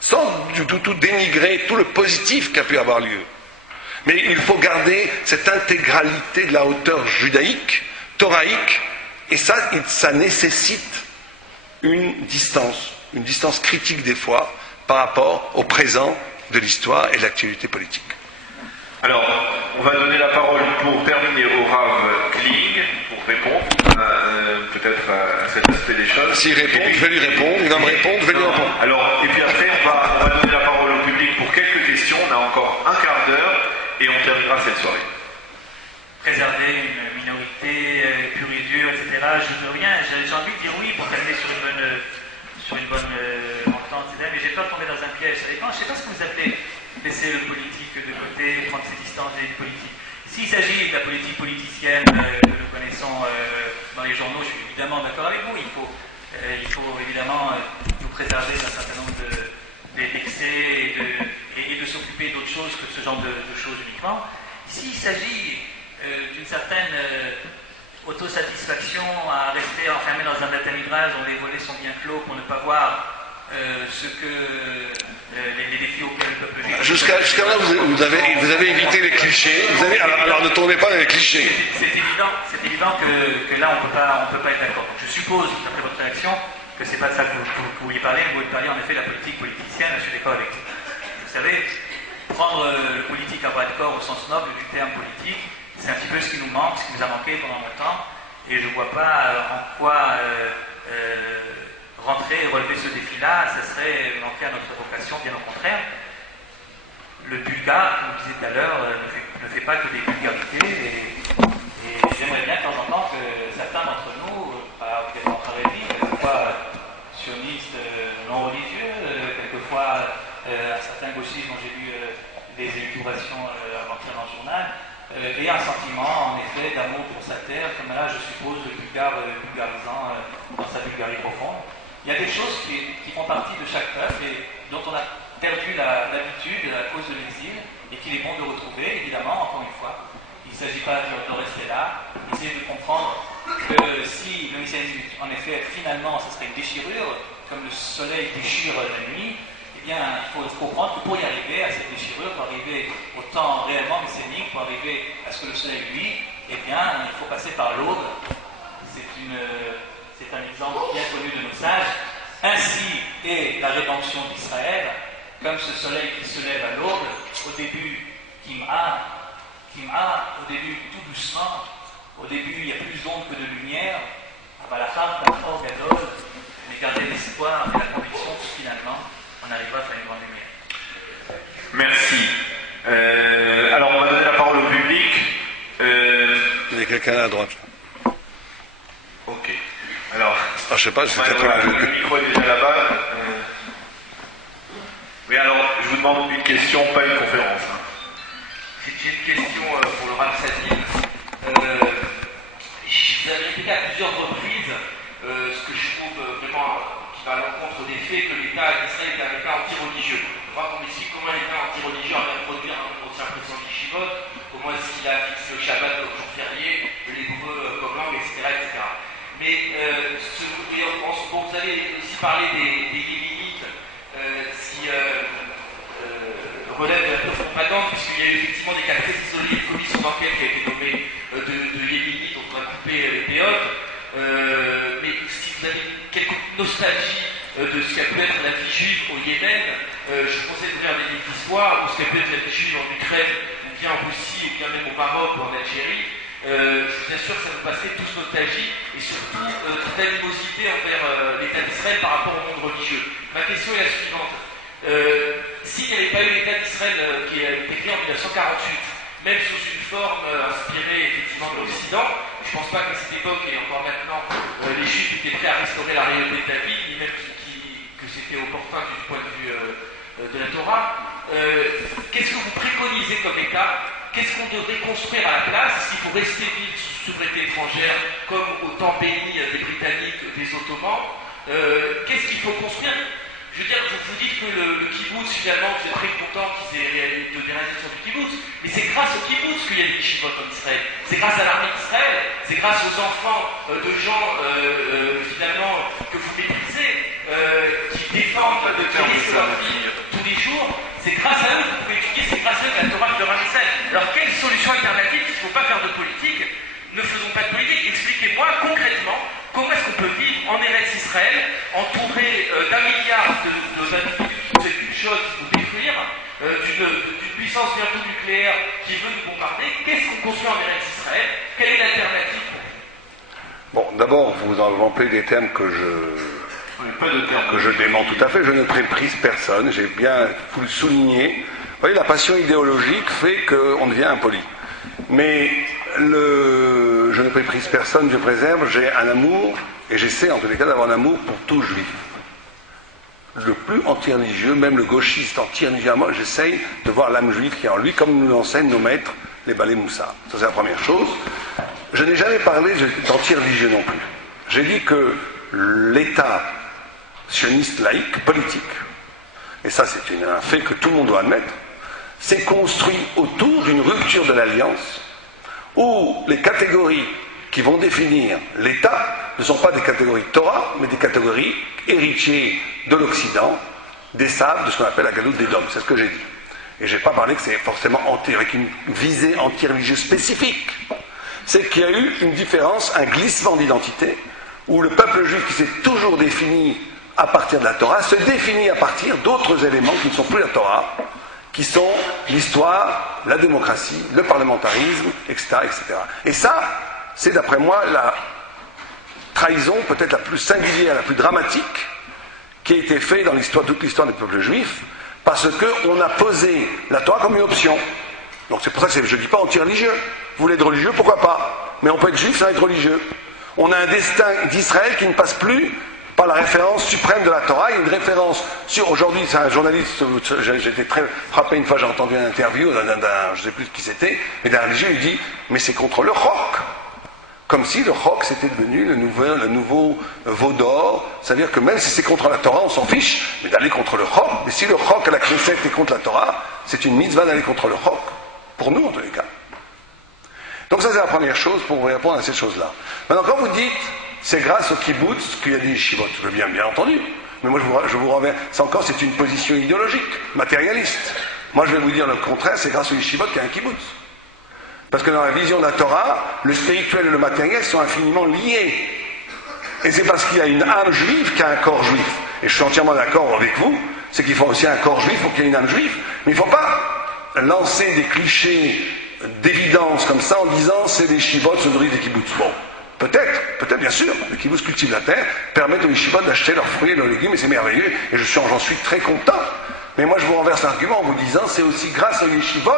sans du tout dénigrer tout le positif qui a pu avoir lieu. Mais il faut garder cette intégralité de la hauteur judaïque, thoraïque, et ça nécessite une distance critique des fois par rapport au présent de l'histoire et de l'actualité politique. Alors, on va donner la parole pour terminer au Rav Kling, pour répondre peut-être à cet aspect des choses. S'il répond, je vais lui répondre, il va me répondre, je vais lui répondre. Alors, et puis après, on va donner la parole au public pour quelques questions. On a encore un quart d'heure et on terminera cette soirée. Préserver une minorité pure et dure, etc. Je veux rien. J'ai envie de dire oui pour terminer sur une bonne entente, etc. Mais j'ai peur de tomber dans un piège. Ça dépend. Je ne sais pas ce que vous appelez laisser le politique de côté, prendre ses distances des politiques. S'il s'agit de la politique politicienne que nous connaissons dans les journaux, je suis évidemment d'accord avec vous. Il faut évidemment nous préserver d'un certain nombre d'excès et de s'occuper d'autre chose que ce genre de choses uniquement. S'il s'agit d'une certaine autosatisfaction à rester enfermé dans un datamidrage dont les volets sont bien clos pour ne pas voir ce que les défis auxquels le peuple vit. Jusqu'à là, vous avez évité les clichés. Alors ne tournez pas dans les clichés. C'est évident que là, on peut pas être d'accord. Donc, je suppose, d'après votre réaction, que c'est pas de ça que vous vouliez parler. Vous vouliez parler en effet de la politique politicienne. Je suis d'accord avec vous. Vous savez, prendre le politique à bras de corps au sens noble du terme politique, c'est un petit peu ce qui nous manque, ce qui nous a manqué pendant longtemps. Et je ne vois pas en quoi rentrer et relever ce défi-là, ça serait manquer à notre vocation, bien au contraire. Le bulgare, comme vous disiez tout à l'heure, ne fait pas que des vulgarités. Et j'aimerais bien de temps en temps que certains d'entre nous, pas obligatoirement travaillistes, quelquefois sionistes non religieux, quelquefois un certain gauchisme dont j'ai lu des élucubrations avant-hier dans le journal, et un sentiment, en effet, d'amour pour sa terre, comme là, je suppose, le bulgare vulgarisant dans sa vulgarie profonde. Il y a des choses qui font partie de chaque peuple et dont on a perdu l'habitude à cause de l'exil et qu'il est bon de retrouver, évidemment, encore une fois. Il ne s'agit pas de rester là, essayer de comprendre que si le messianisme, en effet, finalement, ce serait une déchirure, comme le soleil déchire la nuit, eh bien, il faut comprendre que pour y arriver à cette déchirure, pour arriver au temps réellement messianique, pour arriver à ce que le soleil luit, eh bien, il faut passer par l'aube. C'est un exemple bien connu de nos sages. Ainsi est la rédemption d'Israël, comme ce soleil qui se lève à l'aube, au début, Kim'a, au début tout doucement, au début il y a plus d'ombre que de lumière, mais garder l'espoir et la conviction que finalement on arrivera à faire une grande lumière. Merci. Alors on va donner la parole au public. Il y a quelqu'un à droite. Ok. Alors, je sais pas, le micro est déjà là-bas. Oui, alors, je vous demande une question, pas une conférence. J'ai une question pour le Rav Sadim. Vous avez répété à plusieurs reprises ce que je trouve vraiment qui va à l'encontre des faits que l'État d'Israël est un État anti-religieux. On va qu'on explique comment l'État anti-religieux a même produit un nombre aussi impressionnant d'Yeshivot, comment est-ce qu'il a fixé le Shabbat comme jour férié, l'hébreu comme langue, etc. Mais vous avez aussi parlé des Yéménites qui relèvent de la propagande, puisqu'il y a eu effectivement des cas très isolés, une commission d'enquête qui a été nommée de Yéménites, dont on a coupé les péotes. Mais si vous avez quelque nostalgie de ce qu'a pu être la vie juive au Yémen, je vous conseille d'ouvrir des livres d'histoire, ou ce qu'a pu être la vie juive en Ukraine, ou bien en Russie, ou bien même au Maroc ou en Algérie. Je vous assure que ça nous passerait tous nostalgie et surtout d'animosité envers l'État d'Israël par rapport au monde religieux. Ma question est la suivante. S'il n'y avait pas eu l'État d'Israël qui a été créé en 1948, même sous une forme inspirée effectivement de l'Occident, je ne pense pas qu'à cette époque et encore maintenant, les Juifs étaient prêts à restaurer la réalité de David, ni même que c'était opportun du point de vue de la Torah. Qu'est-ce que vous préconisez comme État? Qu'est-ce qu'on devrait construire à la place? S'il faut rester vivre sous souveraineté étrangère, comme au temps béni des Britanniques, des Ottomans, qu'est-ce qu'il faut construire? Je veux dire, vous dites que le kibbutz, finalement, vous êtes très content qu'ils aient de des réalisations du kibbutz, mais c'est grâce au kibbutz qu'il y a des yeshivot en Israël. C'est grâce à l'armée d'Israël, c'est grâce aux enfants de gens, finalement, que vous méprisez, qui défendent le terrorisme tous les jours, c'est grâce à eux que vous pouvez étudier, c'est grâce à eux que la Torah de Israël. Alors quelle solution alternative, puisqu'il ne faut pas faire de politique, ne faisons pas de politique, expliquez-moi concrètement comment est-ce qu'on peut vivre en Eretz Israël, entouré d'1 milliard d'individus qui possèdent une chose qui nous détruire, d'une puissance bientôt nucléaire qui veut nous bombarder. Qu'est-ce qu'on construit en Eretz Israël? Quelle est l'alternative? Bon, d'abord, vous en employez des termes que je dément tout à fait. Je ne méprise personne. J'ai bien voulu le souligner. Vous voyez, la passion idéologique fait qu'on devient impoli. Mais je ne méprise personne, je préserve. J'ai un amour, et j'essaie en tous les cas d'avoir un amour pour tout juif. Le plus anti-religieux, même le gauchiste anti-religieux, moi, j'essaye de voir l'âme juive qui est en lui, comme nous l'enseignent nos maîtres, les Balé Moussa. Ça, c'est la première chose. Je n'ai jamais parlé d'anti-religieux non plus. J'ai dit que l'État sioniste laïque, politique, et ça c'est un fait que tout le monde doit admettre, s'est construit autour d'une rupture de l'alliance où les catégories qui vont définir l'État ne sont pas des catégories Torah, mais des catégories héritiers de l'Occident, des Saves, de ce qu'on appelle la galoute des Dômes. C'est ce que j'ai dit. Et je n'ai pas parlé que c'est forcément avec une visée anti-religieuse spécifique. C'est qu'il y a eu une différence, un glissement d'identité, où le peuple juif qui s'est toujours défini à partir de la Torah se définit à partir d'autres éléments qui ne sont plus la Torah, qui sont l'histoire, la démocratie, le parlementarisme, etc., etc. Et ça, c'est d'après moi la trahison peut-être la plus singulière, la plus dramatique qui a été faite dans l'histoire, toute l'histoire des peuples juifs, parce qu'on a posé la Torah comme une option. Donc c'est pour ça que je ne dis pas anti-religieux. Vous voulez être religieux, pourquoi pas? Mais on peut être juif sans être religieux. On a un destin d'Israël qui ne passe plus par la référence suprême de la Torah. Il y a une référence sur... Aujourd'hui, c'est un journaliste, j'étais très frappé une fois, j'ai entendu une interview je ne sais plus qui c'était, mais d'un religieux, il dit « mais c'est contre le roc ». Comme si le roc c'était devenu le nouveau veau d'or. C'est-à-dire que même si c'est contre la Torah, on s'en fiche, mais d'aller contre le roc. Mais si le roc à la Knesset est contre la Torah, c'est une mitzvah d'aller contre le roc. Pour nous, en tous les cas. Donc ça, c'est la première chose pour vous répondre à cette chose-là. Maintenant, quand vous dites, c'est grâce au kibbutz qu'il y a des yeshivot, je veux bien entendu. Mais moi, je vous renverrai. Ça encore, c'est une position idéologique, matérialiste. Moi, je vais vous dire le contraire, c'est grâce au yeshivot qu'il y a un kibbutz. Parce que dans la vision de la Torah, le spirituel et le matériel sont infiniment liés. Et c'est parce qu'il y a une âme juive qu'il y a un corps juif. Et je suis entièrement d'accord avec vous, c'est qu'il faut aussi un corps juif pour qu'il y ait une âme juive. Mais il ne faut pas lancer des clichés d'évidence comme ça en disant c'est des yeshivot se nourrissent des kibbutz. Bon, peut-être bien sûr, les kibbutz cultivent la terre, permettent aux yeshivot d'acheter leurs fruits et leurs légumes, et c'est merveilleux, et j'en suis très content. Mais moi je vous renverse l'argument en vous disant c'est aussi grâce aux yeshivot.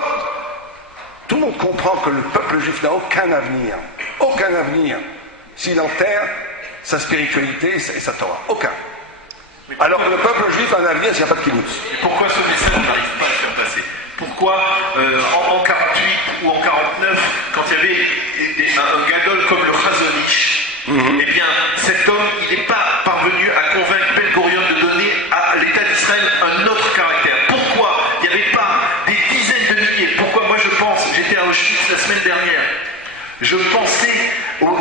Tout le monde comprend que le peuple juif n'a aucun avenir s'il enterre sa spiritualité et sa Torah. Aucun. Alors que le peuple juif a un avenir s'il n'y a pas de kibbutz. Et pourquoi ce message n'arrive pas à se faire passer? Pourquoi en 48 ou en 49, quand il y avait un gadol comme le Chazon Ish, eh bien cet homme, il n'est pas parvenu à convaincre Ben Gurion de donner à l'État d'Israël un autre caractère. Pourquoi il n'y avait pas des dizaines de milliers? Pourquoi moi je pense, j'étais à Auschwitz la semaine dernière, je pensais aux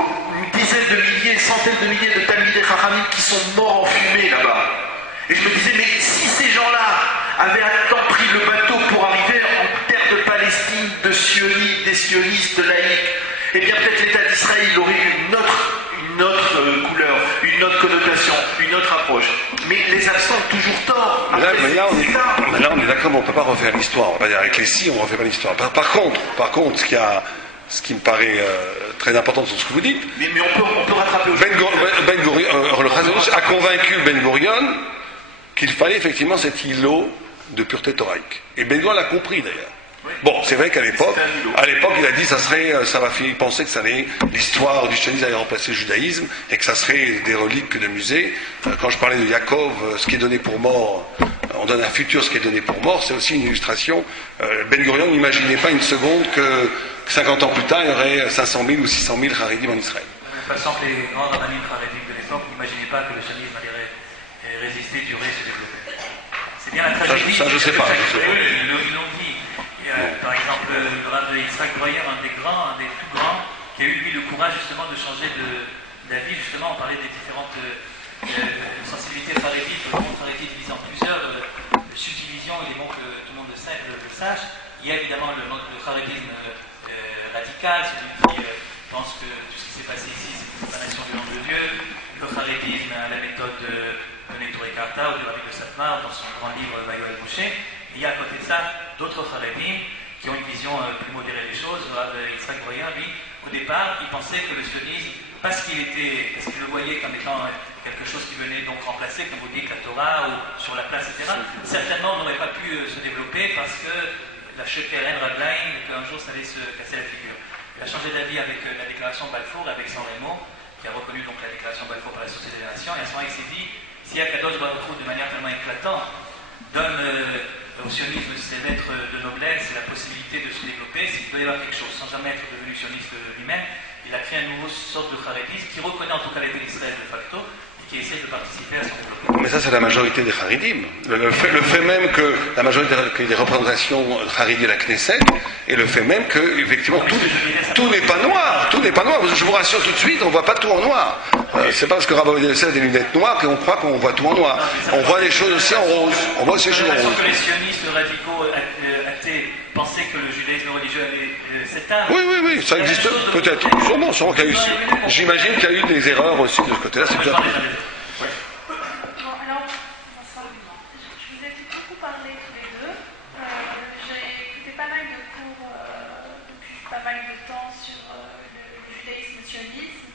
dizaines de milliers, centaines de milliers de Talmidei Chachamim qui sont morts en fumée là-bas. Et je me disais, mais si ces gens-là avaient un temps pris le bateau pour arriver en terre de Palestine, des sionistes, de laïcs, eh bien peut-être l'État d'Israël aurait eu une autre couleur, une autre connotation, une autre approche. Mais les absents ont toujours tort. Mais là, on est d'accord, on ne peut pas refaire l'histoire. On va dire avec les si, on ne refait pas l'histoire. Par contre, ce qui me paraît très important sur ce que vous dites. Mais on peut rattraper aujourd'hui. Le Chazon Ish a convaincu Ben Gurion qu'il fallait effectivement cet îlot de pureté thoraïque. Et Ben Gurion l'a compris d'ailleurs. Oui. Bon, c'est vrai qu'à l'époque, il a dit il pensait que ça allait, l'histoire du sionisme allait remplacer le judaïsme et que ça serait des reliques de musée. Quand je parlais de Yaakov, ce qui est donné pour mort, on donne un futur, ce qui est donné pour mort, c'est aussi une illustration. Ben Gurion n'imaginait pas une seconde que 50 ans plus tard, il y aurait 500 000 ou 600 000 Haredim en Israël. De toute façon, que les grands rabbins Haredim de l'époque n'imaginaient pas que le sionisme allait résister, durer, se développer. C'est bien la tragédie. Ça, je sais pas. Ils l'ont dit. Par exemple, le rabbin de Yitzhak Breuer, un des tout grands, qui a eu lui le courage justement de changer d'avis. Justement, on parlait des différentes une sensibilité kharédite, le monde kharédite divisé en plusieurs subdivisions, il est bon que tout le monde le sache. Il y a évidemment le kharédisme radical, celui qui pense que tout ce qui s'est passé ici, c'est une profanation du nom de Dieu. Le kharédisme à la méthode de Neturei Karta ou du Rabbi de Satmar dans son grand livre Vayo El Moshe. Il y a à côté de ça d'autres kharédim qui ont une vision plus modérée des choses. Yitzhak Breuer, lui, au départ, il pensait que le sionisme, parce qu'il le voyait comme étant quelque chose qui venait donc remplacer, comme vous dites, la Torah ou sur la place, etc., certainement n'aurait pas pu se développer parce que la Shekeren Radline, qu'un jour ça allait se casser la figure. Il a changé d'avis avec la déclaration Balfour, avec San Remo, qui a reconnu donc la déclaration Balfour par la Société des Nations, et à ce moment il s'est dit, si Akadosh Baruch Hu, de manière tellement éclatante, donne au sionisme ses lettres de noblesse et la possibilité de se développer, s'il doit y avoir quelque chose, sans jamais être devenu sioniste lui-même, il a créé une nouvelle sorte de kharédisme qui reconnaît en tout cas l'État d'Israël de facto et qui essaie de participer à son développement. Mais ça, c'est la majorité des Haridim. Le fait même que la majorité des représentations Haridi à la Knesset, et le fait même que, effectivement, tout n'est pas noir. Tout n'est pas noir. Je vous rassure tout de suite, on ne voit pas tout en noir. C'est pas parce que Rabbi Yosef a des lunettes noires qu'on croit qu'on voit tout en noir. On voit les choses aussi en rose. On voit aussi les choses en rose. Que les sionistes radicaux athées pensaient que le judaïsme religieux avait s'éteindre. Oui, ça existe peut-être. Sûrement qu'il y a eu. J'imagine qu'il y a eu des erreurs aussi de ce côté-là. C'est déjà. Je vous ai beaucoup parlé tous les deux. J'ai écouté pas mal de cours depuis pas mal de temps sur le judaïsme sionisme.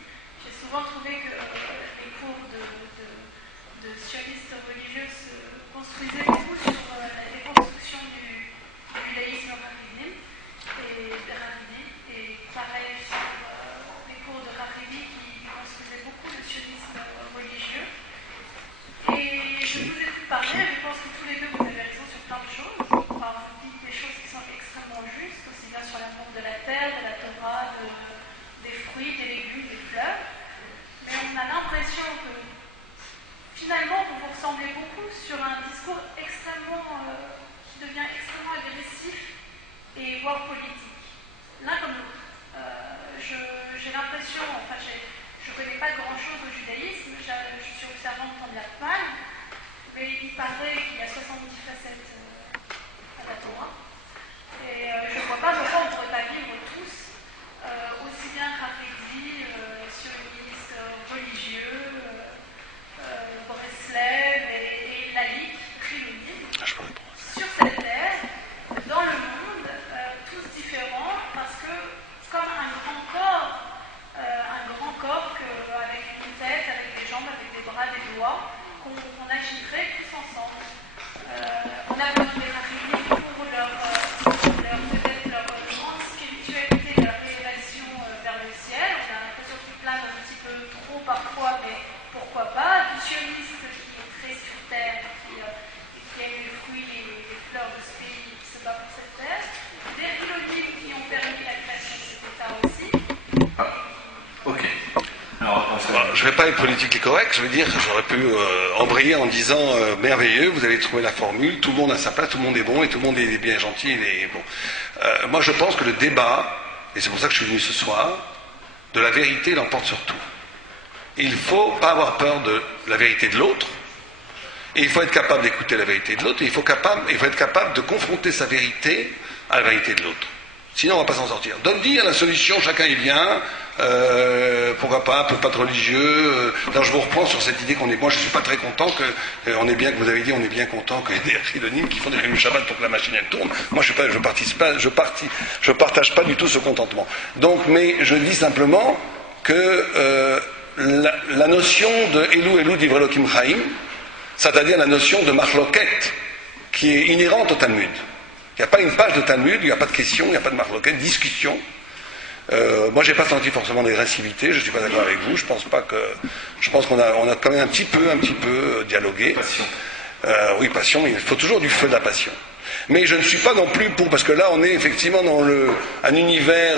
J'ai souvent trouvé que les cours de sionistes religieux se construisaient beaucoup sur les constructions du judaïsme haridi et pareil sur les cours de Haridi qui construisaient beaucoup le sionisme religieux. Et je vous ai parlé, je pense que tous les deux vous avez raison sur plein de choses. Enfin, vous dites des choses qui sont extrêmement justes, aussi bien sur l'amour de la terre, de la Torah, des fruits, des légumes, des fleurs. Mais on a l'impression que finalement vous vous ressemblez beaucoup sur un discours qui devient extrêmement agressif et voire politique. L'un comme l'autre. J'ai l'impression, enfin je ne connais pas grand-chose au judaïsme, je suis observante en Yakman, mais il paraît qu'il y a 70 facettes à la Torah. Et je ne vois pas pourquoi on ne pourrait pas vivre tous, aussi bien Haredi, sionistes, religieux, Breslev et laïcs, Chilonides, sur cette terre, dans le monde, tous différents, parce que comme un grand corps avec une tête, avec des jambes, avec des bras, des doigts, qu'on agiterait tous ensemble. On a besoin des Haredim pour peut-être leur grande spiritualité, leur élévation vers le ciel. On a l'impression qu'ils planent un petit peu trop parfois, mais pourquoi pas. Du sioniste qui est très sur terre, qui aime les fruits et les fleurs de ce pays, qui se bat pour cette terre. Des Chilonides qui ont permis la création de cet État aussi. Ok. Je ne vais pas être politiquement correct, je veux dire, j'aurais pu embrayer en disant merveilleux, vous avez trouvé la formule, tout le monde a sa place, tout le monde est bon et tout le monde est bien gentil. Et bon. Moi je pense que le débat, et c'est pour ça que je suis venu ce soir, de la vérité l'emporte sur tout. Il ne faut pas avoir peur de la vérité de l'autre, et il faut être capable d'écouter la vérité de l'autre, et il faut être capable de confronter sa vérité à la vérité de l'autre. Sinon on ne va pas s'en sortir. Donc dire la solution, chacun est bien, pourquoi pas, un peu pas de religieux. Je vous reprends sur cette idée moi je ne suis pas très content on est bien, que vous avez dit, on est bien content qu'il y ait des Chilonimes qui font des Chilul Shabbat pour que la machine elle tourne. Moi je partage pas du tout ce contentement. Donc, mais je dis simplement que la notion de Elou d'Ivre Elokim Chaim, c'est-à-dire la notion de Machloket, qui est inhérente au Talmud. Il n'y a pas une page de Talmud, il n'y a pas de question, il n'y a pas de Machloket, discussion. Moi, j'ai pas senti forcément d'agressivité. Je suis pas d'accord avec vous. Je pense qu'on a quand même un petit peu dialogué. Passion. Oui, passion. Mais il faut toujours du feu de la passion. Mais je ne suis pas non plus parce que là, on est effectivement dans un univers,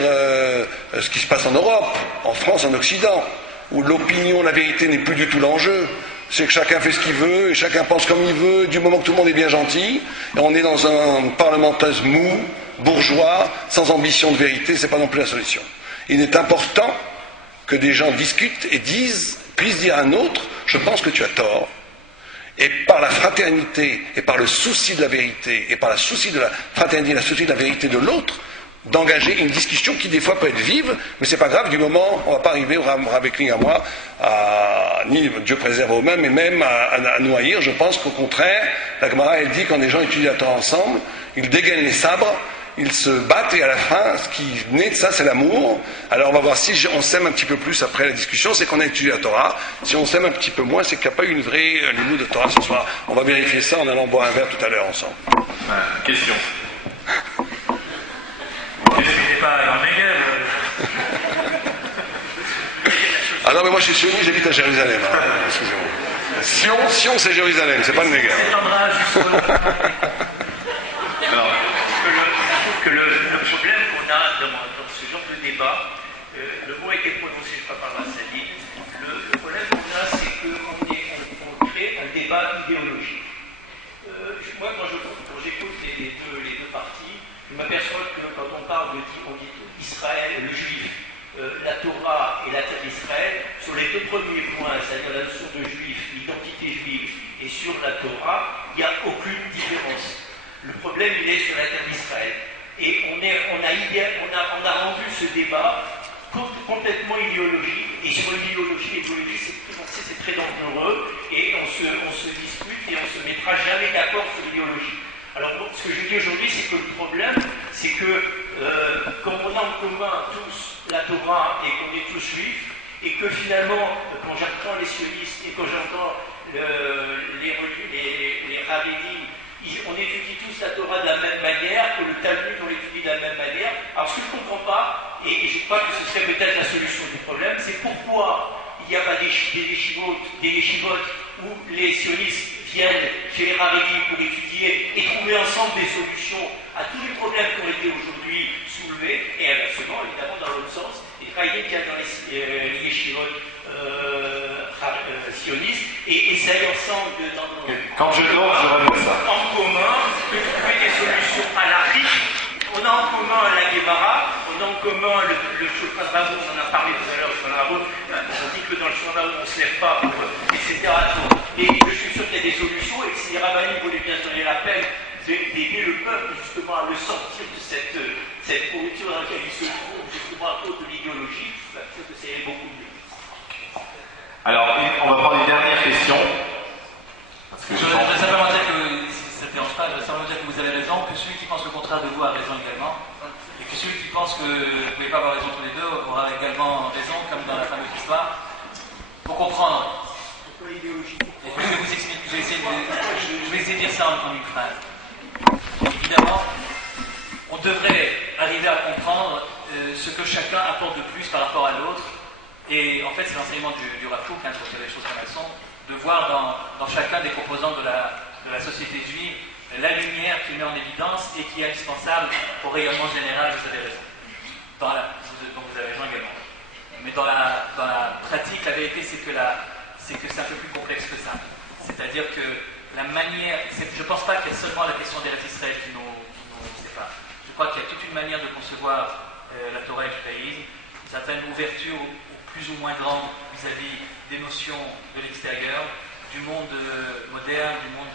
ce qui se passe en Europe, en France, en Occident, où l'opinion, la vérité n'est plus du tout l'enjeu. C'est que chacun fait ce qu'il veut et chacun pense comme il veut. Du moment que tout le monde est bien gentil, et on est dans un parlementarisme mou, bourgeois, sans ambition de vérité, c'est pas non plus la solution. Il est important que des gens discutent et puissent dire à un autre, je pense que tu as tort. Et par la fraternité, et par le souci de la vérité, et par le souci de la fraternité, le souci de la vérité de l'autre, d'engager une discussion qui des fois peut être vive, mais c'est pas grave, du moment, on va pas arriver, Rav Ekling à moi, ni Dieu préserve aux mains, mais même à nous haïr. Je pense qu'au contraire, la Gemara, elle dit, quand des gens étudient la Torah ensemble, ils dégainent les sabres, ils se battent, et à la fin, ce qui naît de ça, c'est l'amour. Alors on va voir si on s'aime un petit peu plus après la discussion, c'est qu'on a étudié la Torah. Si on s'aime un petit peu moins, c'est qu'il n'y a pas eu une vraie limoud de Torah ce soir. On va vérifier ça en allant boire un verre tout à l'heure ensemble. Question. Vous n'habitez pas dans le Negev. Ah non, mais moi je suis sioniste, j'habite à Jérusalem. Excusez-moi. Sion, c'est Jérusalem, c'est pas le Negev. Alors, que le problème qu'on a dans ce genre de débat, le mot a été prononcé, je crois, par Vassali. Le problème qu'on a, c'est qu'on crée un débat idéologique. Moi, quand j'écoute les deux parties, je m'aperçois que quand on parle on dit Israël, le juif, la Torah et la terre d'Israël, sur les deux premiers points, c'est-à-dire la notion de juif, l'identité juive, et sur la Torah, il n'y a aucune différence. Le problème, il est sur la terre d'Israël. Et on a rendu ce débat complètement idéologique. Et sur l'idéologie, c'est très dangereux. Et on se dispute et on ne se mettra jamais d'accord sur l'idéologie. Alors, ce que je dis aujourd'hui, c'est que le problème, c'est que comme on a en commun tous la Torah et qu'on est tous juifs, et que finalement, quand j'entends les sionistes et quand j'entends les Haredim, on étudie tous la Torah de la même manière, que le Talmud on l'étudie de la même manière. Alors ce que je ne comprends pas, et je crois que ce serait peut-être la solution du problème, c'est pourquoi il n'y a pas des yeshivot où les sionistes viennent chez les Haredim pour étudier et trouver ensemble des solutions à tous les problèmes qui ont été aujourd'hui soulevés, et inversement, évidemment, dans l'autre sens, les Haredim qui viennent dans les yeshivot sionistes et essayent ensemble quand je dors, je réponds ça. en commun de trouver des solutions à la riche. On a en commun la Guémara, on a en commun le Shulchan Aruch, on en a parlé tout à l'heure, le Shulchan Aruch, on dit que dans le Shulchan Aruch on ne se lève pas, etc. Et je suis sûr qu'il y a des solutions et que si les rabbinim voulaient bien se donner la peine d'aider le peuple justement à le sortir de cette pourriture dans laquelle il se trouve, justement à cause de l'idéologie, je suis sûr que ça irait beaucoup mieux. Alors, on va prendre une dernière question. Je voudrais simplement dire que, si ça ne dérange pas, je voudrais simplement dire que vous avez raison, que celui qui pense le contraire de vous a raison également, et que celui qui pense que vous ne pouvez pas avoir raison tous les deux aura également raison, comme dans la fameuse histoire. Pour comprendre, et je vais vous expliquer, je vais essayer de dire ça en une phrase. Évidemment, on devrait arriver à comprendre ce que chacun apporte de plus par rapport à l'autre. Et en fait, c'est l'enseignement du Rav Kook, pour dire les choses comme elles sont, de voir dans chacun des composants de la société juive la lumière qui met en évidence et qui est indispensable au rayonnement général, vous avez raison. Donc vous avez raison également. Mais dans la pratique, la vérité, c'est que c'est un peu plus complexe que ça. C'est-à-dire que la manière... Je ne pense pas qu'il y ait seulement la question d'Eretz Israël qui nous sépare. Je crois qu'il y a toute une manière de concevoir la Torah et le judaïsme, une certaine ouverture plus ou moins grande vis-à-vis des notions de l'extérieur, du monde moderne, du monde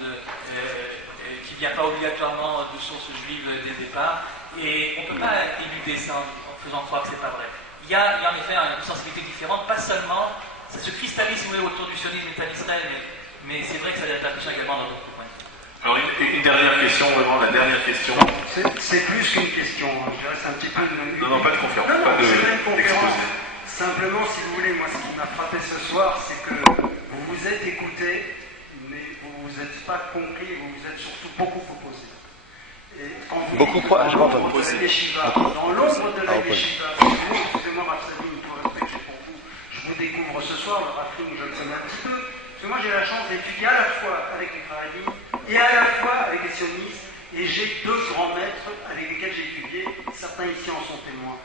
qui ne vient pas obligatoirement de sources juives dès le départ. Et on ne peut pas éluder ça en faisant croire que ce n'est pas vrai. Il y a en effet une sensibilité différente, pas seulement, ça se cristallise autour du sionisme et d'Israël, mais c'est vrai que ça a des répercussions également dans d'autres points. Alors une dernière question, vraiment la dernière question. C'est plus qu'une question, je dirais, c'est un petit peu de... Non, pas de conférence, Non, pas c'est pas une conférence. d'exposé. Simplement, si vous voulez, moi, ce qui m'a frappé ce soir, c'est que vous vous êtes écoutés, mais vous vous êtes pas compris, vous vous êtes surtout beaucoup opposés. Et quand vous Beaucoup quoi? Je m'entends. dans l'ombre de la yeshiva, excusez-moi, Raphaël, tout respect que j'ai pour vous, je vous découvre ce soir, le Raphaël, je le connais un petit peu, parce que moi j'ai la chance d'étudier à la fois avec les Haredim et à la fois avec les sionistes, et j'ai deux grands maîtres avec lesquels j'ai étudié, certains ici en sont témoins.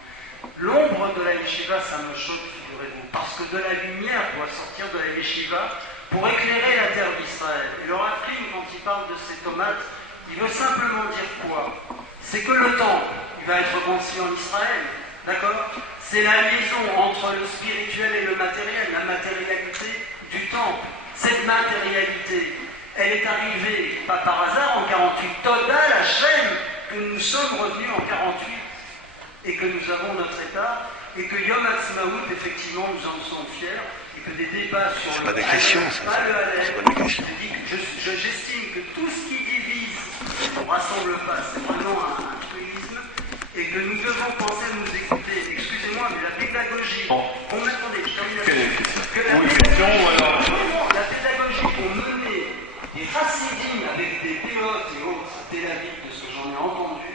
L'ombre de la yeshiva, ça me choque, figurez-vous, parce que de la lumière doit sortir de la yeshiva pour éclairer la terre d'Israël. Et le Raphaël, quand il parle de ces tomates, il veut simplement dire quoi? C'est que le temple, il va être construit en Israël, d'accord? C'est la liaison entre le spirituel et le matériel. La matérialité du temple, cette matérialité, elle est arrivée, pas par hasard, en 48, totale, à chaîne, que nous sommes revenus en 48, et que nous avons notre État, et que Yom Ha'atzmaut, effectivement, nous en sommes fiers, et que des débats sur c'est le pas des questions, ça. pas le Halel, C'est pas des questions. j'estime que tout ce qui divise ne rassemble pas, c'est vraiment un truisme, et que nous devons penser à nous écouter. Excusez-moi, mais la pédagogie, attendez, je termine la pédagogie pour mener des chassidim avec des péotes et autres à Tel Aviv, de ce que j'en ai entendu,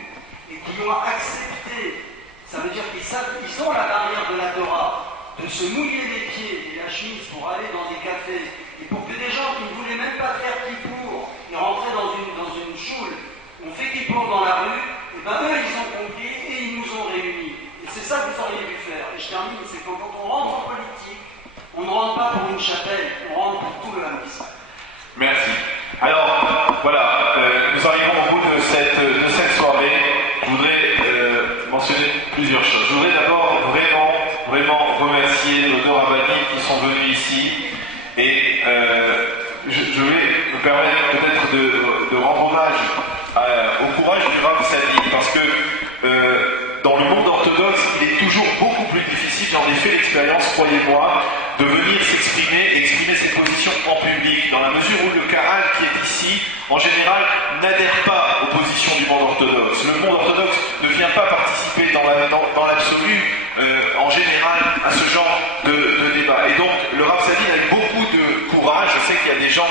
et qui ont accepté, ça veut dire qu'ils ont la barrière de la Torah, de se mouiller les pieds et la chemise pour aller dans des cafés, et pour que des gens qui ne voulaient même pas faire Kippour et rentrer dans une choule, ont fait Kippour dans la rue, et bien eux ils ont compris et ils nous ont réunis. Et c'est ça que vous auriez dû faire. Et je termine, c'est quand on rentre en politique, on ne rentre pas pour une chapelle, on rentre pour tout le Ham. Merci. Alors, voilà, nous arrivons au bout de cette soirée. Je voudrais mentionner plusieurs choses. Je voudrais d'abord vraiment remercier nos deux rabbins qui sont venus ici. Et je vais me permettre peut-être de rendre hommage au courage du Rav Sadi, parce que dans le monde orthodoxe, il est toujours beaucoup plus difficile, j'en ai fait l'expérience, croyez-moi, de venir s'exprimer et exprimer ses positions en public, dans la mesure où le Kahal qui est ici, en général, n'adhère pas aux positions du monde orthodoxe. Le monde orthodoxe ne vient pas participer dans l'absolu, en général, à ce genre de débat. Et donc, le Rav Sadi a eu beaucoup de courage. Je sais qu'il y a des gens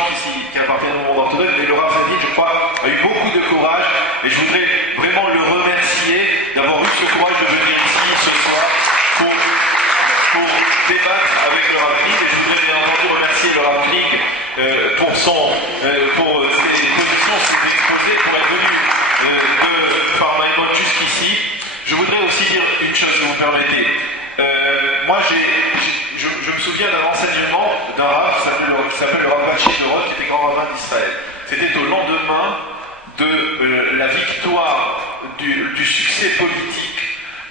qui appartiennent au monde orthodoxe, mais le Rav Sadi, je crois, a eu beaucoup de courage. Et je voudrais vraiment le remercier d'avoir eu ce courage de venir ici ce soir pour débattre avec le Rav Kling. Et je voudrais bien entendu remercier le Rav Kling pour ses positions, ses exposés, pour être venu par Maïmon jusqu'ici. Je voudrais aussi dire une chose, si vous me permettez. Moi, je me souviens d'un enseignement d'un Rav qui s'appelle le Rav Bachir de Roth, qui était grand rabbin d'Israël. C'était au lendemain de la victoire du succès politique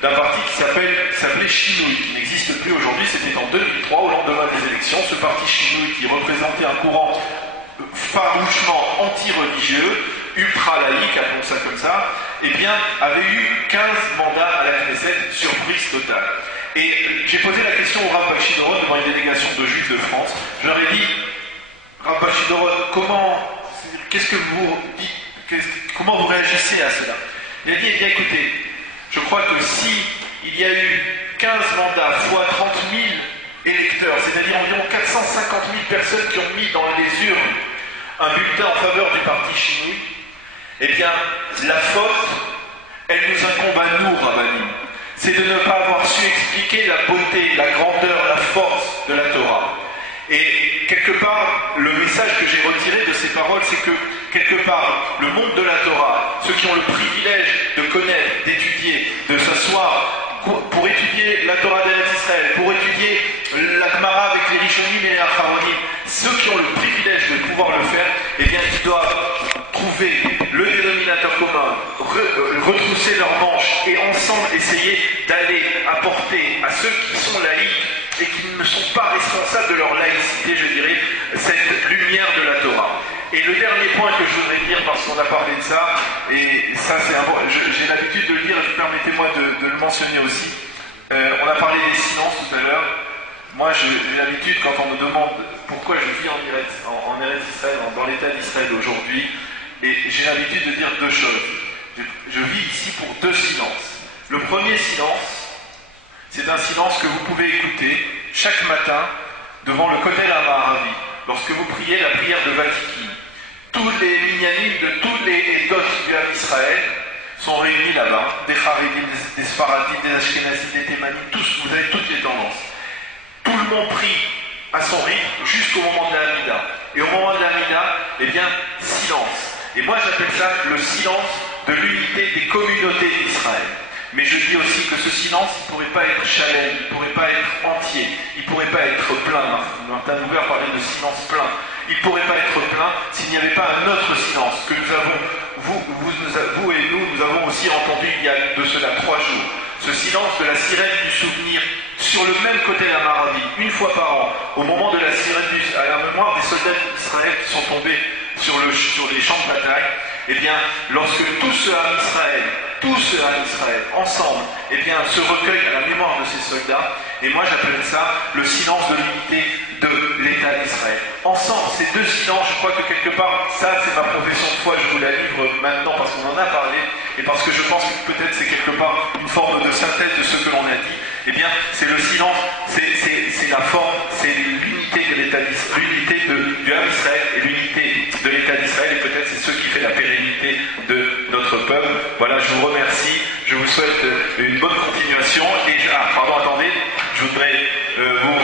d'un parti qui s'appelait Shinui, qui n'existe plus aujourd'hui. C'était en 2003, au lendemain des élections. Ce parti Shinui, qui représentait un courant farouchement anti-religieux, ultra-laïque, appelons ça comme ça, eh bien, avait eu 15 mandats à la Knesset, surprise totale. Et j'ai posé la question au Rav Bachidorod devant une délégation de Juifs de France. Je leur ai dit, Rav Bachidorod, comment vous réagissez à cela? Il a dit, eh bien écoutez, je crois que si il y a eu 15 mandats fois 30 000 électeurs, c'est-à-dire environ 450 000 personnes qui ont mis dans les urnes un bulletin en faveur du parti Shinui, eh bien, la faute, elle nous incombe à nous, Rabbanim. C'est de ne pas avoir su expliquer la beauté, la grandeur, la force de la Torah. Et quelque part, le message que j'ai retiré de ces paroles, c'est que, quelque part, le monde de la Torah, ceux qui ont le privilège de connaître, d'étudier, de s'asseoir pour étudier la Torah d'Eretz Israël, pour étudier la Gemara avec les Rishonim et les Acharonim, ceux qui ont le privilège de pouvoir le faire, eh bien, ils doivent trouver le dénominateur commun, retrousser leurs manches et ensemble essayer d'aller apporter à ceux qui sont laïcs et qui ne sont pas responsables de leur laïcité, je dirais, cette lumière de la Torah. Et le dernier point que je voudrais dire, parce qu'on a parlé de ça, et ça c'est important, j'ai l'habitude de le dire, et permettez-moi de le mentionner aussi. On a parlé des silences tout à l'heure. Moi j'ai l'habitude, quand on me demande pourquoi je vis en Eretz Israël, dans l'État d'Israël aujourd'hui, et j'ai l'habitude de dire deux choses. Je vis ici pour deux silences. Le premier silence, c'est un silence que vous pouvez écouter chaque matin devant le Kotel HaMa'aravi, lorsque vous priez la prière de Vatiki. Tous les minyanim de tous les Edot du Ham Israël sont réunis là-bas, des Haredim, des Sfaradim, des Ashkenazim, des Thémanim, tous, vous avez toutes les tendances. Tout le monde prie à son rythme jusqu'au moment de la Hamida. Et au moment de la Hamida, eh bien, silence. Et moi j'appelle ça le silence de l'unité des communautés d'Israël. Mais je dis aussi que ce silence, il ne pourrait pas être chaleur, il ne pourrait pas être entier, il ne pourrait pas être plein. Martin Buber parlait de silence plein. Il ne pourrait pas être plein s'il n'y avait pas un autre silence que nous avons, vous et nous avons aussi entendu il y a de cela 3 jours. Ce silence de la sirène du souvenir sur le même côté de la Marabie, une fois par an, au moment de la sirène, à la mémoire des soldats d'Israël qui sont tombés sur les champs de bataille, eh bien, lorsque tout ce âme Israël, ensemble, eh bien, se recueille à la mémoire de ces soldats, et moi j'appelle ça le silence de l'unité de l'État d'Israël. Ensemble, ces deux silences, je crois que quelque part, ça c'est ma profession de foi, je vous la livre maintenant parce qu'on en a parlé, et parce que je pense que peut-être c'est quelque part une forme de synthèse de ce que l'on a dit. Eh bien, c'est le silence, c'est la forme, c'est l'unité de l'État d'Israël, l'unité du âme Israël et l'unité de l'État d'Israël, et peut-être c'est ce qui fait la pérennité de notre peuple. Voilà, je vous remercie, je vous souhaite une bonne continuation. Et, attendez, je voudrais vous